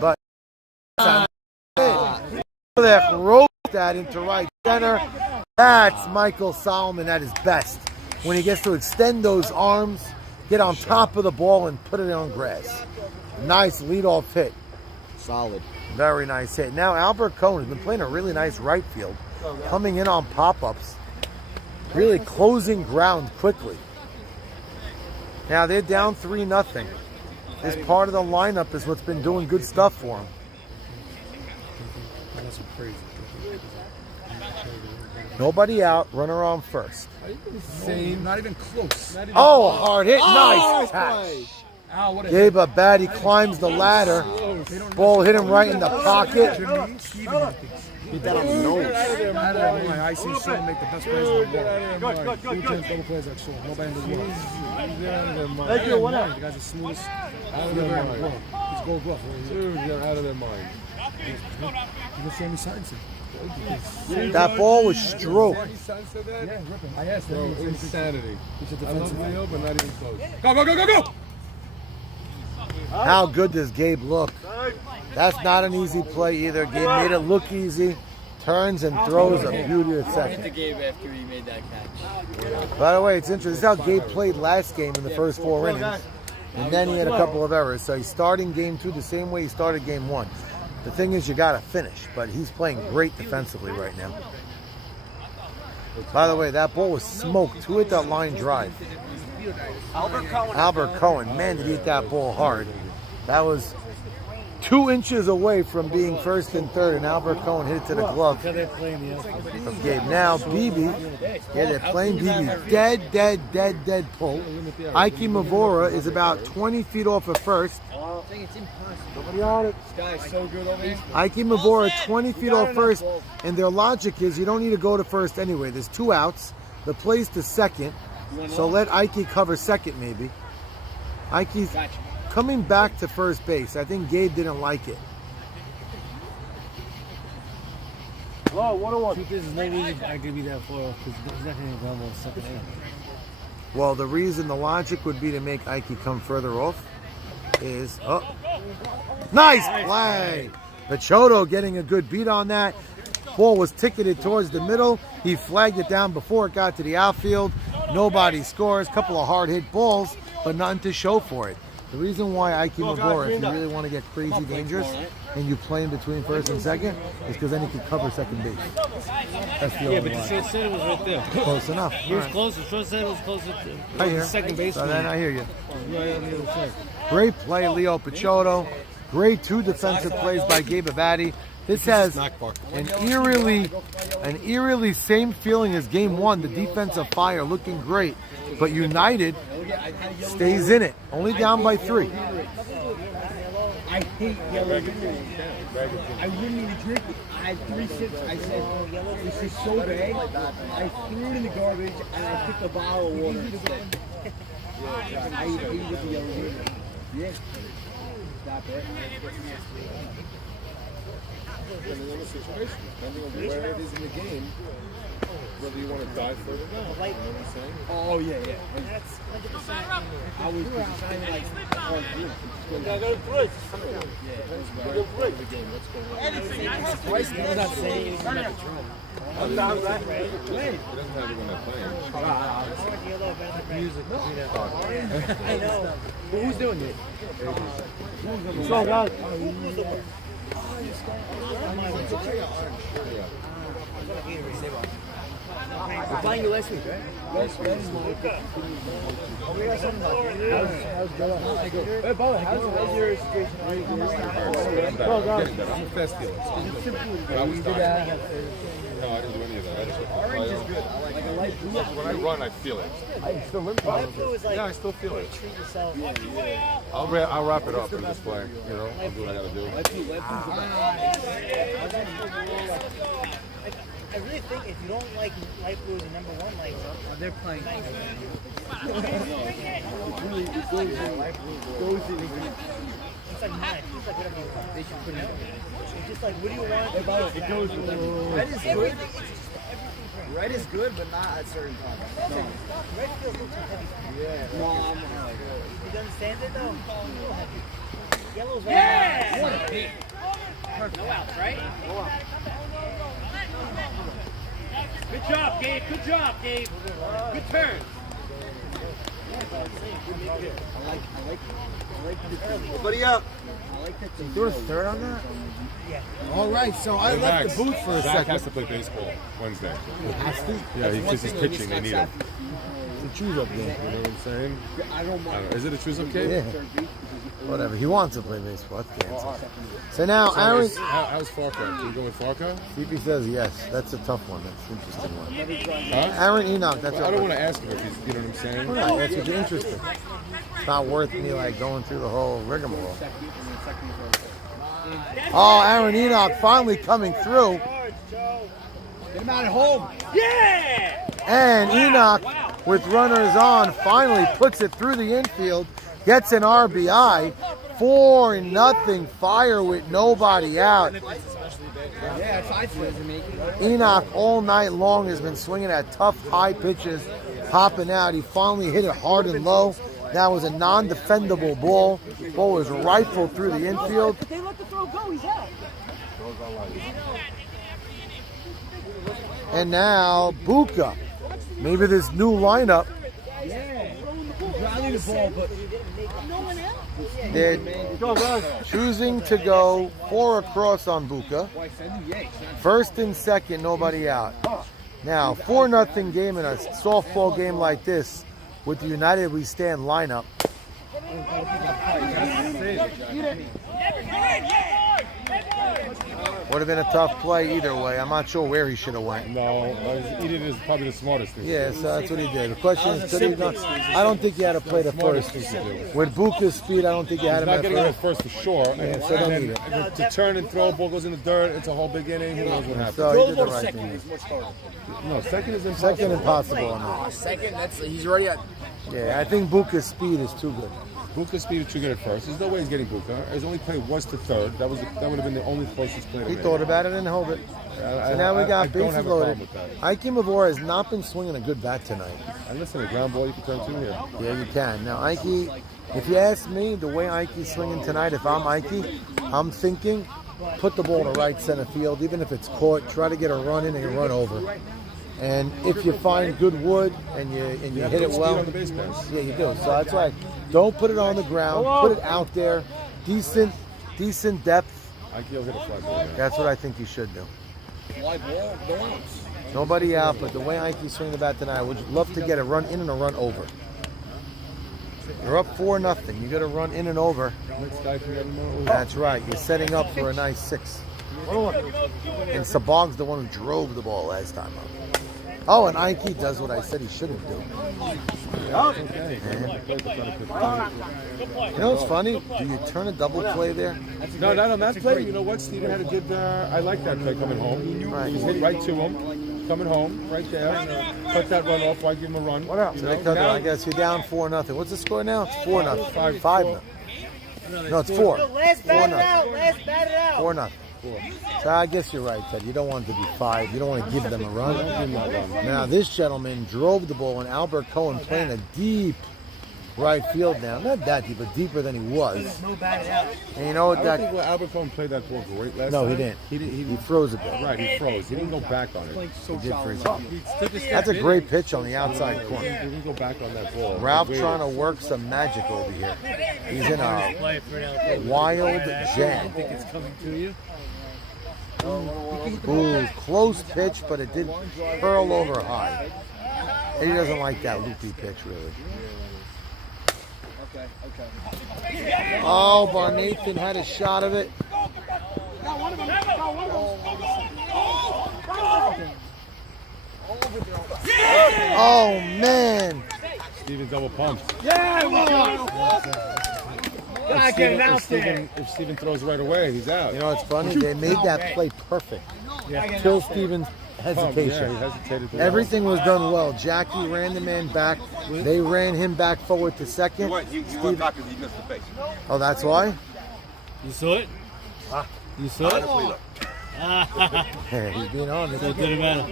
but Melech wrote that into right center. That's Michael Solomon at his best. When he gets to extend those arms, get on top of the ball and put it on grass. Nice leadoff hit. Solid. Very nice hit. Now Albert Cohen has been playing a really nice right field, coming in on pop-ups, really closing ground quickly. Now they're down 3-0. This part of the lineup is what's been doing good stuff for him. Nobody out, runner on first. Same, not even close. Oh, hard hit, nice catch. Gabe Abadi climbs the ladder. Ball hit him right in the pocket. Hit that on the nose. I see Sean make the best plays in the world. Good. Double plays like Sean. Nobody in the world. Thank you. What The guy's the smoothest. Out of their mind. He's gold glove. Dude, they're out of their mind. You can show me signs. That ball was stroked. He signed said that? Yeah, ripping. I asked him. Bro, insanity. He's a I love defensive Leo, but not even close. Go! How good does Gabe look? That's not an easy play either. Gabe made it look easy. Turns and throws a beauty of second. Gabe after he made that catch. By the way, it's interesting. This is how Gabe played last game in the first 4 innings. And then he had a couple of errors. So he's starting game 2 the same way he started game 1. The thing is, you got to finish. But he's playing great defensively right now. By the way, that ball was smoked. Who hit that line drive? Albert Cohen. Man, did he hit that ball hard. That was 2 inches away from being first and third, and Albert Cohen hit it to the glove of Gabe. Now, Bibi, they're playing Bibi. Dead pull. Ike Mavora is about 20 feet off of first. Nobody on it. This guy's so good over here. Ike Mavora 20 feet off first, and their logic is you don't need to go to first anyway. There's 2 outs. The play's to second, so let Ike cover second maybe. Ike's coming back to first base. I think Gabe didn't like it. Hello, 1-1. Truth is, no reason I could be that far off because he's not going to go on second inning. Well, the reason, the logic would be to make Ike come further off is, nice play! Pachotto getting a good beat on that. Ball was ticketed towards the middle. He flagged it down before it got to the outfield. Nobody scores. Couple of hard hit balls, but nothing to show for it. The reason why Ike Mavora, if you really want to get crazy dangerous and you play in between first and second, is because then he can cover second base. That's the only but the short set was right there. Close enough. He was close. The short set was closer to I hear. second base. So then I hear you. Right on the other side. Great play, Leo Pachotto. Great 2 defensive plays by Gabe Abadi. This has an eerily same feeling as game 1. The defensive fire looking great, but United stays in it. Only down by 3. I hate yellow. I wouldn't even drink it. I had 3 sips. I said, this is so bad. I threw it in the garbage and I took a bottle of water instead. I hate the yellow. Yeah. Stop it. Depending on the situation, depending on where it is in the game, whether you want to dive further down. You know what I'm saying? Oh, yeah. I was trying to like hard grip. Yeah, go through it. Twice I'm not saying it's not the drum. I'm down, right? He doesn't have it when they're playing. I know. Who's doing it? So, guys. We're playing you last week, right? Hey, Bo, how's your situation? I'm getting better. I'm a fast healer. I was dying. No, I didn't do any of that. I just orange is good. I like a light blue. When I run, I feel it. I still limp. Yeah, I still feel it. I'll wrap it up and just play. You know, I'll do what I gotta do. I really think if you don't like light blue as a number 1, like They're playing. it's like mine. It's like whatever you want. They should put it out. It's just like, what do you want? It goes Red is good. Red is good, but not at certain times. No. Red feels a little too heavy. Yeah. No, I'm like, You understand it though? It's a little heavy. Yellow's yeah! What a big. No outs, right? Good job, Gabe. Good job, Gabe. Good turn. Buddy up. You're a third on that? Yeah. All right, so I left the booth for a Zach second. has to play baseball Wednesday. Has to? Yeah, because he's pitching. They need him. It's a choose up game. You know what I'm saying? I don't mind. Is it a choose-up game? Yeah. Whatever. He wants to play baseball. That's the answer. So now, Aaron. How's Farka? Can you go with Farka? CP says yes. That's a tough one. That's an interesting one. Huh? Aaron Enoch. That's. I don't want to ask him if he's. You know what I'm saying? Well, no, that's what's interesting. It's not worth me like going through the whole rigmarole. Oh, Aaron Enoch finally coming through. Get him out at home. Yeah! And Enoch, with runners on, finally puts it through the infield, gets an RBI. 4-0 Fire with nobody out. Enoch all night long has been swinging at tough high pitches, popping out. He finally hit it hard and low. That was a non-defendable ball. Ball was rifled through the infield. They let the throw go. He's out. And now Buka. Maybe this new lineup. They're choosing to go 4 across on Buka. First and second, nobody out. Now, 4-0 game in a softball game like this with the United We Stand lineup. Would have been a tough play either way. I'm not sure where he should have went. No, he did is probably the smartest thing. Yeah, so that's what he did. The question is, could he not? I don't think you had to play the first. With Buka's speed, I don't think you had him not at getting first. it first for sure. Yeah, so don't need it. To turn and throw, ball goes in the dirt. It's a whole big inning. Who knows what happens? So he did the right thing. No, second is impossible. Second impossible on that. Second, he's already at. Yeah, I think Buka's speed is too good. Buka's speed is too good at first. There's no way he's getting Buka. His only play was to third. That would have been the only closest play. He thought about it and held it. So now we got bases loaded. Ike Mavor has not been swinging a good bat tonight. And listen, a ground ball you can turn to here. Yeah, you can. Now, Ike, if you ask me, the way Ike's swinging tonight, if I'm Ike, I'm thinking, put the ball to right center field. Even if it's caught, try to get a run in and a run over. And if you find good wood and you hit it well, on the base pass. Yeah, you do. So that's why don't put it on the ground. Put it out there. Decent depth. Ike will hit a fly ball. That's what I think you should do. Fly ball, no outs. Nobody out, but the way Ike's swinging the bat tonight, I would love to get a run in and a run over. You're up 4-0. You got to run in and over. That's right. You're setting up for a nice 6. And Sabong's the one who drove the ball last time up. Oh, and Ike does what I said he shouldn't do. Okay. You know what's funny? Do you turn a double play there? No, not on that play. You know what? Steven had a good. I like that play coming home. Right. He hit right to him. Coming home, right there. Cut that run off. Why give him a run? What else? I guess you're down 4-0. What's the score now? It's 4-0. 5-0. No, it's 4. Last bat it out. Last bat it out. 4-0. So I guess you're right, Ted. You don't want it to be 5. You don't want to give them a run. Now, this gentleman drove the ball, and Albert Cohen playing a deep right field now. Not that deep, but deeper than he was. No bat it out. And you know what? I think Albert Cohen played that ball great last No, time. he didn't. He froze a bit. Right, he froze. He didn't go back on it. He did freeze it. That's a great pitch on the outside corner. He didn't go back on that ball. Ralph trying to work some magic over here. He's in a wild jam. I think it's coming to you. Ooh, close pitch, but it did curl over high. He doesn't like that loopy pitch, really. Oh, Barnathan had a shot of it. Oh, man. Steven double pumped. If Steven throws right away, he's out. You know what's funny? They made that play perfect. Till Steven's hesitation. Yeah, he hesitated. Everything was done well. Jackie ran the man back. They ran him back forward to second. He went back because he missed the base. Oh, that's why? You saw it? You saw it? He's being honest. So it didn't matter.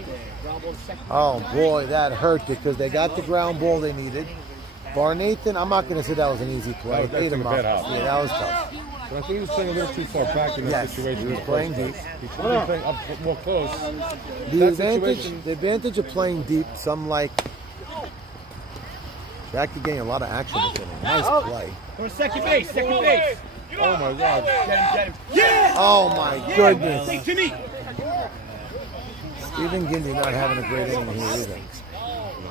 Oh, boy, that hurt because they got the ground ball they needed. Barnathan, I'm not going to say that was an easy play. That Ate him up. out. Yeah, that was tough. But I think he was playing a little too far back in that situation. He was playing deep. He should be playing up more close. The advantage of playing deep, some like Jackie getting a lot of action this inning. Nice play. For second base. Oh my God. Get him. Yeah! Oh my goodness. Take to me. Stephen Gindy not having a great inning here either.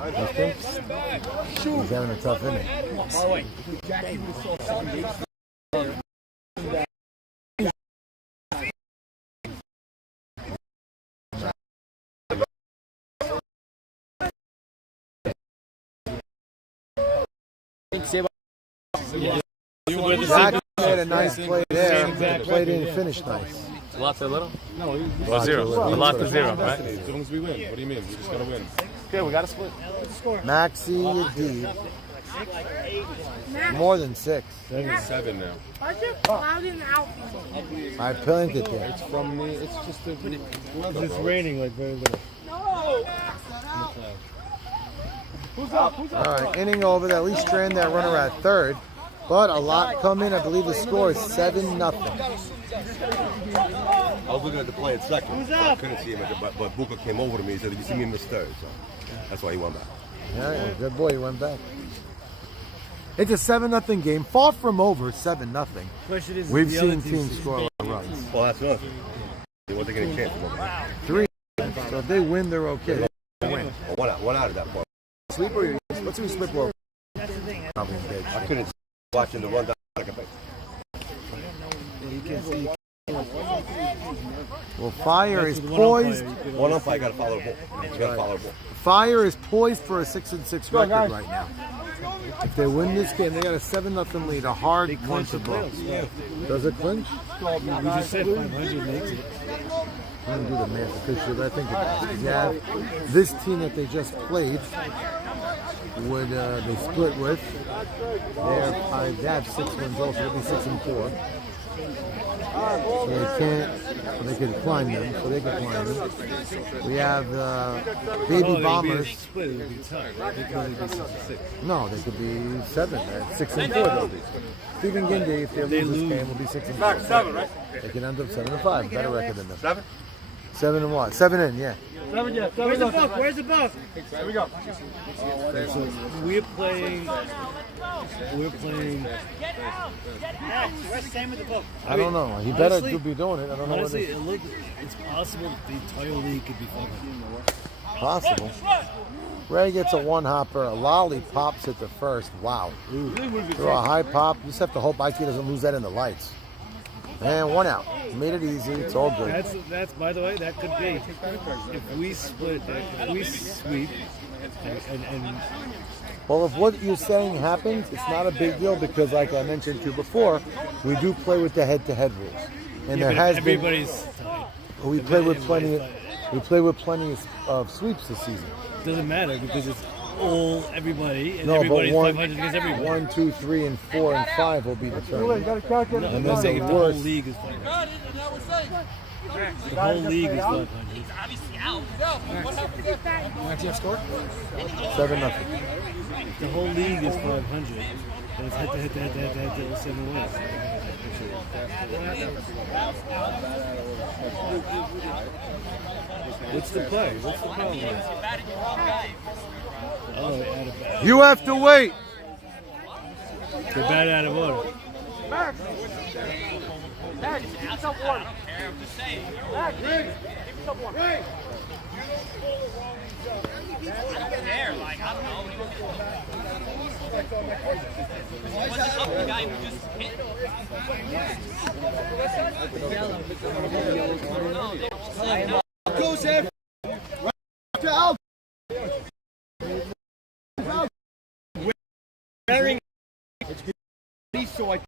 You think? He's having a tough inning. Zach made a nice play there. The play didn't finish nice. A lot to little? No, Or zero. A lot to zero, right? As long as we win. What do you mean? We just gotta win. Okay, we got to split. Maxi Adib. More than 6. 7 now. Why's it cloudy in the outfield? I planted there. It's from me. It's just the weather. It's raining like very little. All right, inning over. That Lee Strand, that runner at third. But a lot come in. I believe the score is 7-0. I was looking at the play at second, so I couldn't see him, but Buka came over to me and said, "Did you see me in this third?" So that's why he went back. Yeah, good boy. He went back. It's a 7-0 game. Far from over, 7-0. Question is, We've the seen other teams score a lot of runs. Well, that's another thing. They weren't taking a chance. 3. So if they win, they're okay. Win. One out of that part. Sleep or let's see sleep well. I couldn't see watching the run down. Well, Fire is poised. One umpire got to follow the ball. You got to follow the ball. Fire is poised for a 6-6 record right now. If they win this game, they got a 7-0 lead. A hard one to blow. Does it clinch? We just said 500 makes it. I'm going to do the math officially. I think it does. Yeah, this team that they just played would they split with. They have 6 wins also. It'll be 6-4. So they can't. So they can climb them. So they can climb them. We have Baby Bombers. Split, it would be tough. They could only be 6-6. No, they could be 7. 6-4. Stephen Gindi, if they lose this game, will be 6-4. 7, right? They can end up 7-5. Better record than them. 7? 7 and what? 7 in, yeah. 7, yeah. Where's the book? Where's the book? Here we go. So we're playing. Same with the book. I don't know. He better be doing it. I don't know what Honestly, it is. it's possible the entire league could be fun. Possible. Ray gets a one-hopper. A lolly pops at the first. Wow. Throw a high pop. You just have to hope Ike doesn't lose that in the lights. And 1 out. Made it easy. It's all good. That's by the way, that could be. If we split, if we sweep, and Well, if what you're saying happens, it's not a big deal because, like I mentioned to you before, we do play with the head-to-head rules, and there has everybody's tied. We play with plenty. We play with plenty of sweeps this season. Doesn't matter because it's all everybody, and No, everybody's but 500 against everybody. 1, 2, 3, and 4, and 5 will be determined. No, And I'm saying then if the the whole worst. league is 500. The whole league is 500. What's your score? 7-0. The whole league is 500. And it's head-to-head, 7 wins. What's the play? What's the problem? Oh, they added back. You have to wait. They're bad out of order. Max, give yourself one. Max, give yourself one. Goes in. Right to Al. Wearing So I.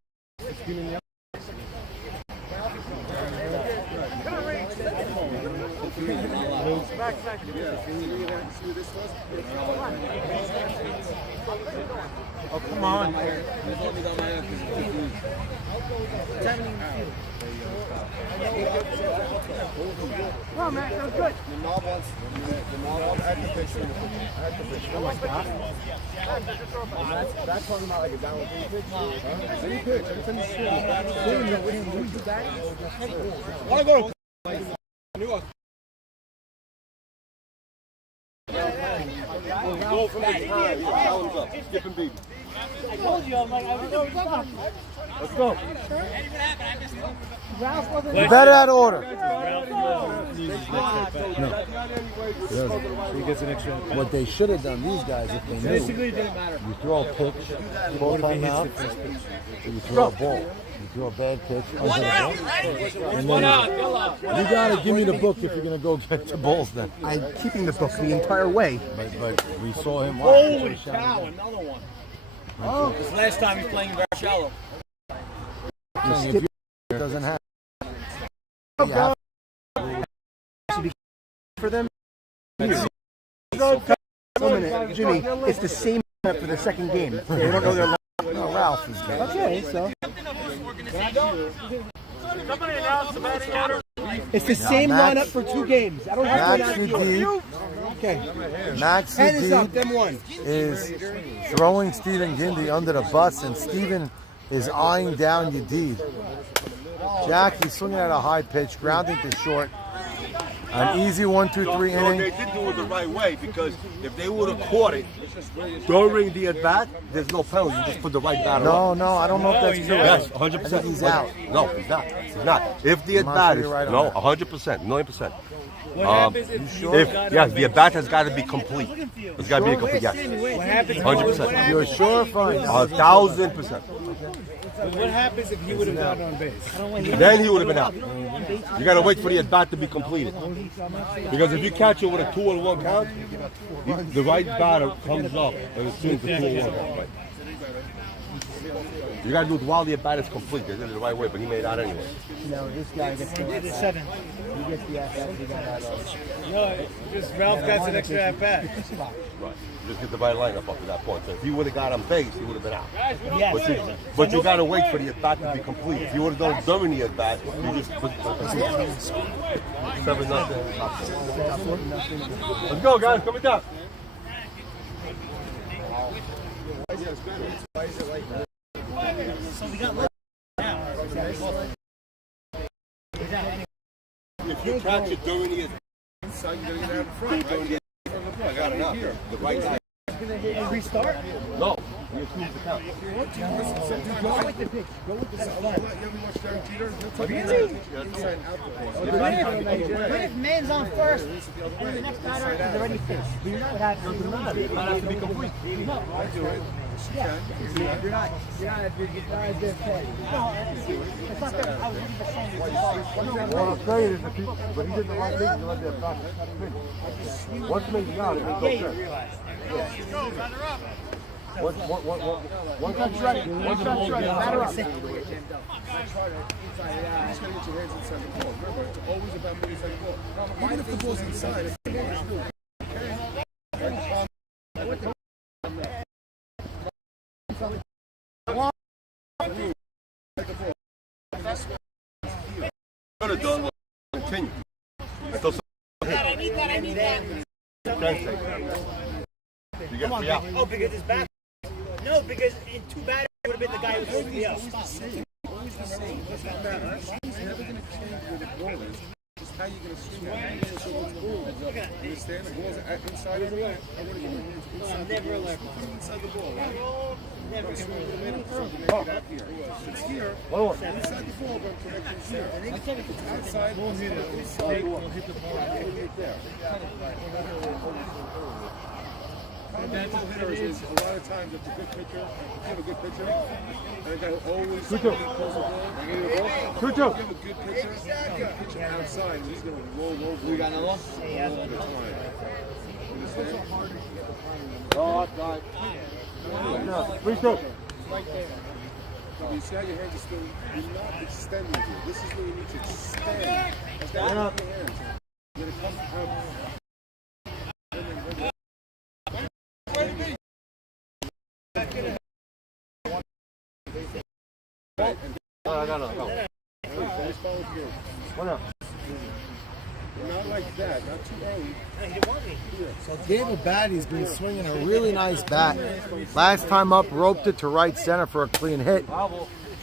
Oh, come on. Come on, Max, that was good. That's talking about like a downward pitch. Any pitch. Every time you swing. Want to go? Go from the time. Pounds up. Skip and beat. I told you, I'm like, I was Let's go. You better out of order. He gets an extra. What they should have done, these guys, if they knew, Basically, it didn't matter. you throw a pitch, ball time out, you throw a ball. You throw a bad pitch, and then you gotta give me the book if you're gonna go get the balls. Then I'm keeping the book the entire way. but we saw him. Holy cow, another one. Oh, this last time he's playing very shallow. It doesn't have. Yeah. For them. Jimmy, it's the same for the second game. They don't know their line. No, Ralph is good. Okay, so. It's the same lineup for 2 games. I don't have to announce you. Okay. Max Head is up, them one. is throwing Stephen Gindy under the bus, and Stephen is eyeing down Yedid. Jack, he's swinging at a high pitch, grounding to short. An easy 1-2-3 No, inning. they did do it the right way, because if they would have caught it during the at bat, there's no penalty. You just put the right batter up. No, I don't know if that's true. Yes, I 100%. think he's out. No, he's not. He's not. If the at bat is right on no, that. 100%, 1,000,000%. What happens if you Yes, the at bat has got to be complete. It's got to be a complete. Yes, What happens? 100%. You're sure? Fine. 1,000%. What happens if he would have gotten on base? Then he would have been out. You got to wait for the at bat to be completed. Because if you catch it with a 2-1 count, the right batter comes up and it swings the 2-1. Right? You got to do it while the at bat is complete. They did it the right way, but he made out anyway. No, this guy gets the 7. He gets the at-bat. He got out of. No, just Ralph got an extra at bat. Right. You just get the right lineup up to that point. So if he would have got on base, he would have been out. Yes. But you got to wait for the at bat to be complete. If you would have done it during the at bat, you just put 7-0. Let's go, guys. Coming down. So we got If you catch it during the at bat, you're going to get out in front. I got it up. The right side. restart? No. You improve the count. Go with the pitch. Go with the What if man's on first and the next batter is already pitched? You're not having to have to be complete. No. Yeah. You're not as big as this play. No, it's not that I was looking for saying What I'm saying is, but he did the right thing to let that process finish. Once he makes it out, it makes no sense. One touch ready. One touch ready. Batter up. He's going to get your hands inside the ball. Remember, it's always about moving inside the ball. Even if the ball's inside, it's Continue. I need that. Come on, oh, because it's back. No, because in 2 batters, it would have been the guy who was supposed to be up. always the same. It does not matter. It's never going to change where the ball is. Just how you're going to swing it. So it's ball. You understand? The ball's inside of the ball. I want to get my hands inside the ball. Put them inside the ball, right? Never It's here. It's here. Inside the ball, but connection's here. Outside, we'll hit it. Inside, we'll hit the ball. Right there. Mental hitters is a lot of times it's a good pitcher. You have a good pitcher, and a guy who always pulls the ball. Give a good pitcher, pitch outside, and he's going to roll over. You got another one? Please go. Right there. You see how your hands are still, you're not extending here. This is where you need to extend. That's not your hands. You're going to come from. Not like that, not too early. So David Batty's been swinging a really nice bat. Last time up, roped it to right center for a clean hit.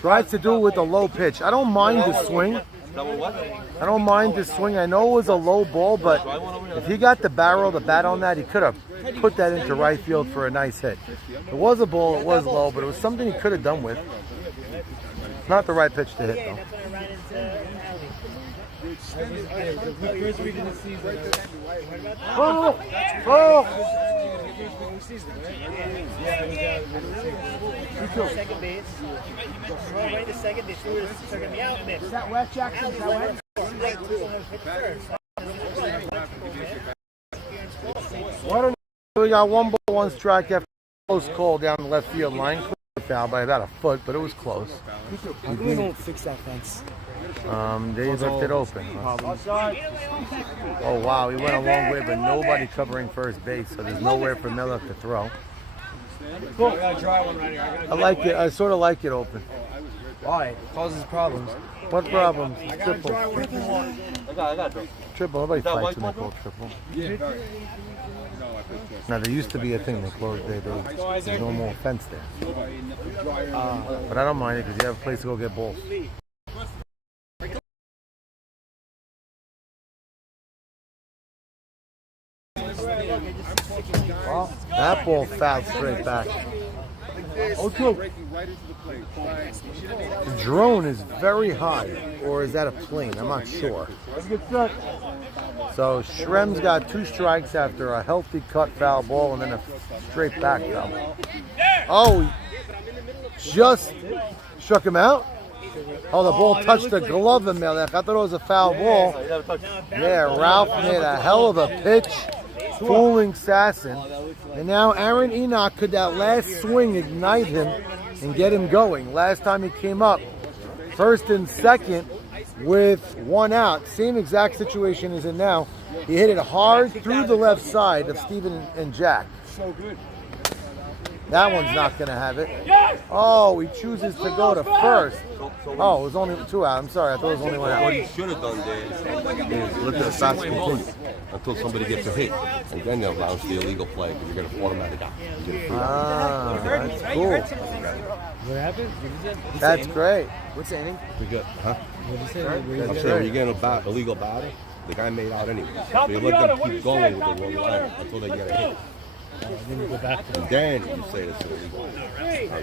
Tries to do it with a low pitch. I don't mind the swing. I don't mind the swing. I know it was a low ball, but if he got the barrel of the bat on that, he could have put that into right field for a nice hit. It was a ball, it was low, but it was something he could have done with. Not the right pitch to hit, though. Oh! Second base. Right to second, they threw it to me out. Is that West Jackson? Is that We got 1 ball, 1 strike after Close call down the left field line. Foul by about a foot, but it was close. How come they don't fix that fence? They left it open. Oh wow, he went a long way, but nobody covering first base, so there's nowhere for Miller to throw. I like it. I sort of like it open. Why? It causes problems. What problems? Triple. I got it. Triple. Nobody fights when they call triple. Now there used to be a thing they closed. There's no more fence there. But I don't mind it because you have a place to go get balls. Well, that ball fouled straight back. The drone is very high, or is that a plane? I'm not sure. So Shrem's got 2 strikes after a healthy cut foul ball and then a straight back foul. Oh, just struck him out? Oh, the ball touched the glove of Melech. I thought it was a foul ball. Yeah, Ralph made a hell of a pitch, fooling Sasson. And now Aaron Enoch, could that last swing ignite him and get him going? Last time he came up, first and second with 1 out. Same exact situation as in now. He hit it hard through the left side of Steven and Jack. So good. That one's not going to have it. Oh, he chooses to go to first. Oh, it was only 2 out. I'm sorry, I thought it was only 1 out. What he should have done there is look at the fast complete until somebody gets a hit. And then they'll allow the illegal play because you're going to automatic out. That's cool. What happened? That's great. What's the inning? We good, huh? What did you say? I'm saying when you get an illegal batter, the guy made out anyway. So you let them keep going with the wrong line until they get a hit. Then you go back to And then you say it's illegal.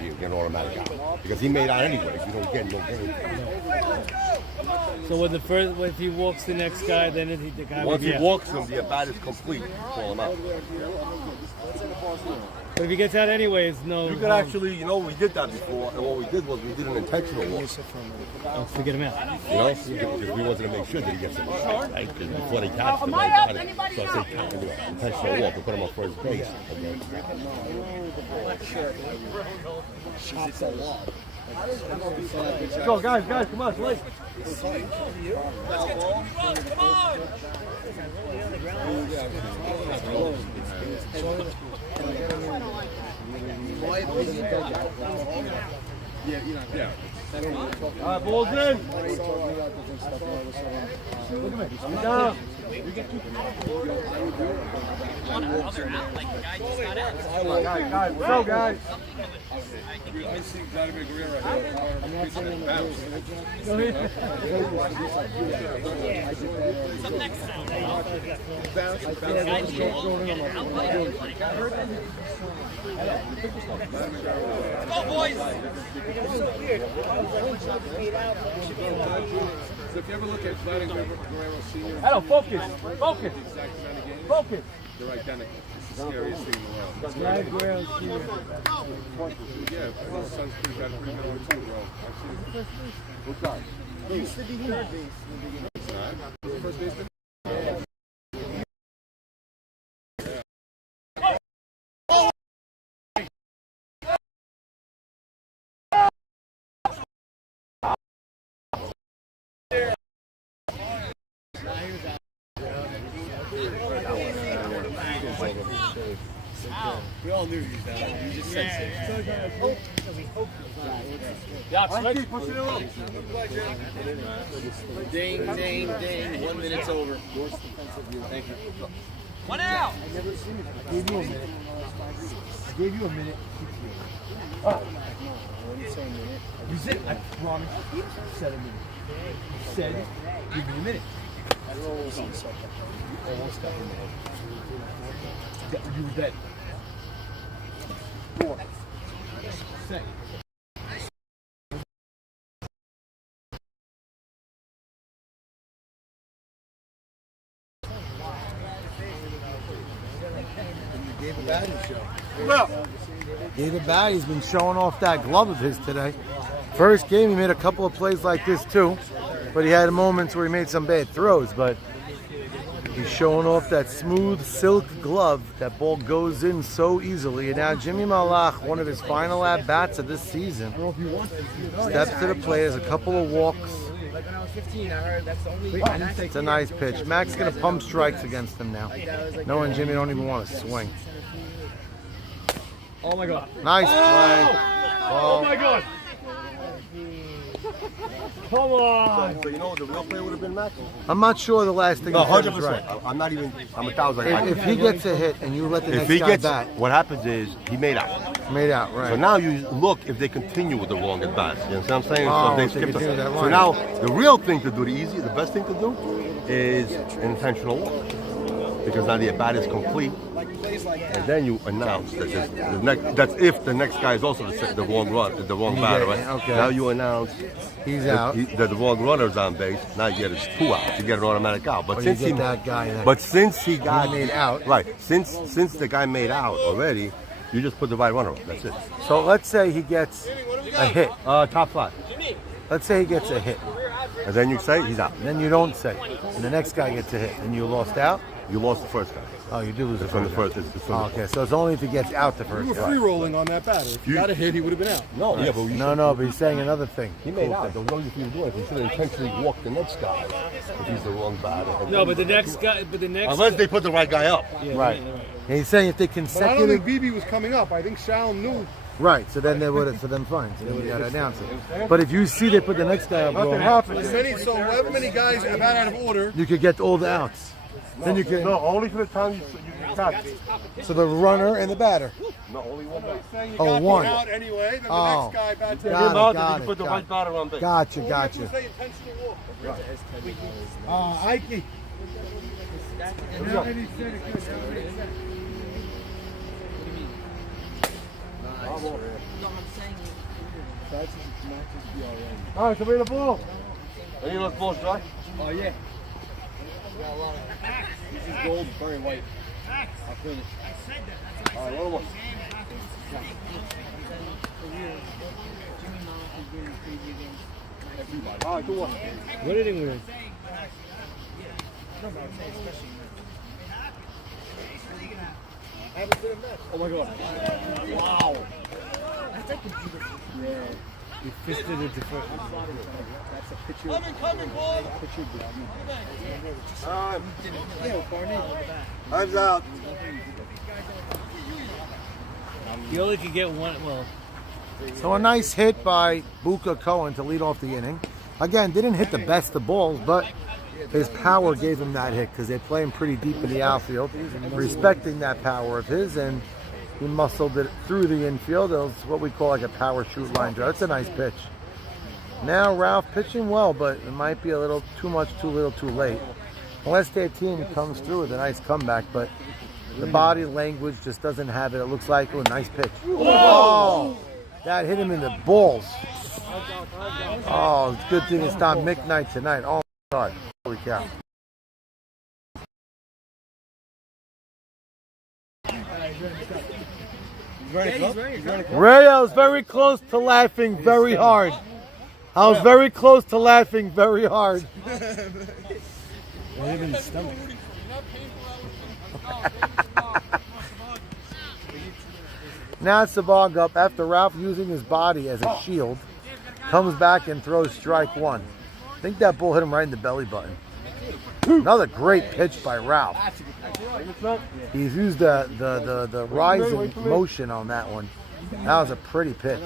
You get an automatic out. Because he made out anyway. If you don't get no game. So when the first, if he walks the next guy, then the guy. Once he walks him, the at-bat is complete. Call him out. But if he gets out anyways, no. You could actually, we did that before, and what we did was we did an intentional walk. To get him out. Because we wanted to make sure that he gets him out, right? Because before they catch him, they got it. So I said, intentional walk, we put him on first base. Okay. Shots a lot. Let's go, guys, come on, it's late. Yeah. All right, balls in. Look at me. Come down. Guys, let's go, guys. I see Vladimir Guerrero here. Go, boys! So if you ever look at Vladimir Guerrero Sr. Hello, focus. Focus. They're identical. It's the scariest thing in the world. Yeah, his son's pretty good on too, bro. I've seen it. What's that? He used to be third base in the beginning. First baseman? We all knew he was down. You just said safe. Ding, ding, ding. 1 minute's over. Thank you. 1 out! I gave you a minute. Oh. You said, I promise you said a minute. You said, give me a minute. Almost got in there. You were dead. 4 seconds. David Batty's been showing off that glove of his today. First game, he made a couple of plays like this too, but he had moments where he made some bad throws. But He's showing off that smooth silk glove. That ball goes in so easily. And now Jimmy Malach, one of his final at-bats of this season, steps to the plate, has a couple of walks. Like when I was 15, I heard that's the only. It's a nice pitch. Mac's going to pump strikes against him now. Knowing Jimmy don't even want to swing. Oh my God. Nice play. Oh my God. Come on. So you know what the real play would have been, Mac? I'm not sure the last thing. No, he did 100%. was right. I'm not even. I'm 1,000. If he gets a hit and you let the If next he guy gets, bat, what happens is he made out. made out, right. So now you look if they continue with the wrong at bats. You understand what I'm saying? Oh, so if if they they skip continue that so line. now the real thing to do, the best thing to do, is an intentional walk. Because now the at bat is complete, and then you announce that the next. That's if the next guy is also the wrong batter, right? Okay. Now you announce he's that out. that the wrong runner is on base. Now you get his 2 outs. You get an automatic out. But Or since you he get that guy that but since he got made out. right, since the guy made out already, you just put the right runner up. That's it. So let's say he gets a hit. Top 5. Let's say he gets a hit. And then you say he's out. And then you don't say. And the next guy gets a hit. And you lost out? You lost the first guy. Oh, you do lose the It's from the first. first. It's from Oh, okay, so it's only if he gets out the You first were guy. free rolling on that batter. If you got a hit, he would have been out. No, yeah, but No, but he's saying another thing. he made out. There was no use in doing it. He should have intentionally walked the next guy if he's the wrong batter. No, but the next guy, Unless they put the right guy up. Right. And he's saying if they But I don't consecutive. think BB was coming up. I think Sal knew. Right, so then they would have, so then fine. So then you got to announce it. But if you see they put the next guy up, Nothing wrong, happened. So however many guys are bat out of order. you could get all the outs. Then you can. No, only for the time you catch. So the runner and the batter. No, only one guy. Saying you Oh, got one. out anyway, then the Oh. next guy bats Got out. it, Got got You it, put the got right it. batter on base. Gotcha, All you have gotcha. to say intentional walk. Ike. All right, so where the ball? Any of those balls dry? Oh yeah. This is gold, very white. I'll finish. All right, one more. All right, go on. What did he win? Oh my god. Wow. He fisted it to first. That's a picture. Time's out. You only could get one. Well, So a nice hit by Buka Cohen to lead off the inning. Again, didn't hit the best of balls, but his power gave him that hit because they play him pretty deep in the outfield, respecting that power of his, and he muscled it through the infield. It was what we call like a power shoot line drive. That's a nice pitch. Now Ralph pitching well, but it might be a little too much, too little, too late. Unless their team comes through with a nice comeback, but the body language just doesn't have it. It looks like a nice pitch. Oh, that hit him in the balls. Oh, it's a good thing it's not McKnight tonight. Oh my God, holy cow. Ray, I was very close to laughing very hard. I was very close to laughing very hard. hit him in the stomach. Now it's the bog up after Ralph using his body as a shield. Comes back and throws strike one. I think that ball hit him right in the belly button. Another great pitch by Ralph. He's used the rising motion on that one. That was a pretty pitch.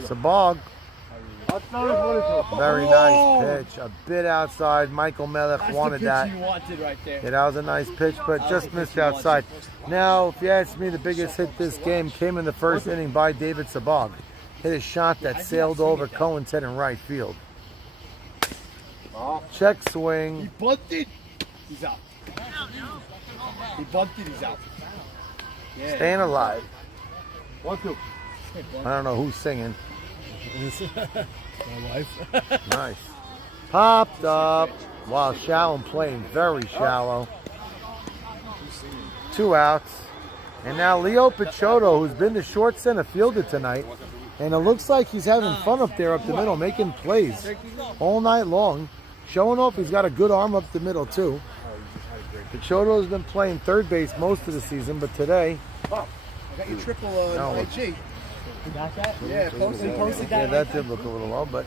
Sabag. Very nice pitch. A bit outside. Michael Melech wanted that. Yeah, that was a nice pitch, but just missed outside. Now, if you ask me, the biggest hit this game came in the first inning by David Sabag. Hit a shot that sailed over Cohen's head in right field. Check swing. He bunted. He's out. He bunted. He's out. Yeah. Staying alive. 1-2. I don't know who's singing. My wife. Nice. Popped up. Wow, shallow playing. Very shallow. 2 outs. And now Leo Pichotto, who's been the short center fielder tonight. And it looks like he's having fun up there up the middle, making plays all night long. showing off. He's got a good arm up the middle too. Pichoto's been playing third base most of the season, but today. Oh, I got your triple IG. You got that? Yeah, posted that. Yeah, that did look a little low, but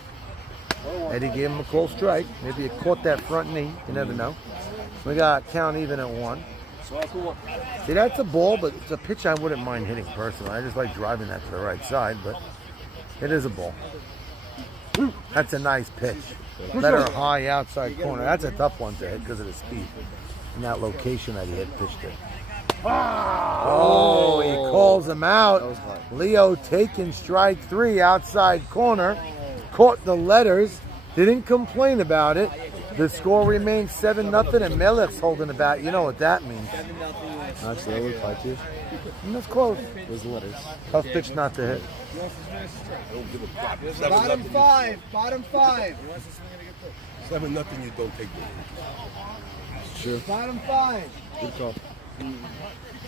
Eddie gave him a cold strike. Maybe it caught that front knee. You never know. We got count even at 1. See, that's a ball, but it's a pitch I wouldn't mind hitting personally. I just like driving that to the right side, but it is a ball. That's a nice pitch. Better high outside corner. That's a tough one to hit because of the speed and that location that he had pitched it. Oh, he calls him out. Leo taking strike 3 outside corner. Caught the letters. Didn't complain about it. The score remains 7-0, and Melech's holding the bat. You know what that means. Actually, that was 5-2. That's close. Those the letters. Tough pitch not to hit. Bottom 5. Bottom 5. 7-0, you don't take it. Sure. Bottom 5. Good call.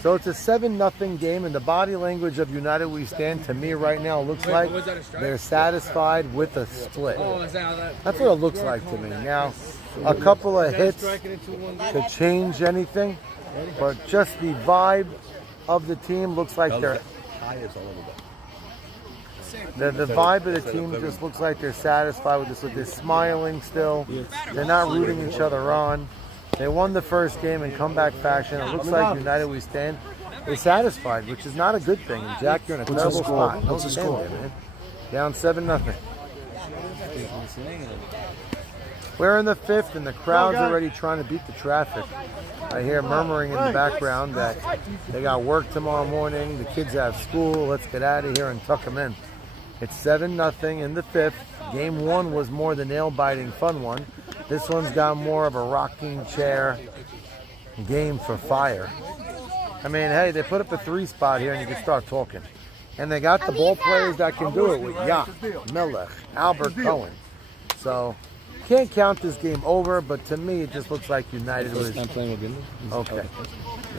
So it's a 7-0 game, and the body language of United We Stand to me right now looks like they're satisfied with a split. That's what it looks like to me. Now, a couple of hits could change anything, but just the vibe of the team looks like they're. The vibe of the team just looks like they're satisfied with this. They're smiling still. They're not rooting each other on. They won the first game in comeback fashion. It looks like United We Stand is satisfied, which is not a good thing. And Jack, you're in a terrible spot. What's the score? There, man. Down 7-0. We're in the 5th, and the crowd's already trying to beat the traffic. I hear murmuring in the background that they got work tomorrow morning. The kids have school. Let's get out of here and tuck them in. It's 7-0 in the 5th. Game 1 was more the nail-biting fun one. This one's got more of a rocking chair game for fire. I mean, hey, they put up a 3 spot here and you can start talking. And they got the ball players that can do it with Yah, Melech, Albert Cohen. So, can't count this game over, but to me it just looks like United was... Okay.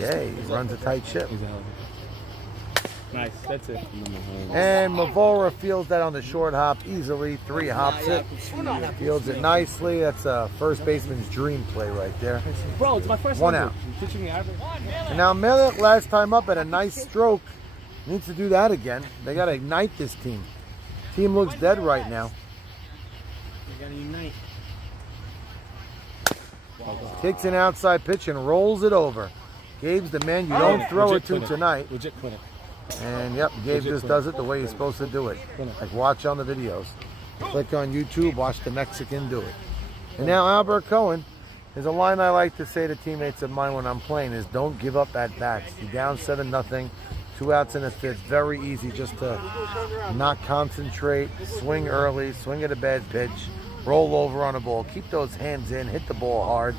Yeah, he runs a tight ship. Nice, that's it. And Mavora fields that on the short hop easily. 3 hops it. Fields it nicely. That's a first baseman's dream play right there. Bro, it's my first 1 out. You teaching me average? And now Melech last time up had a nice stroke. Needs to do that again. They got to ignite this team. Team looks dead right now. You gotta unite. Kicks an outside pitch and rolls it over. Gabe's the man you don't throw it to tonight. Legit clinic. And yep, Gabe just does it the way he's supposed to do it. Like watch on the videos. Click on YouTube, watch the Mexican do it. And now Albert Cohen, there's a line I like to say to teammates of mine when I'm playing is don't give up at bats. You're down 7-0, 2 outs in the 5th. Very easy just to not concentrate, swing early, swing at a bad pitch, roll over on a ball. Keep those hands in, hit the ball hard.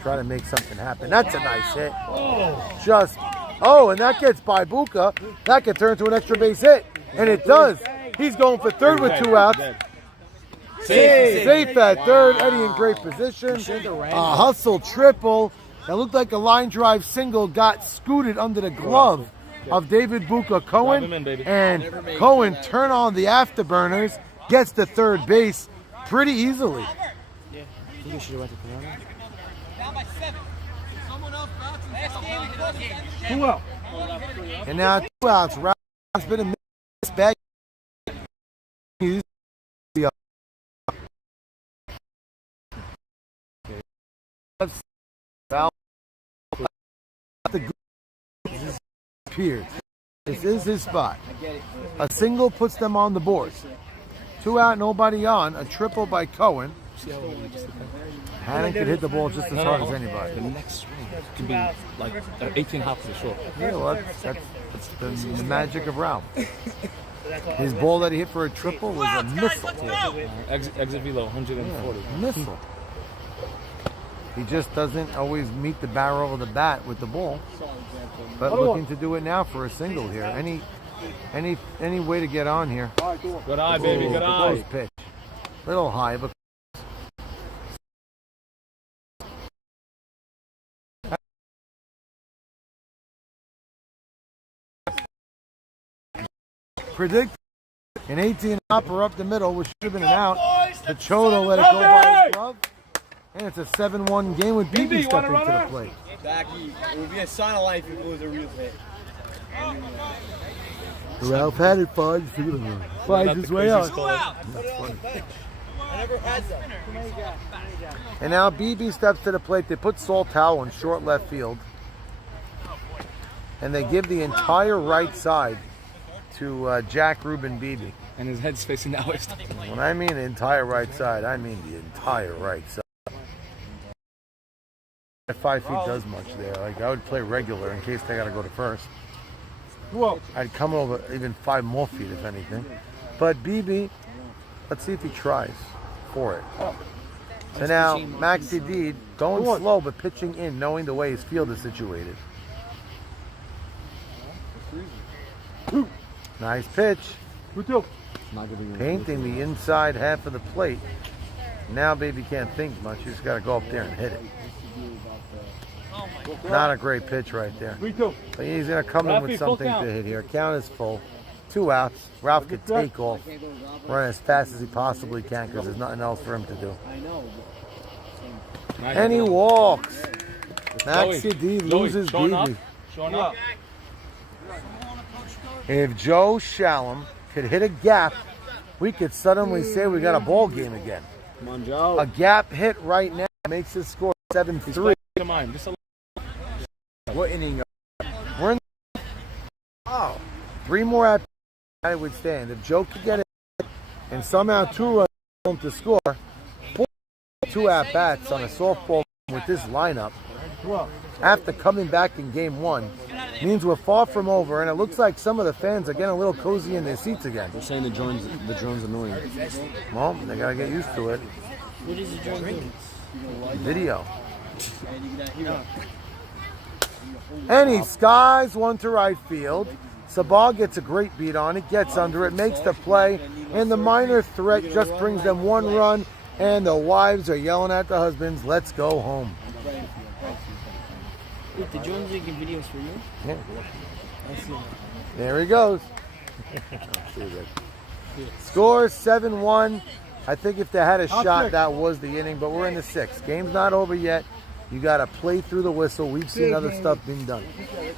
Try to make something happen. That's a nice hit. And that gets by Buka. That could turn into an extra base hit. And it does. He's going for third with 2 outs. Safe at third. Eddie in great position. A hustle triple. That looked like a line drive single got scooted under the glove of David Buka Cohen. And Cohen turn on the afterburners. Gets to third base pretty easily. Yeah. I think we should have went to Corona. Down by 7. Someone else bouncing. Last game, we lost it. 2 out. And now 2 outs. Round's been a mixed bag. This is his spot. A single puts them on the board. 2 out, nobody on. A triple by Cohen. Hannon could hit the ball just as hard as anybody. The next swing could be like 18 hops for sure. Yeah, well, that's the magic of Ralph. His ball that he hit for a triple was a missile. Exit velo, 140. Missile. He just doesn't always meet the barrel of the bat with the ball. But looking to do it now for a single here. Any way to get on here. Good eye, baby. Good eye. Pitch. Little high, but predict an 18 hopper up the middle, which should have been an out. Pachoda let it go by his glove. And it's a 7-1 game with BB stepping to the plate. Jackie, it would be a sign of life if it was a real hit. Ralph had it, Fudge. Finds his way out. And now BB steps to the plate. They put Saul Towell in short left field. And they give the entire right side to Jack Rubin BB. And his head's facing that way. When I mean the entire right side, I mean the entire right side. 5 feet does much there. Like, I would play regular in case they got to go to first. I'd come over even 5 more feet if anything. But BB, let's see if he tries for it. So now Maxi Deed going slow but pitching in, knowing the way his field is situated. Nice pitch. Painting the inside half of the plate. Now baby can't think much. You just got to go up there and hit it. Not a great pitch right there. But he's going to come in with something to hit here. Count is full. 2 outs. Ralph could take off, run as fast as he possibly can because there's nothing else for him to do. And he walks. Maxi D loses BB. If Joe Shalom could hit a gap, we could suddenly say we got a ball game again. Come on, Joe. A gap hit right now makes the score 7-3. What inning? We're in. 3 more at I would stand. If Joe could get it and somehow 2 runs home to score, 2 at bats on a softball with this lineup after coming back in game 1 means we're far from over, and it looks like some of the fans are getting a little cozy in their seats again. They're saying the drone's annoying. Well, they gotta get used to it. What is the drone doing? Video. And he skies one to right field. Sabah gets a great beat on it, gets under it, makes the play, and the minor threat just brings them 1 run, and the wives are yelling at the husbands, let's go home. Wait, the drone's making videos for you? Yeah. I see. There he goes. Score 7-1. I think if they had a shot, that was the inning, but we're in the 6th. Game's not over yet. You got to play through the whistle. We've seen other stuff being done.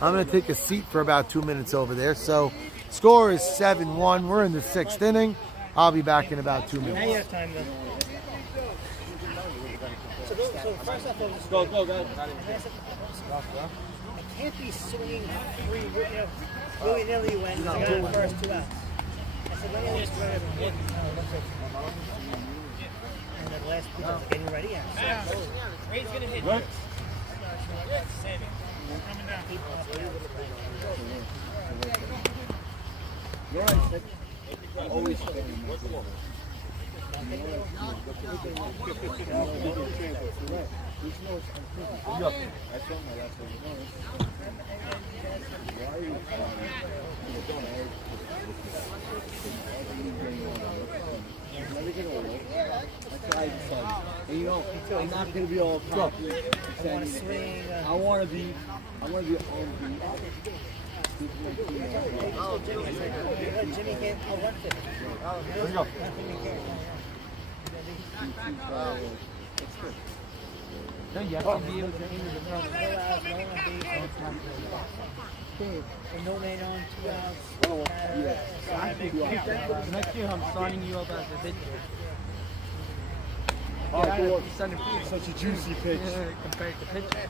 I'm going to take a seat for about 2 minutes over there. So, score is 7-1. We're in the 6th inning. I'll be back in about 2 minutes. Now you have time, though. So first off, Go. I can't be swinging willy-nilly when I got the first 2 outs. I said, let me just go ahead and hit. And then last pitch, I was getting ready. Ray's going to hit. What? Sammy. Coming down. You're right. Always. And you know, I'm not going to be all cocky. I want to be on the Oh, Jimmy can't run it. Here we go. No, you have to be able to aim the ball. No man on, 2 outs. Next year I'm signing you up as a pitcher. Such a juicy pitch. Compared to pitcher.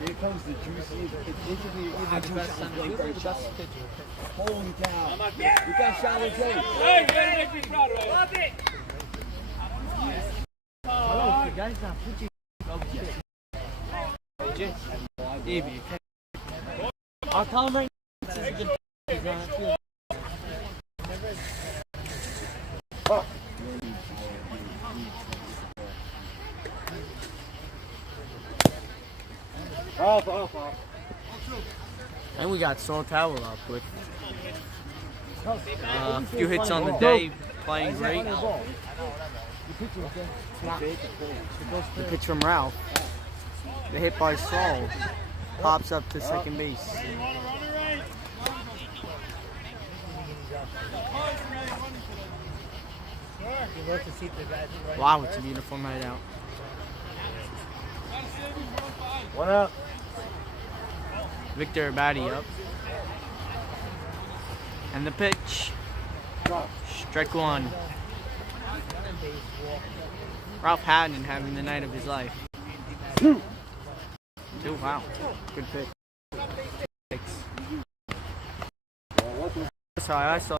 Here comes the juicy. This will be either the best center fielder or the best pitcher. Holy cow. We got shot at Jay. Hey, you better make me proud, right? Love it. Oh, the guy's not pitching. Oh, shit. Davey, I'll tell him right now. This is a good pitch. He's on the field. Off. And we got Saul Towell up with a few hits on the day, playing great. The pitch from Ralph. The hit by Saul pops up to second base. Wow, it's a beautiful night out. One out. Victor Abadi up. And the pitch. Strike one. Ralph Haddon having the night of his life. Two. Wow. Good pick. Sorry, I saw.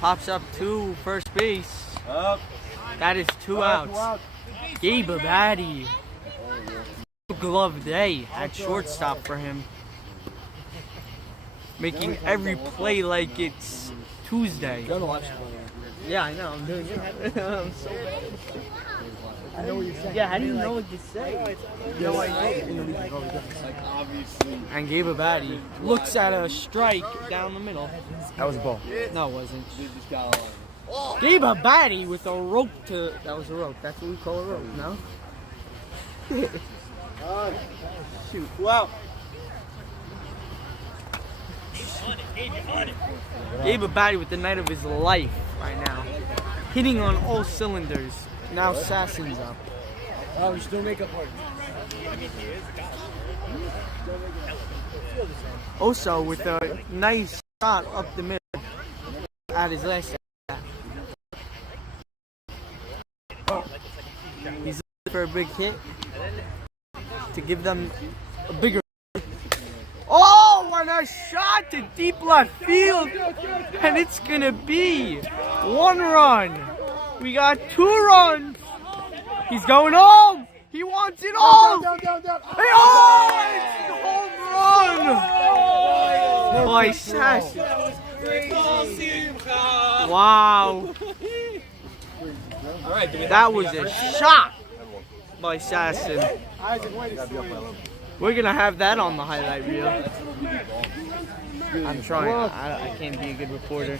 Pops up to first base. That is two outs. Gabe Abadi. Glove day at shortstop for him. Making every play like it's Tuesday. Yeah, I know. I'm doing it. I'm so bad. I know what you're saying. Yeah, I didn't know what to say. No idea. And Gabe Abadi looks at a strike down the middle. That was a ball. No, it wasn't. Gabe Abadi with a rope to... That was a rope. That's what we call a rope, no? Shoot. Wow. Gabe Abadi with the night of his life right now. Hitting on all cylinders. Now Sassen's up. Oh, we still make up for it. Also with a nice shot up the middle at his last shot. He's looking for a big hit to give them a bigger. Oh, what a shot to deep left field! And it's gonna be 1 run. We got 2 runs. He's going home. He wants it all. Hey, oh, it's the home run by Sassen. Wow. That was a shot by Sassen. We're gonna have that on the highlight reel. I'm trying. I can't be a good reporter.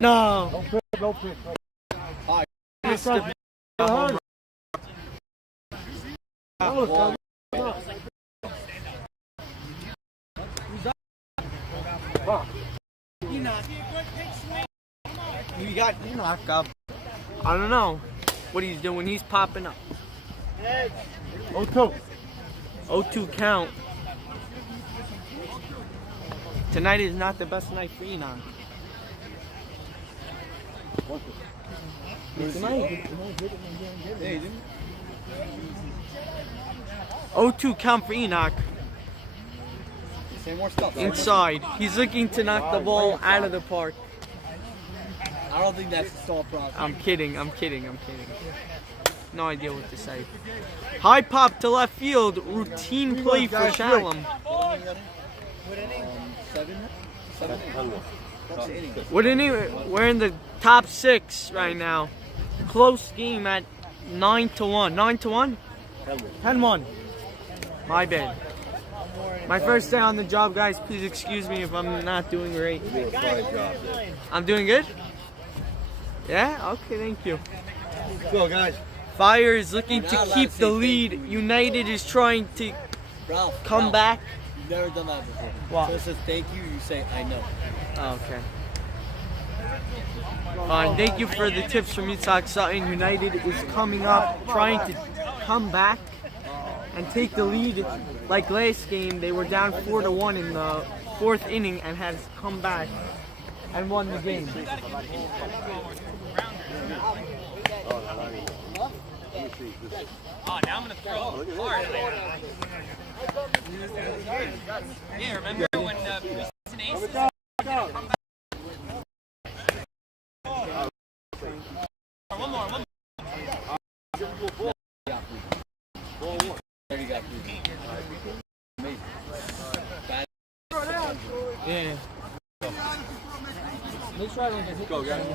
No. No pick. Missed the home run. You got knocked up. I don't know what he's doing. He's popping up. 0-2. 0-2 count. Tonight is not the best night for Enoch. Tonight. 0-2 count for Enoch. Inside. He's looking to knock the ball out of the park. I don't think that's the stall process. I'm kidding. No idea what to say. High pop to left field. Routine play for Shalom. What inning? We're in the top 6 right now. Close game at 9-1. 9-1? 10-1. My bad. My first day on the job, guys. Please excuse me if I'm not doing great. I'm doing good? Yeah? Okay, thank you. Go, guys. Fire is looking to keep the lead. United is trying to come back. You've never done that before. What? So it says thank you, you say I know. Oh, okay. Thank you for the tips from Yitzhak Sutton. United is coming up, trying to come back and take the lead. Like last game, they were down 4-1 in the 4th inning and has come back and won the game. Oh, now I'm gonna throw hard. Yeah, remember when preseason aces come back? One more. Yeah. Let's try to go, guys.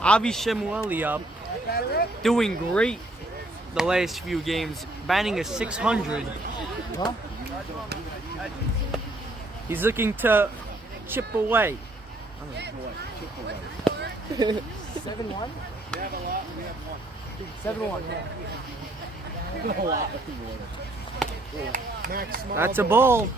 Avi Shemueli up, doing great the last few games, batting a 600. He's looking to chip away. 7-1? We have a lot, we have one. 7-1, yeah. Max, small That's a ball.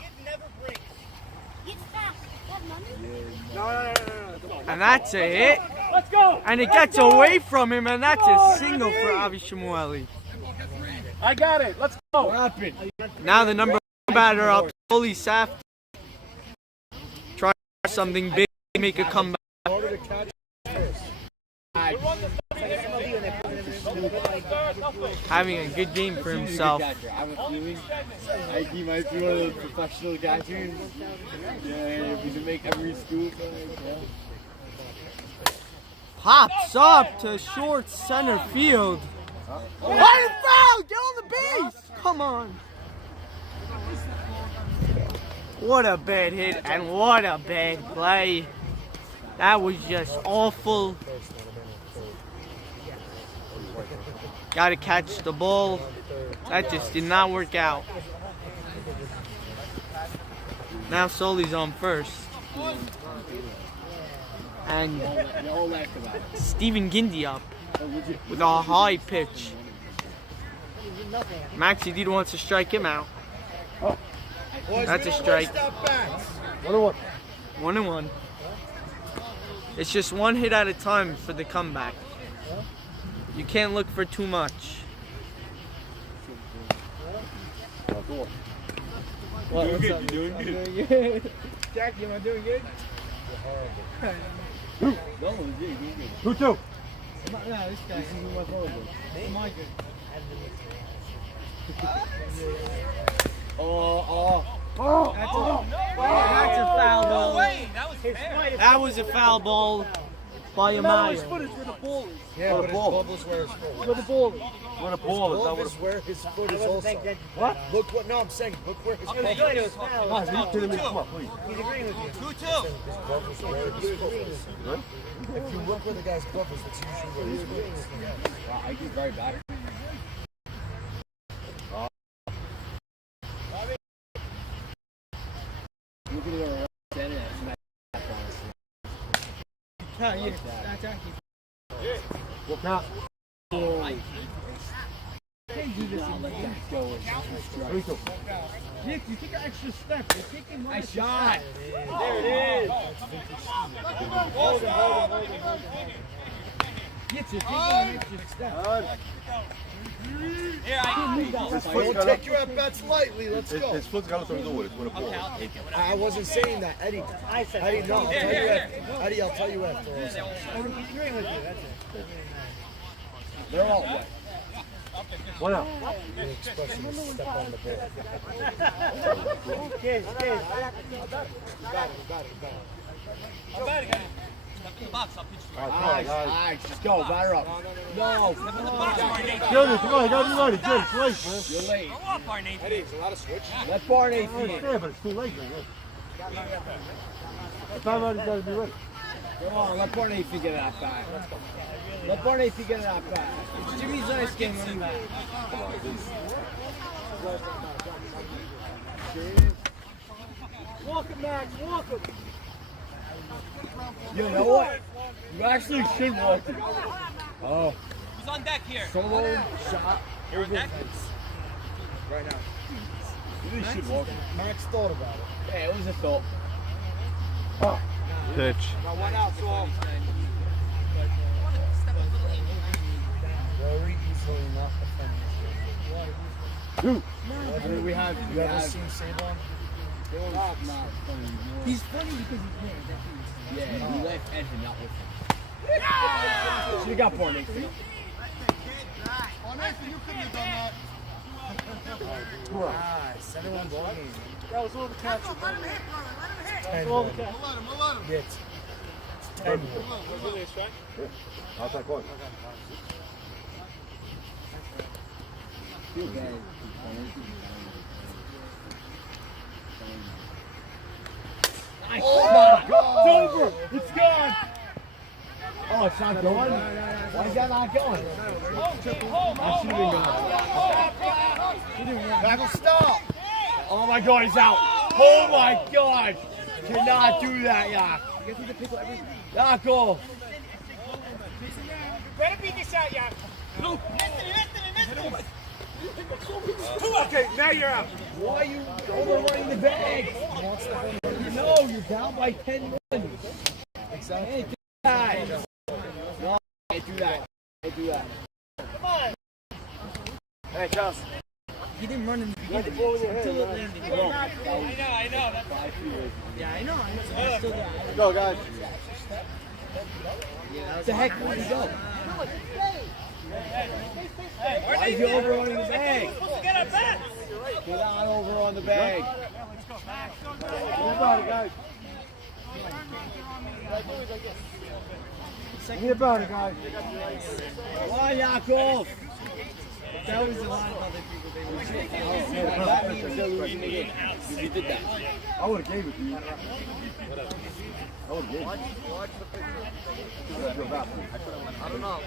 And that's a hit. Let's go. And it gets away from him, and that's a single for Avi Shemueli. I got it. Let's go. What happened? Now the number 1 batter up, Oli Safdie. Try something big, make a comeback. Having a good game for himself. I'm assuming he might be one of those professional catchers. Yeah, we can make every scoop. Pops up to short center field. What a foul! Get on the base! Come on. What a bad hit and what a bad play. That was just awful. Gotta catch the ball. That just did not work out. Now Soli's on first. And Stephen Gindy up with a high pitch. Maxie Dita wants to strike him out. That's a strike. 1-1. 1-1. It's just one hit at a time for the comeback. You can't look for too much. What, what's up? You doing good? Jackie, am I doing good? No, doing good. 2-2. No, this guy. Am I good? That's a foul ball. That was a foul ball by Amaya. His foot is where the ball is. Yeah, but his bubble's where his foot Where the ball is. Where the ball is. is where his foot is also. What? Look what, no, I'm saying, look where his foot is. It was foul. Guys, you kidding me? Come on, please. He's agreeing with you. 2-2. If you look where the guy's glove is, it's usually where his foot is. Wow, I do very bad. Look at it over there. Look out. Nick, you took an extra step. You're taking one extra shot. step. There it is. Hold it. Nick, you're taking an extra step. Don't take your at-bats lightly. Let's go. His foot's got nothing to do with it. It's with a ball. I wasn't saying that, Eddie. Eddie, no. Eddie, I'll tell you after. He's agreeing with you. That's it. They're all wet. One out. The expression is step on the ball. Kids. Nice. Just go. Batter up. No. Junior, come on. You gotta be ready. Junior, it's late, man. You're late. Eddie, it's a lot of switch. Let Barney I feed it. understand, but it's too late, man. The time out, you gotta be ready. Come on, let Barney figure it out back. Let Barney figure it out back. It's Jimmy's nice game anyway. Walk him, Max. Walk him. You know what? You actually should walk it. Oh. Who's on deck here? Solo shot. You're on deck? Right now. You really should walk it. Max thought about it. Yeah, it was a thought. Oh. Pitch. Got one out, so Very easily not We have. You ever seen Sabon? He's funny because he can't. Yeah, he left Edmund not with him. Should have got Barney. you couldn't have done that. 7-1 ball game. That was all the catch. All the catch. We'll let him. It's 10. How's that going? It's over. It's gone. Oh, it's not going? Why is that not going? That should have been gone. Tackle, stop. Oh my God, he's out. Oh my God. Cannot do that, yeah. Not go. better beat this out, Jan. No. Okay, now you're out. Why are you overrunning the bag? No, you're down by 10 men. Exactly. Hey, no, I do that. Come on. Hey, Charles. He didn't run in the beginning. Until it landed. I know. That's Yeah, I know. Still got it. Go, guys. What the heck? Where'd he go? Why is he overrunning the bag? Get our back. Get on over on the bag. Get about it, guys. Get about it, guys. Come on, Yakov. That was a lot of other people they were saying. That means they're losing the game. If you did that. I would have gave it to you. I would have gave it to you. I don't know.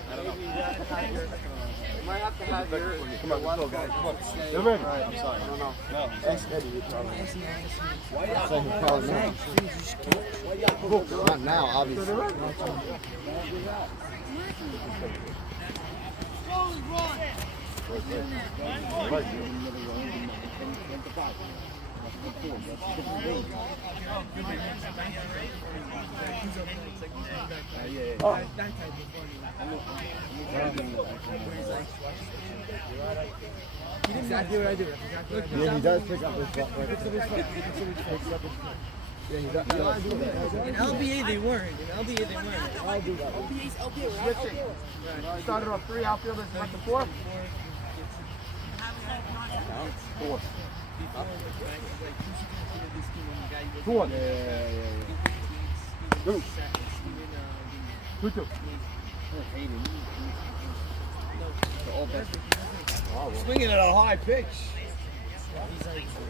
Might have to have your... Come on, let's go, guys. Come on. You're ready. All right, I'm sorry. No. Thanks, Eddie. Not now, obviously. Exactly what I do. Yeah, he does pick up his foot. In LBA they weren't. I'll do that. Switching. Started off 3 outfielders, went to 4. 4. 4. Yeah. Go. 2-2. Swinging at a high pitch.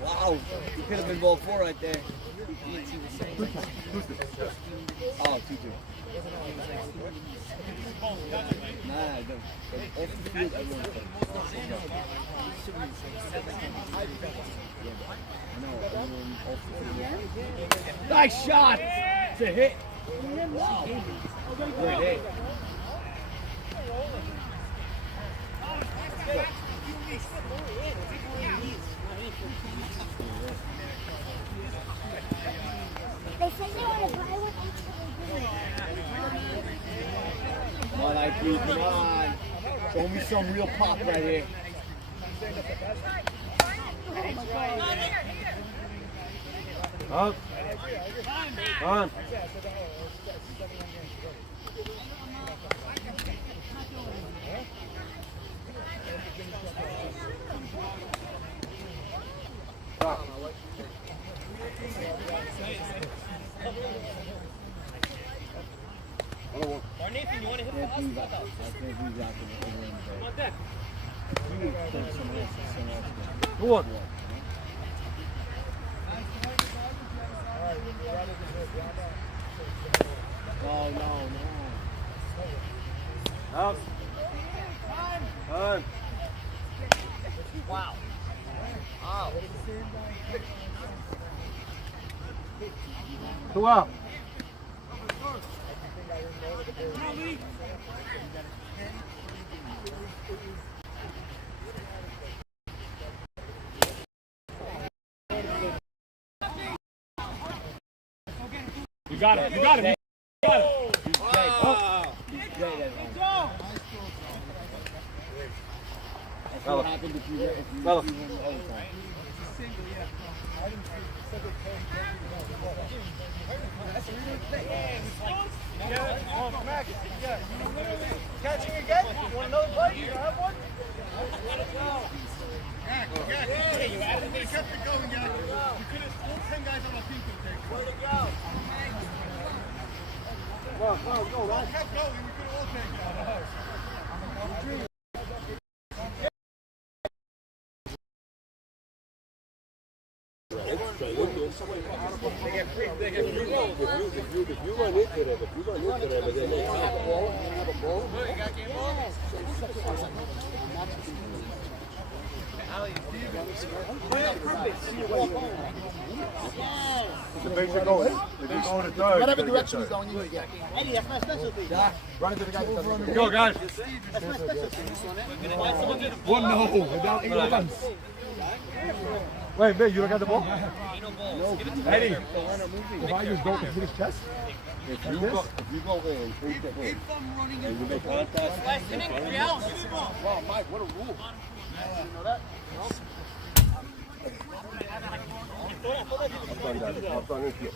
Wow. He could have been ball 4 right there. Oh, 2-2. Nah, off the field, everyone's nice shot! It's a hit. Wow. Great hit. Come on, IQ, come on. Show me some real pop right here. Up. On. Stop. Nathan, you want to hit the house? Come on deck. Go on. No. Out. On. Wow. Wow. 2 out. You got it. That's what happened if you win all the time. Catching again? You want another play? You have one? Hey, you added me. Kept it going, guys. You could have all 10 guys on my team could take. Where'd it go? Go, Well, kept going. We could have all taken it. If you run into them, and then they have a ball, The basic goal. If you go to third, Whatever direction he's going, you need to get. Eddie, that's my specialty. Yeah. Run into the guy. Go, guys. That's my specialty. One no. Without 8 runs. Wait, man, you don't got the ball? No. Eddie, if I just go and hit his chest? If you go in, take the hit, and you make contact. Wow, Mike, what a rule. You know that? I've done that. I've done it here.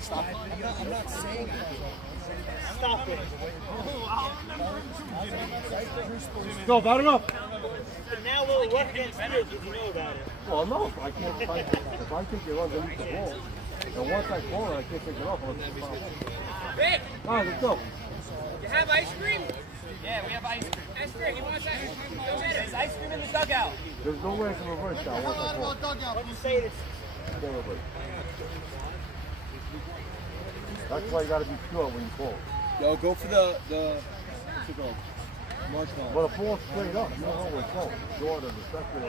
Stop it. I'm not saying stop it. Go, batter up. So now we'll work against you if you know about it. Well, no, I can't. If I think you run underneath the ball, and once I fall, I can't take it off. Rick! All right, let's go. You have ice cream? Yeah, we have ice cream. Ice cream, you want ice cream? Go get it. There's ice cream in the dugout. There's no way I can reverse that. Once I fall. Let me say this. I can't reverse. That's why you got to be sure when you fall. Yo, go for the to go. Marshmallow. Well, the ball's straight up. You don't know where it's going. Jordan, the second.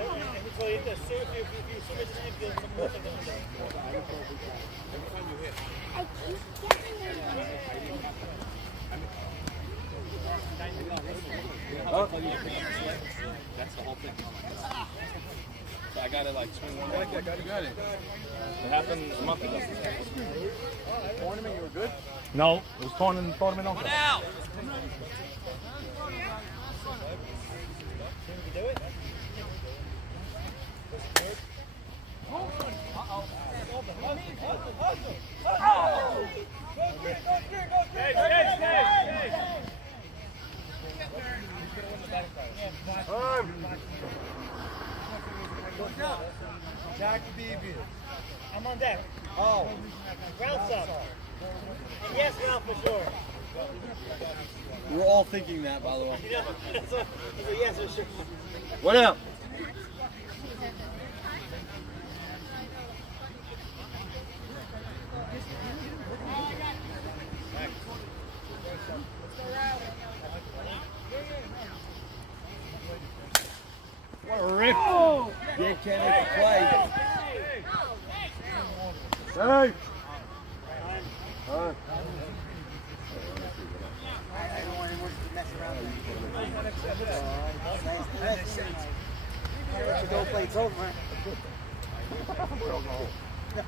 That's the whole thing. So I got it like swing one way. Got it. It happened a month ago. Tournament, you were good? No, it was tournament also. Now! Jack Beebe. I'm on deck. Oh. Ralph's up. And yes, Ralph for sure. We were all thinking that, by the way. You know, so yes for sure. What up? What a rip. Oh. Jake can't make the play. Hey! Don't play, it's over. No, I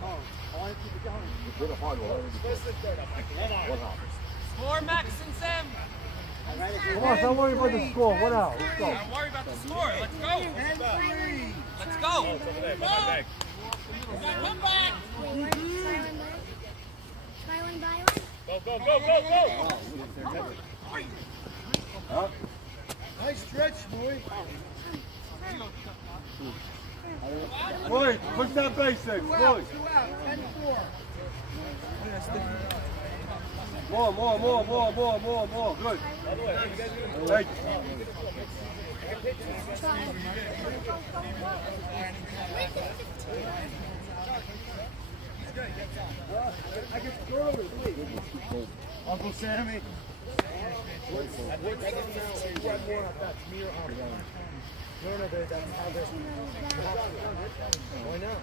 want to keep it going. It's been a hard one. Score, Max and Sam! Come on, don't worry about the score. What else? Let's go. Don't worry about the score. Let's go. Let's go. Come back. Go. Huh? Nice stretch, boy. Boy, push that base in. Boy. 10-4. More. Good. Hey. Uncle Sammy. Why not?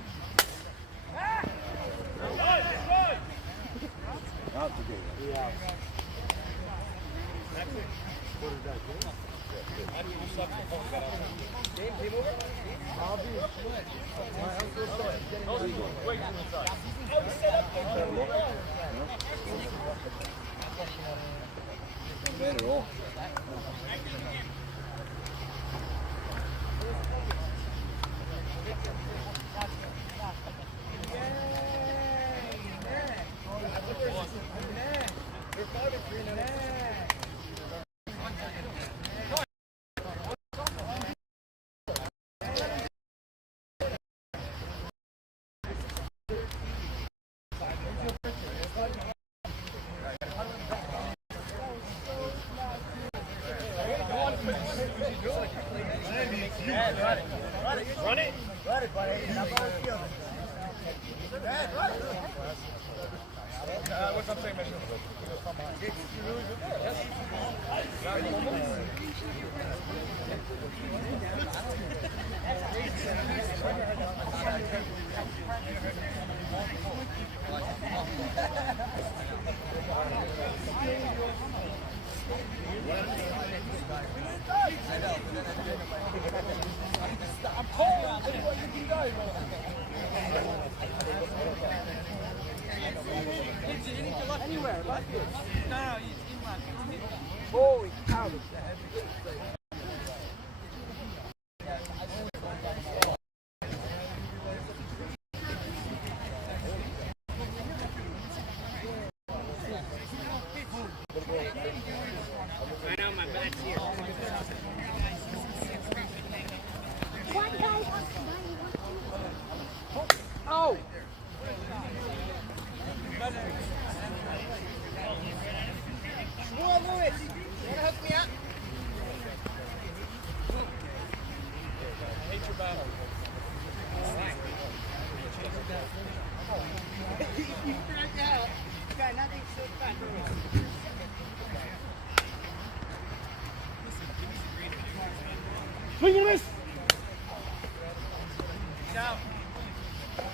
Out the game. Yeah. Bad at all. Run it, buddy. What's up, same mission? Anywhere, left field. No, he's in left. Holy cow. I know my back's here. Oh! Whoa, Lewis! You wanna hook me up? I hate your battle. Alright. You cracked out. You got nothing so fun. Swing and miss! Now,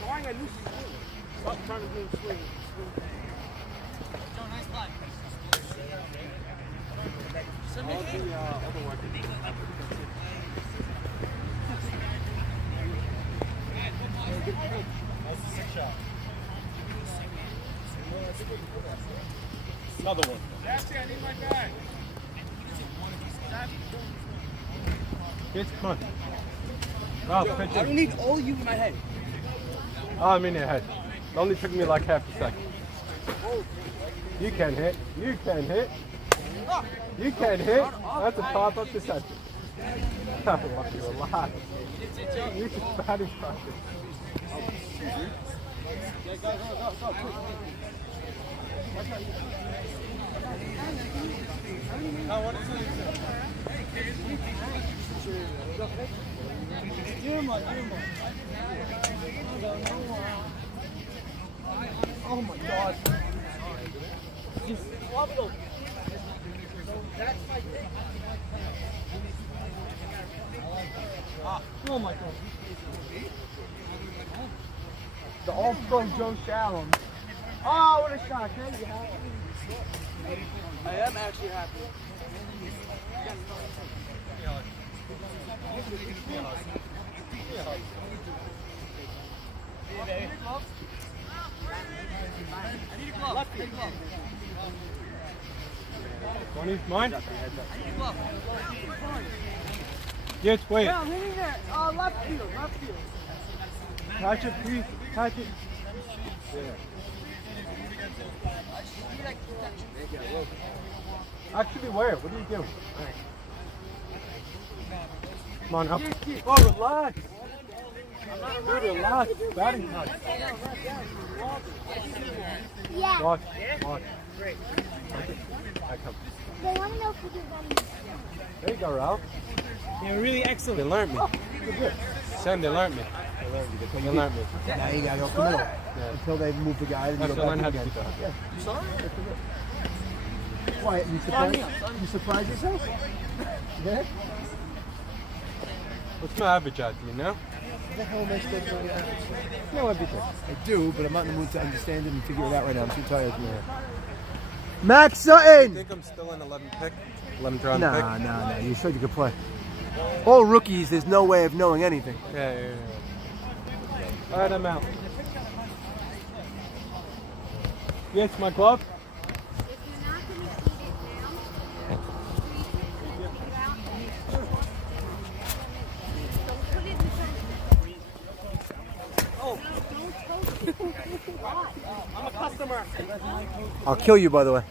why am I losing swing? Stop trying to do swing. Joe, nice play. All the other work. That's the 6 shot. Another one. That's it, I need my bag. Kids, come on. Oh, pitch I don't need all you in my head. Oh, I'm in your head. It only took me like half a second. You can hit. You can hit. You can hit. That's a top up the session. I love you a lot. You just batting practice. Oh my god. Just swap it. That's my thing. Oh my god. The all-pro Joe Shallum. Oh, what a shot. Can you have it? I am actually happy. Left field. 20's mine? Yes, wait. Yeah, I'm hitting there. Left field. Left field. Catch it, please. Catch it. Actually, where? What do you do? Come on up. Oh, relax. Dude, relax. Batting touch. Yeah. Watch. Watch. I come. They want to know if we can run. There you go, Ralph. They were really excellent. They learned me. Sam, they learned me. They learned me. Now you gotta go up the middle. Until they move the guy. I have to learn how to do that. Yeah. You saw it? Why? You surprised yourself? Yeah? What's my average at, do you know? What the hell am I supposed to know? No, everything. I do, but I'm not in the mood to understand it and figure it out right now. I'm too tired. Max Sutton! I think I'm still in 11th pick. 11th round pick. Nah. You showed you could play. All rookies, there's no way of knowing anything. Yeah. All right, I'm out. Yes, my glove. I'm a customer. I'll kill you, by the way.